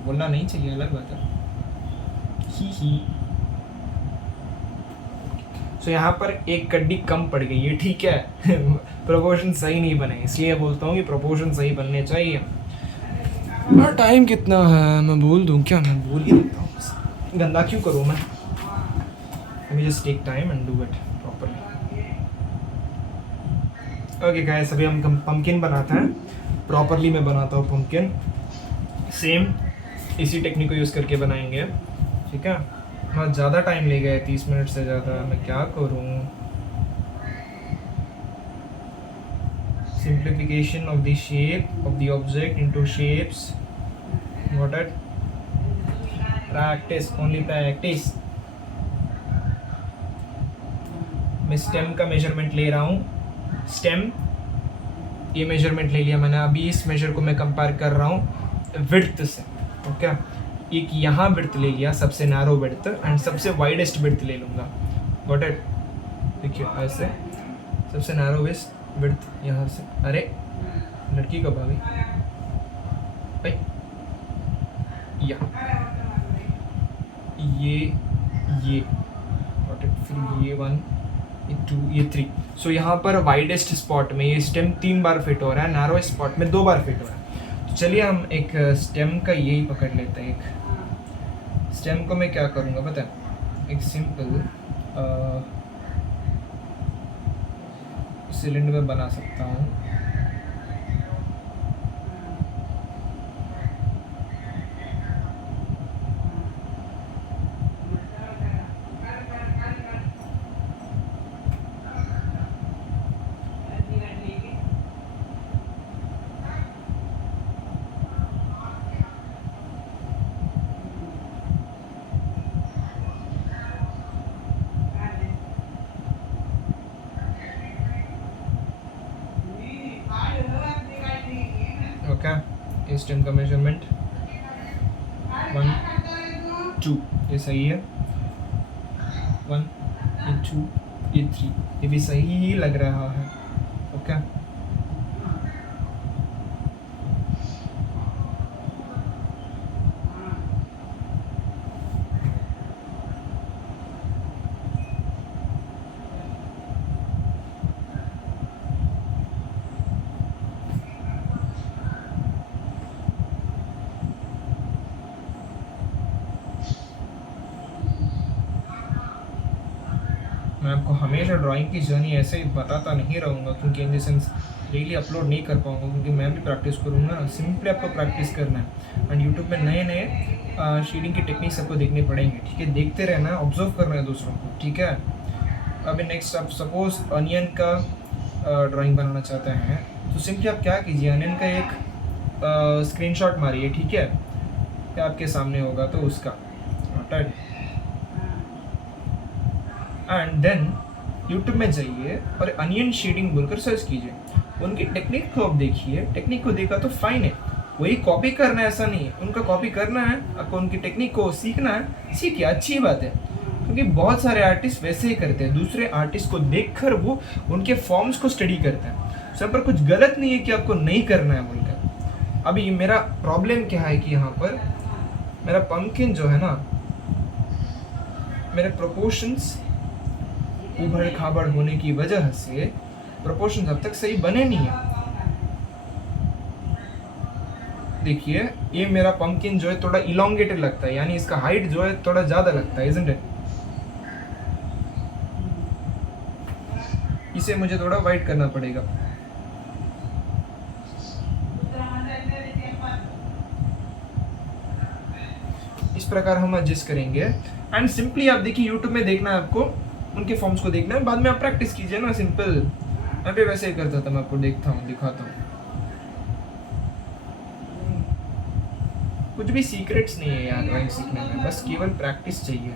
बोलना नहीं चाहिए, अलग बात है। ही सो यहाँ पर एक कड्डी कम पड़ गई है, ठीक है प्रोपोर्शन सही नहीं बने, इसलिए बोलता हूँ कि प्रोपोर्शन सही बनने चाहिए। और टाइम कितना है, मैं बोल दूँ क्या, मैं बोल ही देता हूँ, गंदा क्यों करूँ मैं। Let me just take time and do it properly. Okay guys, अभी हम पम्पकिन बनाते हैं, प्रॉपरली मैं बनाता हूँ पम्पकिन, सेम इसी टेक्निक को यूज़ करके बनाएंगे, ठीक है। हाँ ज़्यादा टाइम ले गया, 30 मिनट से ज़्यादा, मैं क्या करूँ। Simplification of the shape of the object into shapes, got it? Practice, only practice. मैं स्टेम का मेजरमेंट ले रहा हूँ, स्टेम ये मेजरमेंट ले लिया मैंने। अभी इस मेजर को मैं कंपेयर कर रहा हूँ विड्थ से, ओके। एक यहाँ विड्थ ले लिया, सबसे नैरो विड्थ, एंड सबसे वाइडेस्ट विड्थ ले लूँगा, गॉट इट। देखिए ऐसे सबसे नैरो विड्थ यहाँ से, अरे लड़की कब आ गई भाई, या ये गॉट इट। फिर ये 1, ये 2, ये 3। सो यहाँ पर वाइडेस्ट स्पॉट में ये स्टेम 3 बार फिट हो रहा है, नैरो स्पॉट में 2 बार फिट हो रहा है। तो चलिए हम एक स्टेम का यही पकड़ लेते हैं। एक स्टेम को मैं क्या करूँगा पता है, एक सिंपल सिलेंडर में बना सकता हूँ। ओके, इस टाइम का मेजरमेंट 1, 2 ये सही है, 1, ये 2, ये 3 ये भी सही ही लग रहा है, ओके। मैं आपको हमेशा ड्राइंग की जर्नी ऐसे ही बताता नहीं रहूँगा, क्योंकि in the sense daily upload नहीं कर पाऊँगा, क्योंकि मैं भी प्रैक्टिस करूँगा। सिंपली आपको प्रैक्टिस करना है, एंड यूट्यूब में नए नए शेडिंग की टेक्निक्स आपको देखने पड़ेंगे, ठीक है। देखते रहना है, ऑब्जर्व करना है दूसरों को, ठीक है। अभी नेक्स्ट आप सपोज अनियन का ड्राइंग बनाना चाहते हैं, तो सिंपली आप क्या कीजिए, अनियन का एक स्क्रीनशॉट मारिए, ठीक है, क्या आपके सामने होगा तो उसका, एंड देन यूट्यूब में जाइए और अनियन शेडिंग बोलकर सर्च कीजिए, उनकी टेक्निक को आप देखिए, टेक्निक को देखा तो फाइन है, वही कॉपी करना है ऐसा नहीं है, उनका कॉपी करना है, आपको उनकी टेक्निक को सीखना है, सीखिए, अच्छी बात है, क्योंकि बहुत सारे आर्टिस्ट वैसे ही करते हैं, दूसरे आर्टिस्ट को देखकर वो उनके फॉर्म्स को स्टडी करते हैं, सब पर कुछ गलत नहीं है कि आपको नहीं करना है बोलकर। अभी मेरा प्रॉब्लम क्या है कि यहाँ पर मेरा पंपकिन जो है ना, मेरे प्रोपोर्शंस उबड़ खाबड़ होने की वजह से प्रोपोर्शंस अब तक सही बने नहीं है। देखिए ये मेरा पंपकिन जो है थोड़ा इलोंगेटेड लगता है, यानी इसका हाइट जो है थोड़ा ज्यादा लगता है, इजंट इट? इसे मुझे थोड़ा वाइट करना पड़ेगा। इस प्रकार हम एडजस्ट करेंगे एंड सिंपली आप देखिए, यूट्यूब में देखना है आपको, उनके फॉर्म्स को देखना है, बाद में आप प्रैक्टिस कीजिए ना, सिंपल। मैं भी वैसे ही करता था, मैं आपको देखता हूँ, दिखाता हूँ। कुछ भी सीक्रेट्स नहीं है यार ड्राइंग सीखने में, बस केवल प्रैक्टिस चाहिए।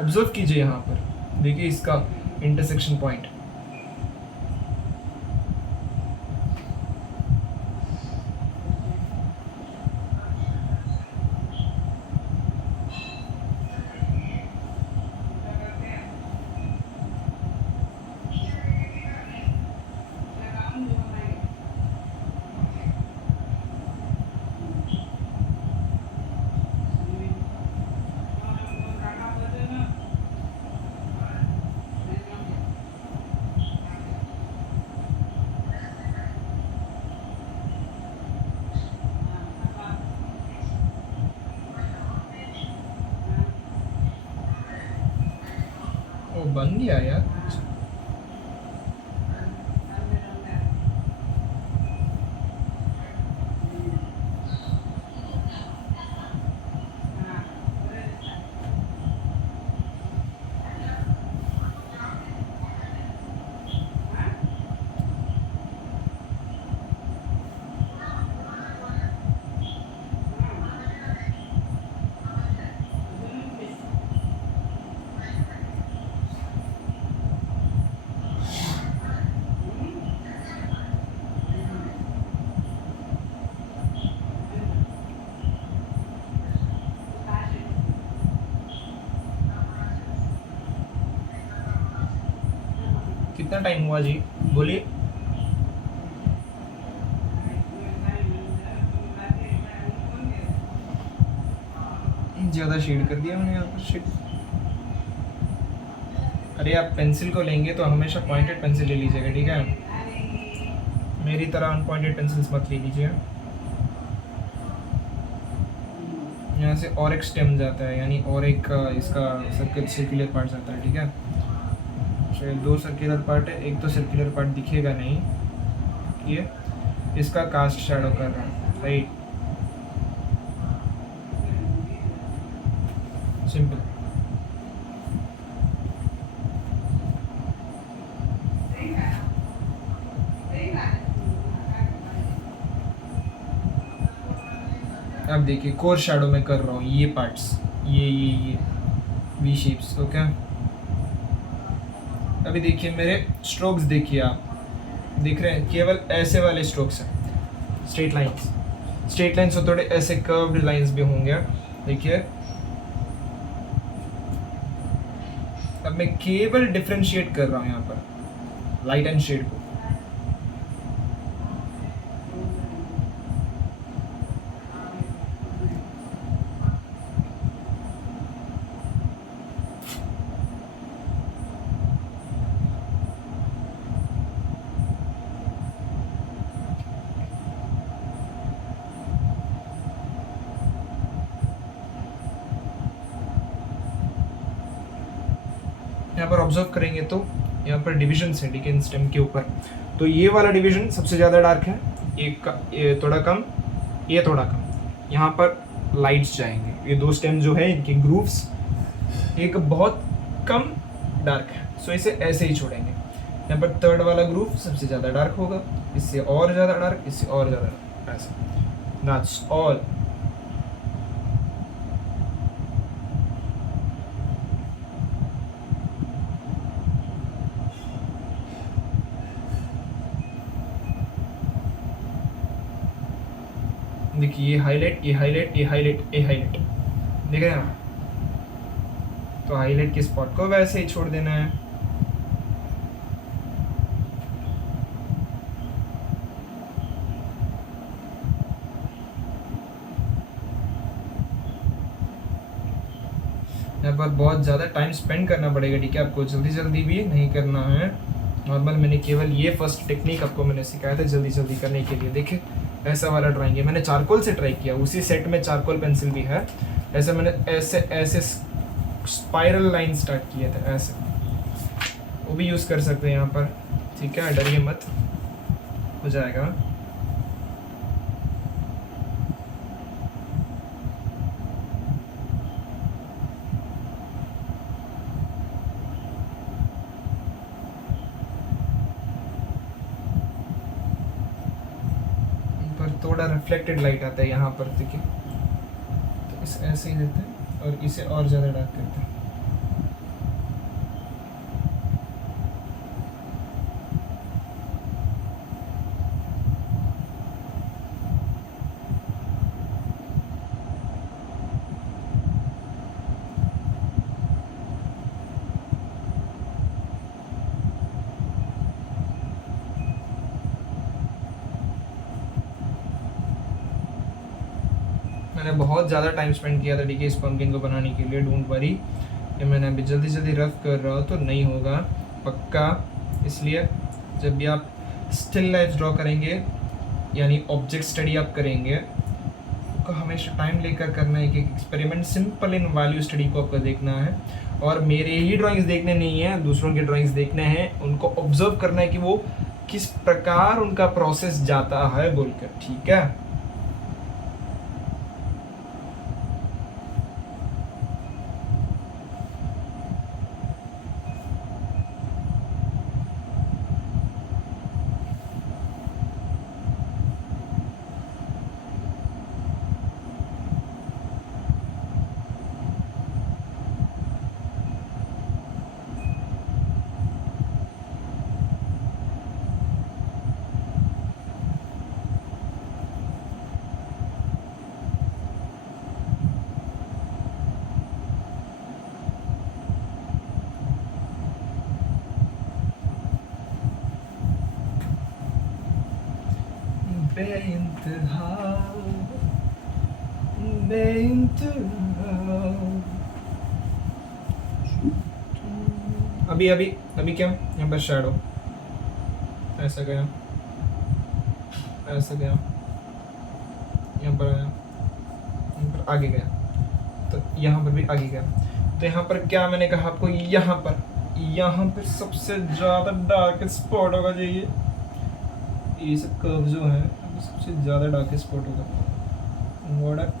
ऑब्जर्व कीजिए यहाँ पर, देखिए इसका इंटरसेक्शन पॉइंट। ओ बन गया यार। कितना टाइम हुआ जी, बोलिए। ज्यादा शेड कर दिया मैंने यहाँ पर, शिट। अरे आप पेंसिल को लेंगे तो हमेशा पॉइंटेड पेंसिल ले लीजिएगा, ठीक है? मेरी तरह अनपॉइंटेड पेंसिल्स मत ले लीजिए। यहाँ से और एक स्टेम जाता है, यानी और एक इसका सर्कुलर पार्ट जाता है, ठीक है? शायद 2 सर्कुलर पार्ट है, एक तो सर्कुलर पार्ट दिखेगा नहीं, ये इसका कास्ट शैडो कर रहा है, राइट? सिंपल। अब देखिए कोर शैडो में कर रहा हूँ ये पार्ट्स, ये वी शेप्स, ओके? अभी देखिए मेरे स्ट्रोक्स, देखिए आप दिख रहे हैं, केवल ऐसे वाले स्ट्रोक्स हैं, स्ट्रेट लाइंस। स्ट्रेट लाइंस और थोड़े ऐसे कर्व्ड लाइंस भी होंगे, देखिए। अब मैं केवल डिफरेंशिएट कर रहा हूँ यहाँ पर लाइट एंड शेड को। यहाँ पर ऑब्जर्व करेंगे तो यहाँ पर डिविजन है, ठीक है, स्टेम के ऊपर। तो ये वाला डिवीजन सबसे ज़्यादा डार्क है, ये थोड़ा कम, ये थोड़ा कम। यहाँ पर लाइट्स जाएंगे, ये 2 स्टेम जो है इनके ग्रूव्स एक बहुत कम डार्क है, सो इसे ऐसे ही छोड़ेंगे। यहाँ पर 3rd वाला ग्रूव सबसे ज़्यादा डार्क होगा, इससे और ज़्यादा डार्क, इससे और ज़्यादा डार्क, ऐसा। That's all. देखिए ये हाईलाइट, ये हाईलाइट, ये हाईलाइट, ये हाईलाइट, देख रहे हैं आप? तो हाईलाइट के स्पॉट को वैसे ही छोड़ देना है। यहाँ पर बहुत ज़्यादा टाइम स्पेंड करना पड़ेगा, ठीक है? आपको जल्दी जल्दी भी नहीं करना है। नॉर्मल मैंने केवल ये फर्स्ट टेक्निक आपको मैंने सिखाया था जल्दी जल्दी करने के लिए। देखिए ऐसा वाला ड्राइंग है, मैंने चारकोल से ट्राई किया, उसी सेट में चारकोल पेंसिल भी है। ऐसे मैंने ऐसे ऐसे स्पाइरल लाइन स्टार्ट किए थे, ऐसे वो भी यूज़ कर सकते हैं यहाँ पर, ठीक है? डरिए मत, हो जाएगा। थोड़ा रिफ्लेक्टेड लाइट आता है यहाँ पर, ठीक है? तो इसे ऐसे ही देते हैं और इसे और ज़्यादा डार्क करते हैं। मैंने बहुत ज़्यादा टाइम स्पेंड किया था, ठीक है, इस पंपकिन को बनाने के लिए। डोंट वरी, ये मैंने अभी जल्दी जल्दी रफ कर रहा हूँ तो नहीं होगा पक्का। इसलिए जब भी आप स्टिल लाइफ ड्रॉ करेंगे यानी ऑब्जेक्ट स्टडी आप करेंगे तो हमेशा टाइम लेकर करना है, कि experiment simple in value study को आपको देखना है। और मेरे ही ड्राइंग्स देखने नहीं है, दूसरों के ड्राइंग्स देखने हैं, उनको ऑब्जर्व करना है कि वो किस प्रकार उनका प्रोसेस जाता है बोलकर, ठीक है? बेइंतहा बेइंतहा। अभी अभी अभी क्या यहाँ पर शैडो ऐसा गया, ऐसा गया, यहाँ पर आया, यहाँ पर आगे गया, तो यहाँ पर भी आगे गया। तो यहाँ पर क्या मैंने कहा आपको, यहाँ पर सबसे ज़्यादा डार्क स्पॉट होगा चाहिए। ये सब कर्व जो है सबसे ज़्यादा डार्क स्पॉट होगा। वाटर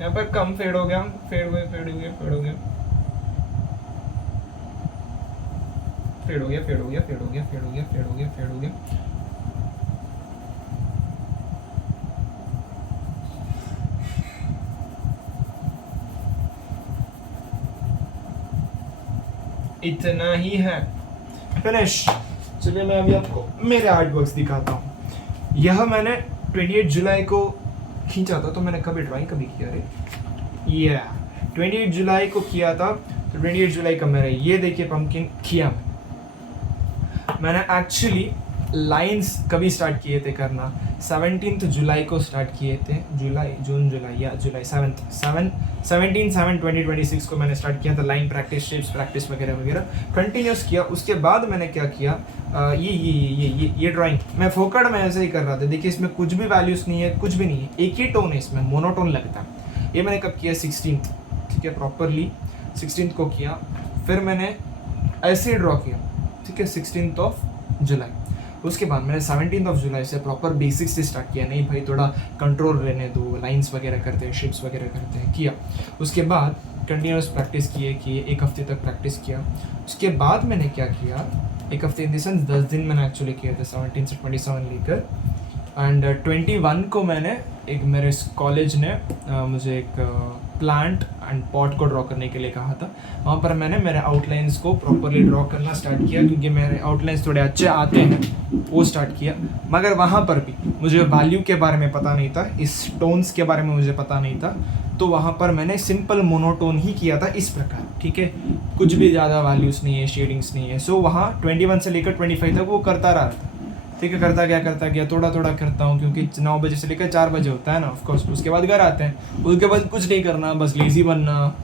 यहाँ पर कम फेड हो गया, फेड हो गया, फेड हो गया, फेड हो गया, फेड हो गया, फेड हो गया, फेड हो गया, फेड हो गया, फेड हो गया, फेड हो गया। इतना ही है, फिनिश। चलिए मैं अभी आपको मेरे आर्ट वर्क्स दिखाता हूँ। यह मैंने 28 जुलाई को खींचा था, तो मैंने कभी ड्राइंग कभी किया रे, ये 28 जुलाई को किया था। तो 28 जुलाई का मेरा ये देखिए पंपकिन किया मैंने एक्चुअली लाइंस कभी स्टार्ट किए थे करना, 17 जुलाई को स्टार्ट किए थे, जुलाई या जुलाई 17/7/2026 को मैंने स्टार्ट किया था लाइन प्रैक्टिस, शेप्स प्रैक्टिस वगैरह वगैरह कंटिन्यूस किया। उसके बाद मैंने क्या किया, ये ड्राइंग मैं फोकट में ऐसे ही कर रहा था। देखिए इसमें कुछ भी वैल्यूज नहीं है, कुछ भी नहीं है, एक ही टोन है, इसमें मोनोटोन लगता है। ये मैंने कब किया, 16th, ठीक है, प्रॉपरली 16th को किया। फिर मैंने ऐसे ड्रॉ किया, ठीक है, 16 जुलाई। उसके बाद मैंने 17 जुलाई से प्रॉपर बेसिक्स से स्टार्ट किया। नहीं भाई थोड़ा कंट्रोल रहने दो, लाइंस वगैरह करते हैं, शेप्स वगैरह करते हैं, किया। उसके बाद कंटिन्यूस प्रैक्टिस किए, एक हफ्ते तक प्रैक्टिस किया। उसके बाद मैंने क्या किया, एक हफ्ते इन द सेंस 10 दिन मैंने एक्चुअली किया था, 17 से 27 लेकर। एंड 21 को मैंने एक मेरे कॉलेज ने मुझे एक प्लांट एंड पॉट को ड्रॉ करने के लिए कहा था, वहाँ पर मैंने मेरे आउटलाइंस को प्रॉपरली ड्रॉ करना स्टार्ट किया, क्योंकि मेरे आउटलाइंस थोड़े अच्छे आते हैं, वो स्टार्ट किया। मगर वहाँ पर भी मुझे वैल्यू के बारे में पता नहीं था, इस टोन्स के बारे में मुझे पता नहीं था, तो वहाँ पर मैंने सिंपल मोनोटोन ही किया था इस प्रकार, ठीक है, कुछ भी ज़्यादा वैल्यूज़ नहीं है, शेडिंग्स नहीं है। सो वहाँ 21 से लेकर 25 तक वो करता रहा था, ठीक है, करता गया, थोड़ा थोड़ा करता हूँ, क्योंकि 9 बजे से लेकर 4 बजे होता है ना ऑफकोर्स, उसके बाद घर आते हैं, उसके बाद कुछ नहीं करना, बस लेज़ी बनना।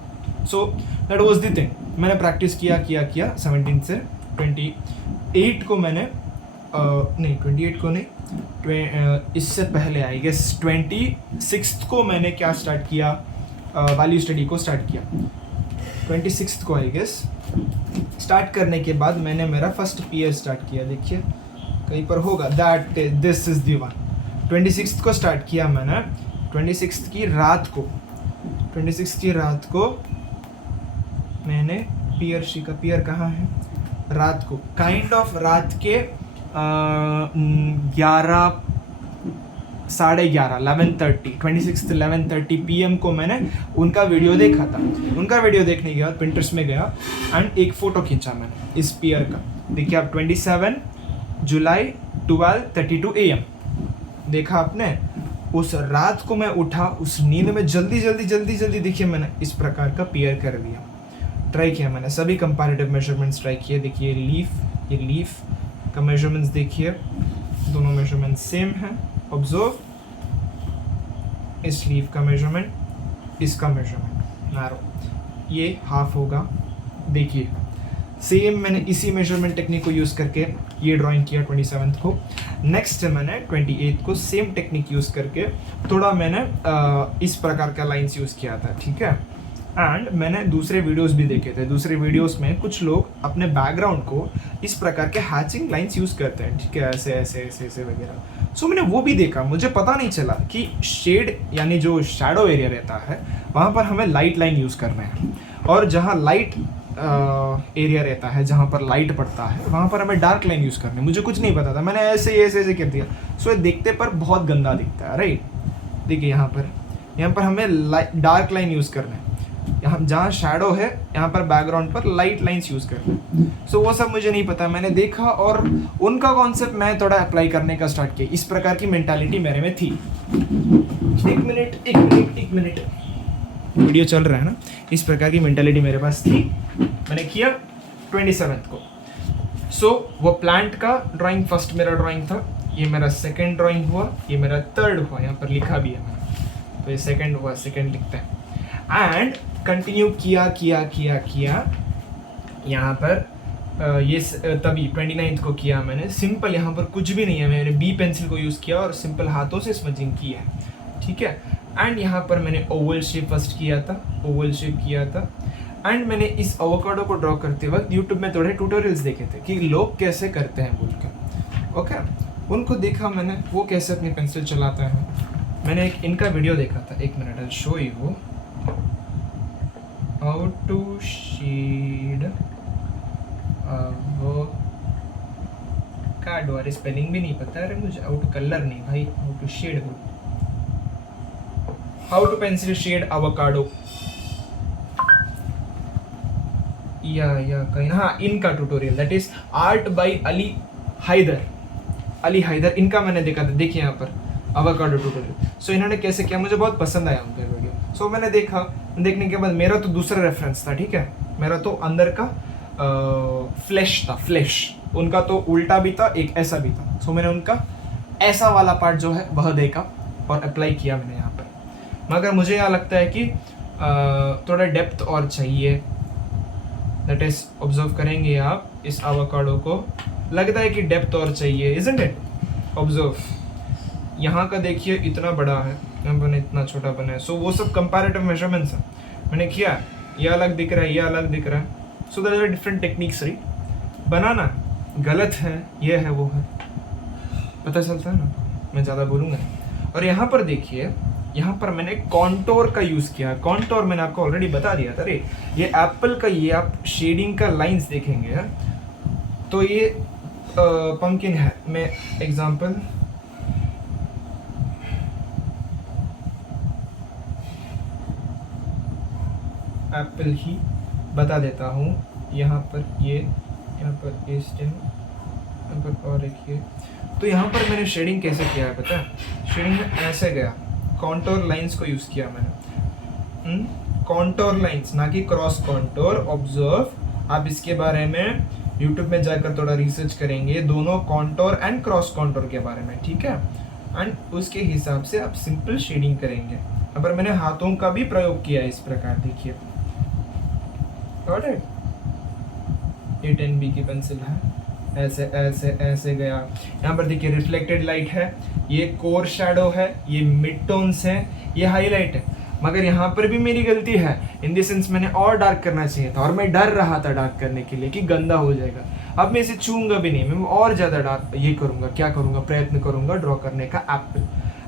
So that was the thing. मैंने प्रैक्टिस किया 17 से 28 को मैंने नहीं 28 को नहीं, इससे पहले आई गेस 26 को मैंने क्या स्टार्ट किया, वैल्यू स्टडी को स्टार्ट किया। 26 को आई गेस स्टार्ट करने के बाद मैंने मेरा फर्स्ट पीयर स्टार्ट किया, देखिए कहीं पर होगा, that this is the one. 26 को स्टार्ट किया मैंने, 26 की रात को मैंने पीयर कहाँ है, रात को काइंड ऑफ रात के 11:30 PM को मैंने उनका वीडियो देखा था। उनका वीडियो देखने के बाद पिंटरेस्ट में गया एंड एक फ़ोटो खींचा मैंने इस पीयर का, देखिए आप 27 जुलाई 12:32 AM देखा आपने। उस रात को मैं उठा, उस नींद में जल्दी देखिए मैंने इस प्रकार का पीयर कर दिया, ट्राई किया मैंने, सभी कंपैरेटिव मेजरमेंट्स ट्राई किए। देखिए ये लीफ का मेजरमेंट्स देखिए, दोनों मेजरमेंट सेम हैं, ऑब्जर्व, इस लीफ का मेजरमेंट, इसका मेजरमेंट नैरो, ये हाफ होगा, देखिए सेम मैंने इसी मेजरमेंट टेक्निक को यूज़ करके ये ड्राइंग किया 27 को। नेक्स्ट मैंने 28 को सेम टेक्निक यूज़ करके थोड़ा मैंने इस प्रकार का लाइंस यूज़ किया था, ठीक है। एंड मैंने दूसरे वीडियोस भी देखे थे, दूसरे वीडियोस में कुछ लोग अपने बैकग्राउंड को इस प्रकार के हैचिंग लाइंस यूज़ करते हैं, ठीक है, ऐसे वगैरह। सो मैंने वो भी देखा, मुझे पता नहीं चला कि शेड यानी जो शैडो एरिया रहता है वहाँ पर हमें लाइट लाइन यूज़ करना है, और जहाँ लाइट एरिया रहता है, जहाँ पर लाइट पड़ता है, वहाँ पर हमें डार्क लाइन यूज़ करनी है। मुझे कुछ नहीं पता था, मैंने ऐसे कर दिया। सो ये देखते पर बहुत गंदा दिखता है, राइट। देखिए यहाँ पर हमें डार्क लाइन यूज़ करना है, यहाँ जहाँ शैडो है यहाँ पर बैकग्राउंड पर लाइट लाइंस यूज़ करना है। सो वो सब मुझे नहीं पता, मैंने देखा और उनका कॉन्सेप्ट मैं थोड़ा अप्लाई करने का स्टार्ट किया। इस प्रकार की मेंटालिटी मेरे में थी। एक मिनट वीडियो चल रहा है ना, इस प्रकार की मेंटालिटी मेरे पास थी। मैंने किया 27 को। सो वो प्लांट का ड्राइंग फर्स्ट मेरा ड्राइंग था, ये मेरा सेकंड ड्राइंग हुआ, ये मेरा थर्ड हुआ, यहाँ पर लिखा भी है मैंने, तो ये सेकंड हुआ, सेकंड लिखते हैं। एंड कंटिन्यू किया यहाँ पर ये तभी 29 को किया मैंने। सिंपल यहाँ पर कुछ भी नहीं है, मैंने बी पेंसिल को यूज़ किया और सिंपल हाथों से स्मजिंग की है, ठीक है। एंड यहाँ पर मैंने ओवल शेप फर्स्ट किया था। एंड मैंने इस एवोकाडो को ड्रॉ करते वक्त यूट्यूब में थोड़े ट्यूटोरियल्स देखे थे कि लोग कैसे करते हैं बोलकर, ओके। उनको देखा मैंने, वो कैसे अपनी पेंसिल चलाते हैं। मैंने एक इनका वीडियो देखा था, एक minute I show you how to shade avocado. अरे स्पेलिंग भी नहीं पता है मुझे, हाउ टू कलर नहीं भाई, how to shade, how to pencil shade avocado, या कहीं, हाँ, इनका tutorial, that is art by Ali Haider, इनका मैंने देखा था। देखिए यहाँ पर एवोकाडो ट्यूटोरियल। सो इन्होंने कैसे किया, मुझे बहुत पसंद आया उनका वीडियो। सो मैंने देखा, देखने के बाद मेरा तो दूसरा रेफरेंस था, ठीक है, मेरा तो अंदर का फ्लैश था, फ्लैश। उनका तो उल्टा भी था, एक ऐसा भी था। सो मैंने उनका ऐसा वाला पार्ट जो है वह देखा और अप्लाई किया मैंने यहाँ पर। मगर मुझे यहाँ लगता है कि थोड़ा डेप्थ और चाहिए, दैट इज ऑब्जर्व करेंगे आप इस एवोकाडो को, लगता है कि डेप्थ और चाहिए, इजंट इट। ऑब्जर्व, यहाँ का देखिए इतना बड़ा है, यहाँ पर इतना छोटा बना है। सो वो सब कंपैरेटिव मेजरमेंट्स हैं, मैंने किया, ये अलग दिख रहा है, ये अलग दिख रहा है। So there are different techniques, right. बनाना गलत है, ये है, वो है, पता चलता है ना, मैं ज़्यादा बोलूँगा नहीं। और यहाँ पर देखिए, यहाँ पर मैंने कॉन्टोर का यूज़ किया। कॉन्टोर मैंने आपको ऑलरेडी बता दिया था। अरे ये एप्पल का, ये आप शेडिंग का लाइंस देखेंगे तो ये पंकिन है। मैं एग्जांपल, एप्पल ही बता देता हूँ। यहाँ पर ये, यहाँ पर ये स्टेम, यहाँ पर और एक ये। तो यहाँ पर मैंने शेडिंग कैसे किया है पता है? शेडिंग में ऐसे गया, कॉन्टोर लाइंस को यूज़ किया मैंने, कॉन्टोर लाइंस, ना कि क्रॉस कॉन्टोर। ऑब्जर्व, आप इसके बारे में यूट्यूब में जाकर थोड़ा रिसर्च करेंगे, दोनों कॉन्टोर एंड क्रॉस कॉन्टोर के बारे में, ठीक है? एंड उसके हिसाब से आप सिंपल शेडिंग करेंगे। अब मैंने हाथों का भी प्रयोग किया है इस प्रकार, देखिए, गॉट इट? ये 10B की पेंसिल है, ऐसे ऐसे ऐसे गया। यहाँ पर देखिए रिफ्लेक्टेड लाइट है, ये कोर शैडो है, ये मिड टोन्स है, ये हाईलाइट है। मगर यहाँ पर भी मेरी गलती है, इन द सेंस मैंने और डार्क करना चाहिए था, और मैं डर रहा था डार्क करने के लिए कि गंदा हो जाएगा। अब मैं इसे छूंगा भी नहीं, मैं और ज़्यादा डार्क ये करूँगा, क्या करूँगा, प्रयत्न करूँगा ड्रॉ करने का एप्पल।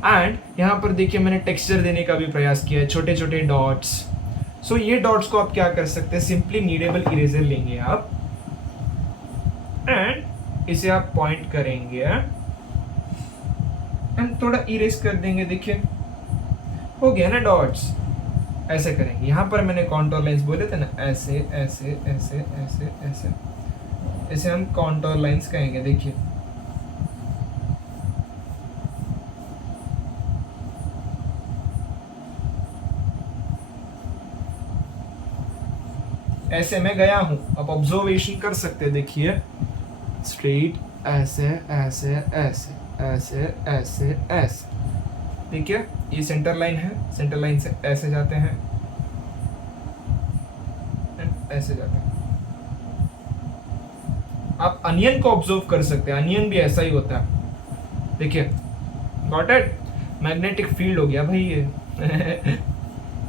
एंड यहाँ पर देखिए मैंने टेक्सचर देने का भी प्रयास किया है, छोटे छोटे डॉट्स। सो ये डॉट्स को आप क्या कर सकते हैं, सिंपली नीडेबल इरेजर लेंगे आप, एंड इसे आप पॉइंट करेंगे एंड थोड़ा इरेज कर देंगे। देखिए हो गया ना डॉट्स, ऐसे करेंगे। यहाँ पर मैंने कॉन्टोर लाइंस बोले थे ना, ऐसे ऐसे ऐसे ऐसे ऐसे, इसे हम कॉन्टोर लाइंस कहेंगे। देखिए ऐसे मैं गया हूं, आप ऑब्जर्वेशन कर सकते हैं। देखिए स्ट्रेट, ऐसे ऐसे ऐसे ऐसे ऐसे ऐसे, ठीक है? ये सेंटर लाइन है, सेंटर लाइन से ऐसे जाते हैं, ऐसे जाते हैं। आप अनियन को ऑब्जर्व कर सकते हैं, अनियन भी ऐसा ही होता है। देखिए, गॉट इट? मैग्नेटिक फील्ड हो गया भाई ये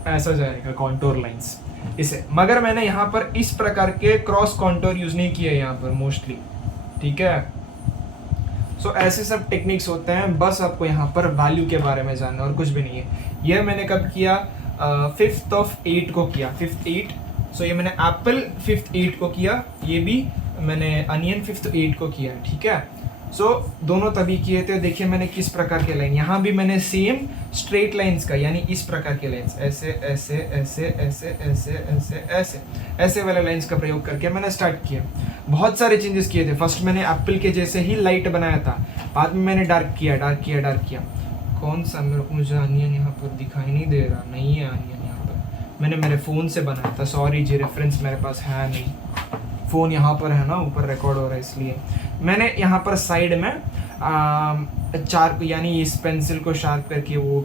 ऐसा जाएगा कॉन्टोर लाइंस इसे। मगर मैंने यहाँ पर इस प्रकार के क्रॉस कॉन्टोर यूज नहीं किए यहाँ पर मोस्टली, ठीक है? सो ऐसे सब टेक्निक्स होते हैं, बस आपको यहाँ पर वैल्यू के बारे में जानना और कुछ भी नहीं है। यह मैंने कब किया? 5/8 को किया, 5/8। सो ये मैंने एप्पल 5/8 को किया, ये भी मैंने अनियन 5/8 को किया, ठीक है? सो दोनों तभी किए थे। देखिए मैंने किस प्रकार के लाइन, यहाँ भी मैंने सेम स्ट्रेट लाइंस का, यानी इस प्रकार के लाइंस, ऐसे ऐसे ऐसे ऐसे ऐसे ऐसे ऐसे ऐसे वाले लाइंस का प्रयोग करके मैंने स्टार्ट किया। बहुत सारे चेंजेस किए थे। फर्स्ट मैंने एप्पल के जैसे ही लाइट बनाया था, बाद में मैंने डार्क किया डार्क किया डार्क किया। कौन सा मुझे अनियन यहाँ पर दिखाई नहीं दे रहा, नहीं है अनियन यहाँ पर, मैंने मेरे फ़ोन से बनाया था। सॉरी जी, रेफरेंस मेरे पास है नहीं, फ़ोन यहाँ पर है ना, ऊपर रिकॉर्ड हो रहा है, इसलिए मैंने यहाँ पर साइड में चार, यानी इस पेंसिल को शार्प करके वो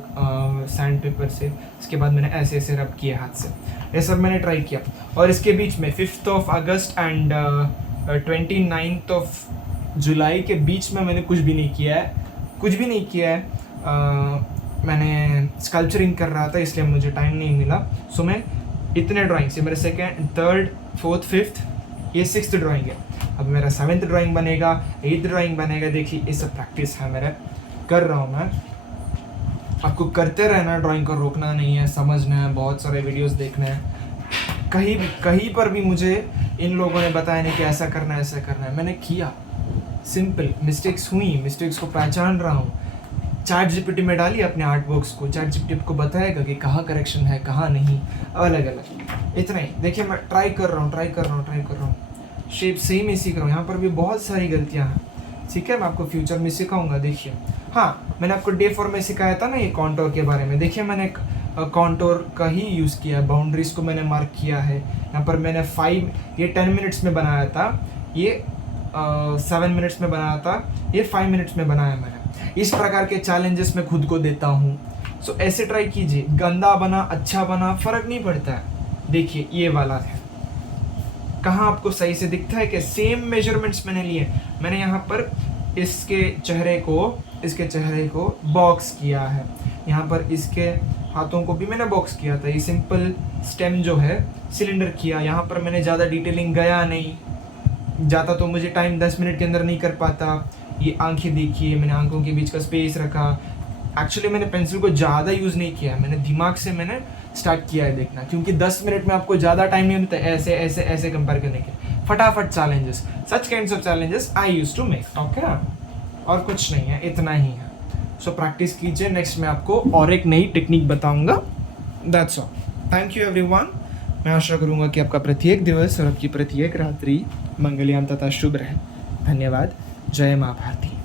सैंड पेपर से, इसके बाद मैंने ऐसे ऐसे रब किया हाथ से। ये सब मैंने ट्राई किया। और इसके बीच में 5 अगस्त एंड 29 जुलाई के बीच में मैंने कुछ भी नहीं किया है, कुछ भी नहीं किया है। मैंने स्कल्पचरिंग कर रहा था, इसलिए मुझे टाइम नहीं मिला। सो मैं इतने ड्राइंग से, मेरे 2nd, 3rd, 4th, 5th, ये 6th ड्राइंग है। अब मेरा 7th ड्राइंग बनेगा, 8th ड्राइंग बनेगा। देखिए ये सब प्रैक्टिस है मेरा, कर रहा हूँ मैं। आपको करते रहना, ड्राइंग को रोकना नहीं है, समझना है, बहुत सारे वीडियोस देखने हैं। कहीं पर भी मुझे इन लोगों ने बताया नहीं कि ऐसा करना है ऐसा करना है, मैंने किया। सिंपल मिस्टेक्स हुई, मिस्टेक्स को पहचान रहा हूँ। चैट जीपीटी में डालिए अपने आर्ट वर्क्स को, चैट जीपीटी को बताएगा कि कहाँ करेक्शन है कहाँ नहीं, अलग अलग। इतना ही। देखिए मैं ट्राई कर रहा हूँ, शेप सेम ही सीख रहा हूँ। यहाँ पर भी बहुत सारी गलतियाँ हैं, ठीक है? मैं आपको फ्यूचर में सिखाऊंगा। देखिए हाँ, मैंने आपको डे 4 में सिखाया था ना ये कॉन्टोर के बारे में। देखिए मैंने कॉन्टोर का ही यूज़ किया है, बाउंड्रीज को मैंने मार्क किया है। यहाँ पर मैंने 10 मिनट्स में बनाया था, ये 7 मिनट्स में बनाया था, ये 5 मिनट्स में बनाया मैंने। इस प्रकार के चैलेंजेस मैं खुद को देता हूँ। सो ऐसे ट्राई कीजिए, गंदा बना अच्छा बना फ़र्क नहीं पड़ता है। देखिए ये वाला है, कहाँ आपको सही से दिखता है कि सेम मेजरमेंट्स मैंने लिए। मैंने यहाँ पर इसके चेहरे को बॉक्स किया है, यहाँ पर इसके हाथों को भी मैंने बॉक्स किया था। ये सिंपल स्टेम जो है सिलेंडर किया। यहाँ पर मैंने ज़्यादा डिटेलिंग गया नहीं, जाता तो मुझे टाइम 10 मिनट के अंदर नहीं कर पाता। ये आंखें देखिए, मैंने आंखों के बीच का स्पेस रखा। एक्चुअली मैंने पेंसिल को ज़्यादा यूज़ नहीं किया, मैंने दिमाग से मैंने स्टार्ट किया है देखना, क्योंकि 10 मिनट में आपको ज़्यादा टाइम नहीं मिलता ऐसे ऐसे ऐसे कंपेयर करने के। फटाफट challenges, such kinds of challenges I use to make, okay? और कुछ नहीं है, इतना ही है। सो प्रैक्टिस कीजिए। नेक्स्ट मैं आपको और एक नई टेक्निक बताऊंगा। That's all. Thank you everyone. मैं आशा करूँगा कि आपका प्रत्येक दिवस और आपकी प्रत्येक रात्रि मंगलयान तथा शुभ रहे। धन्यवाद। जय माँ भारती।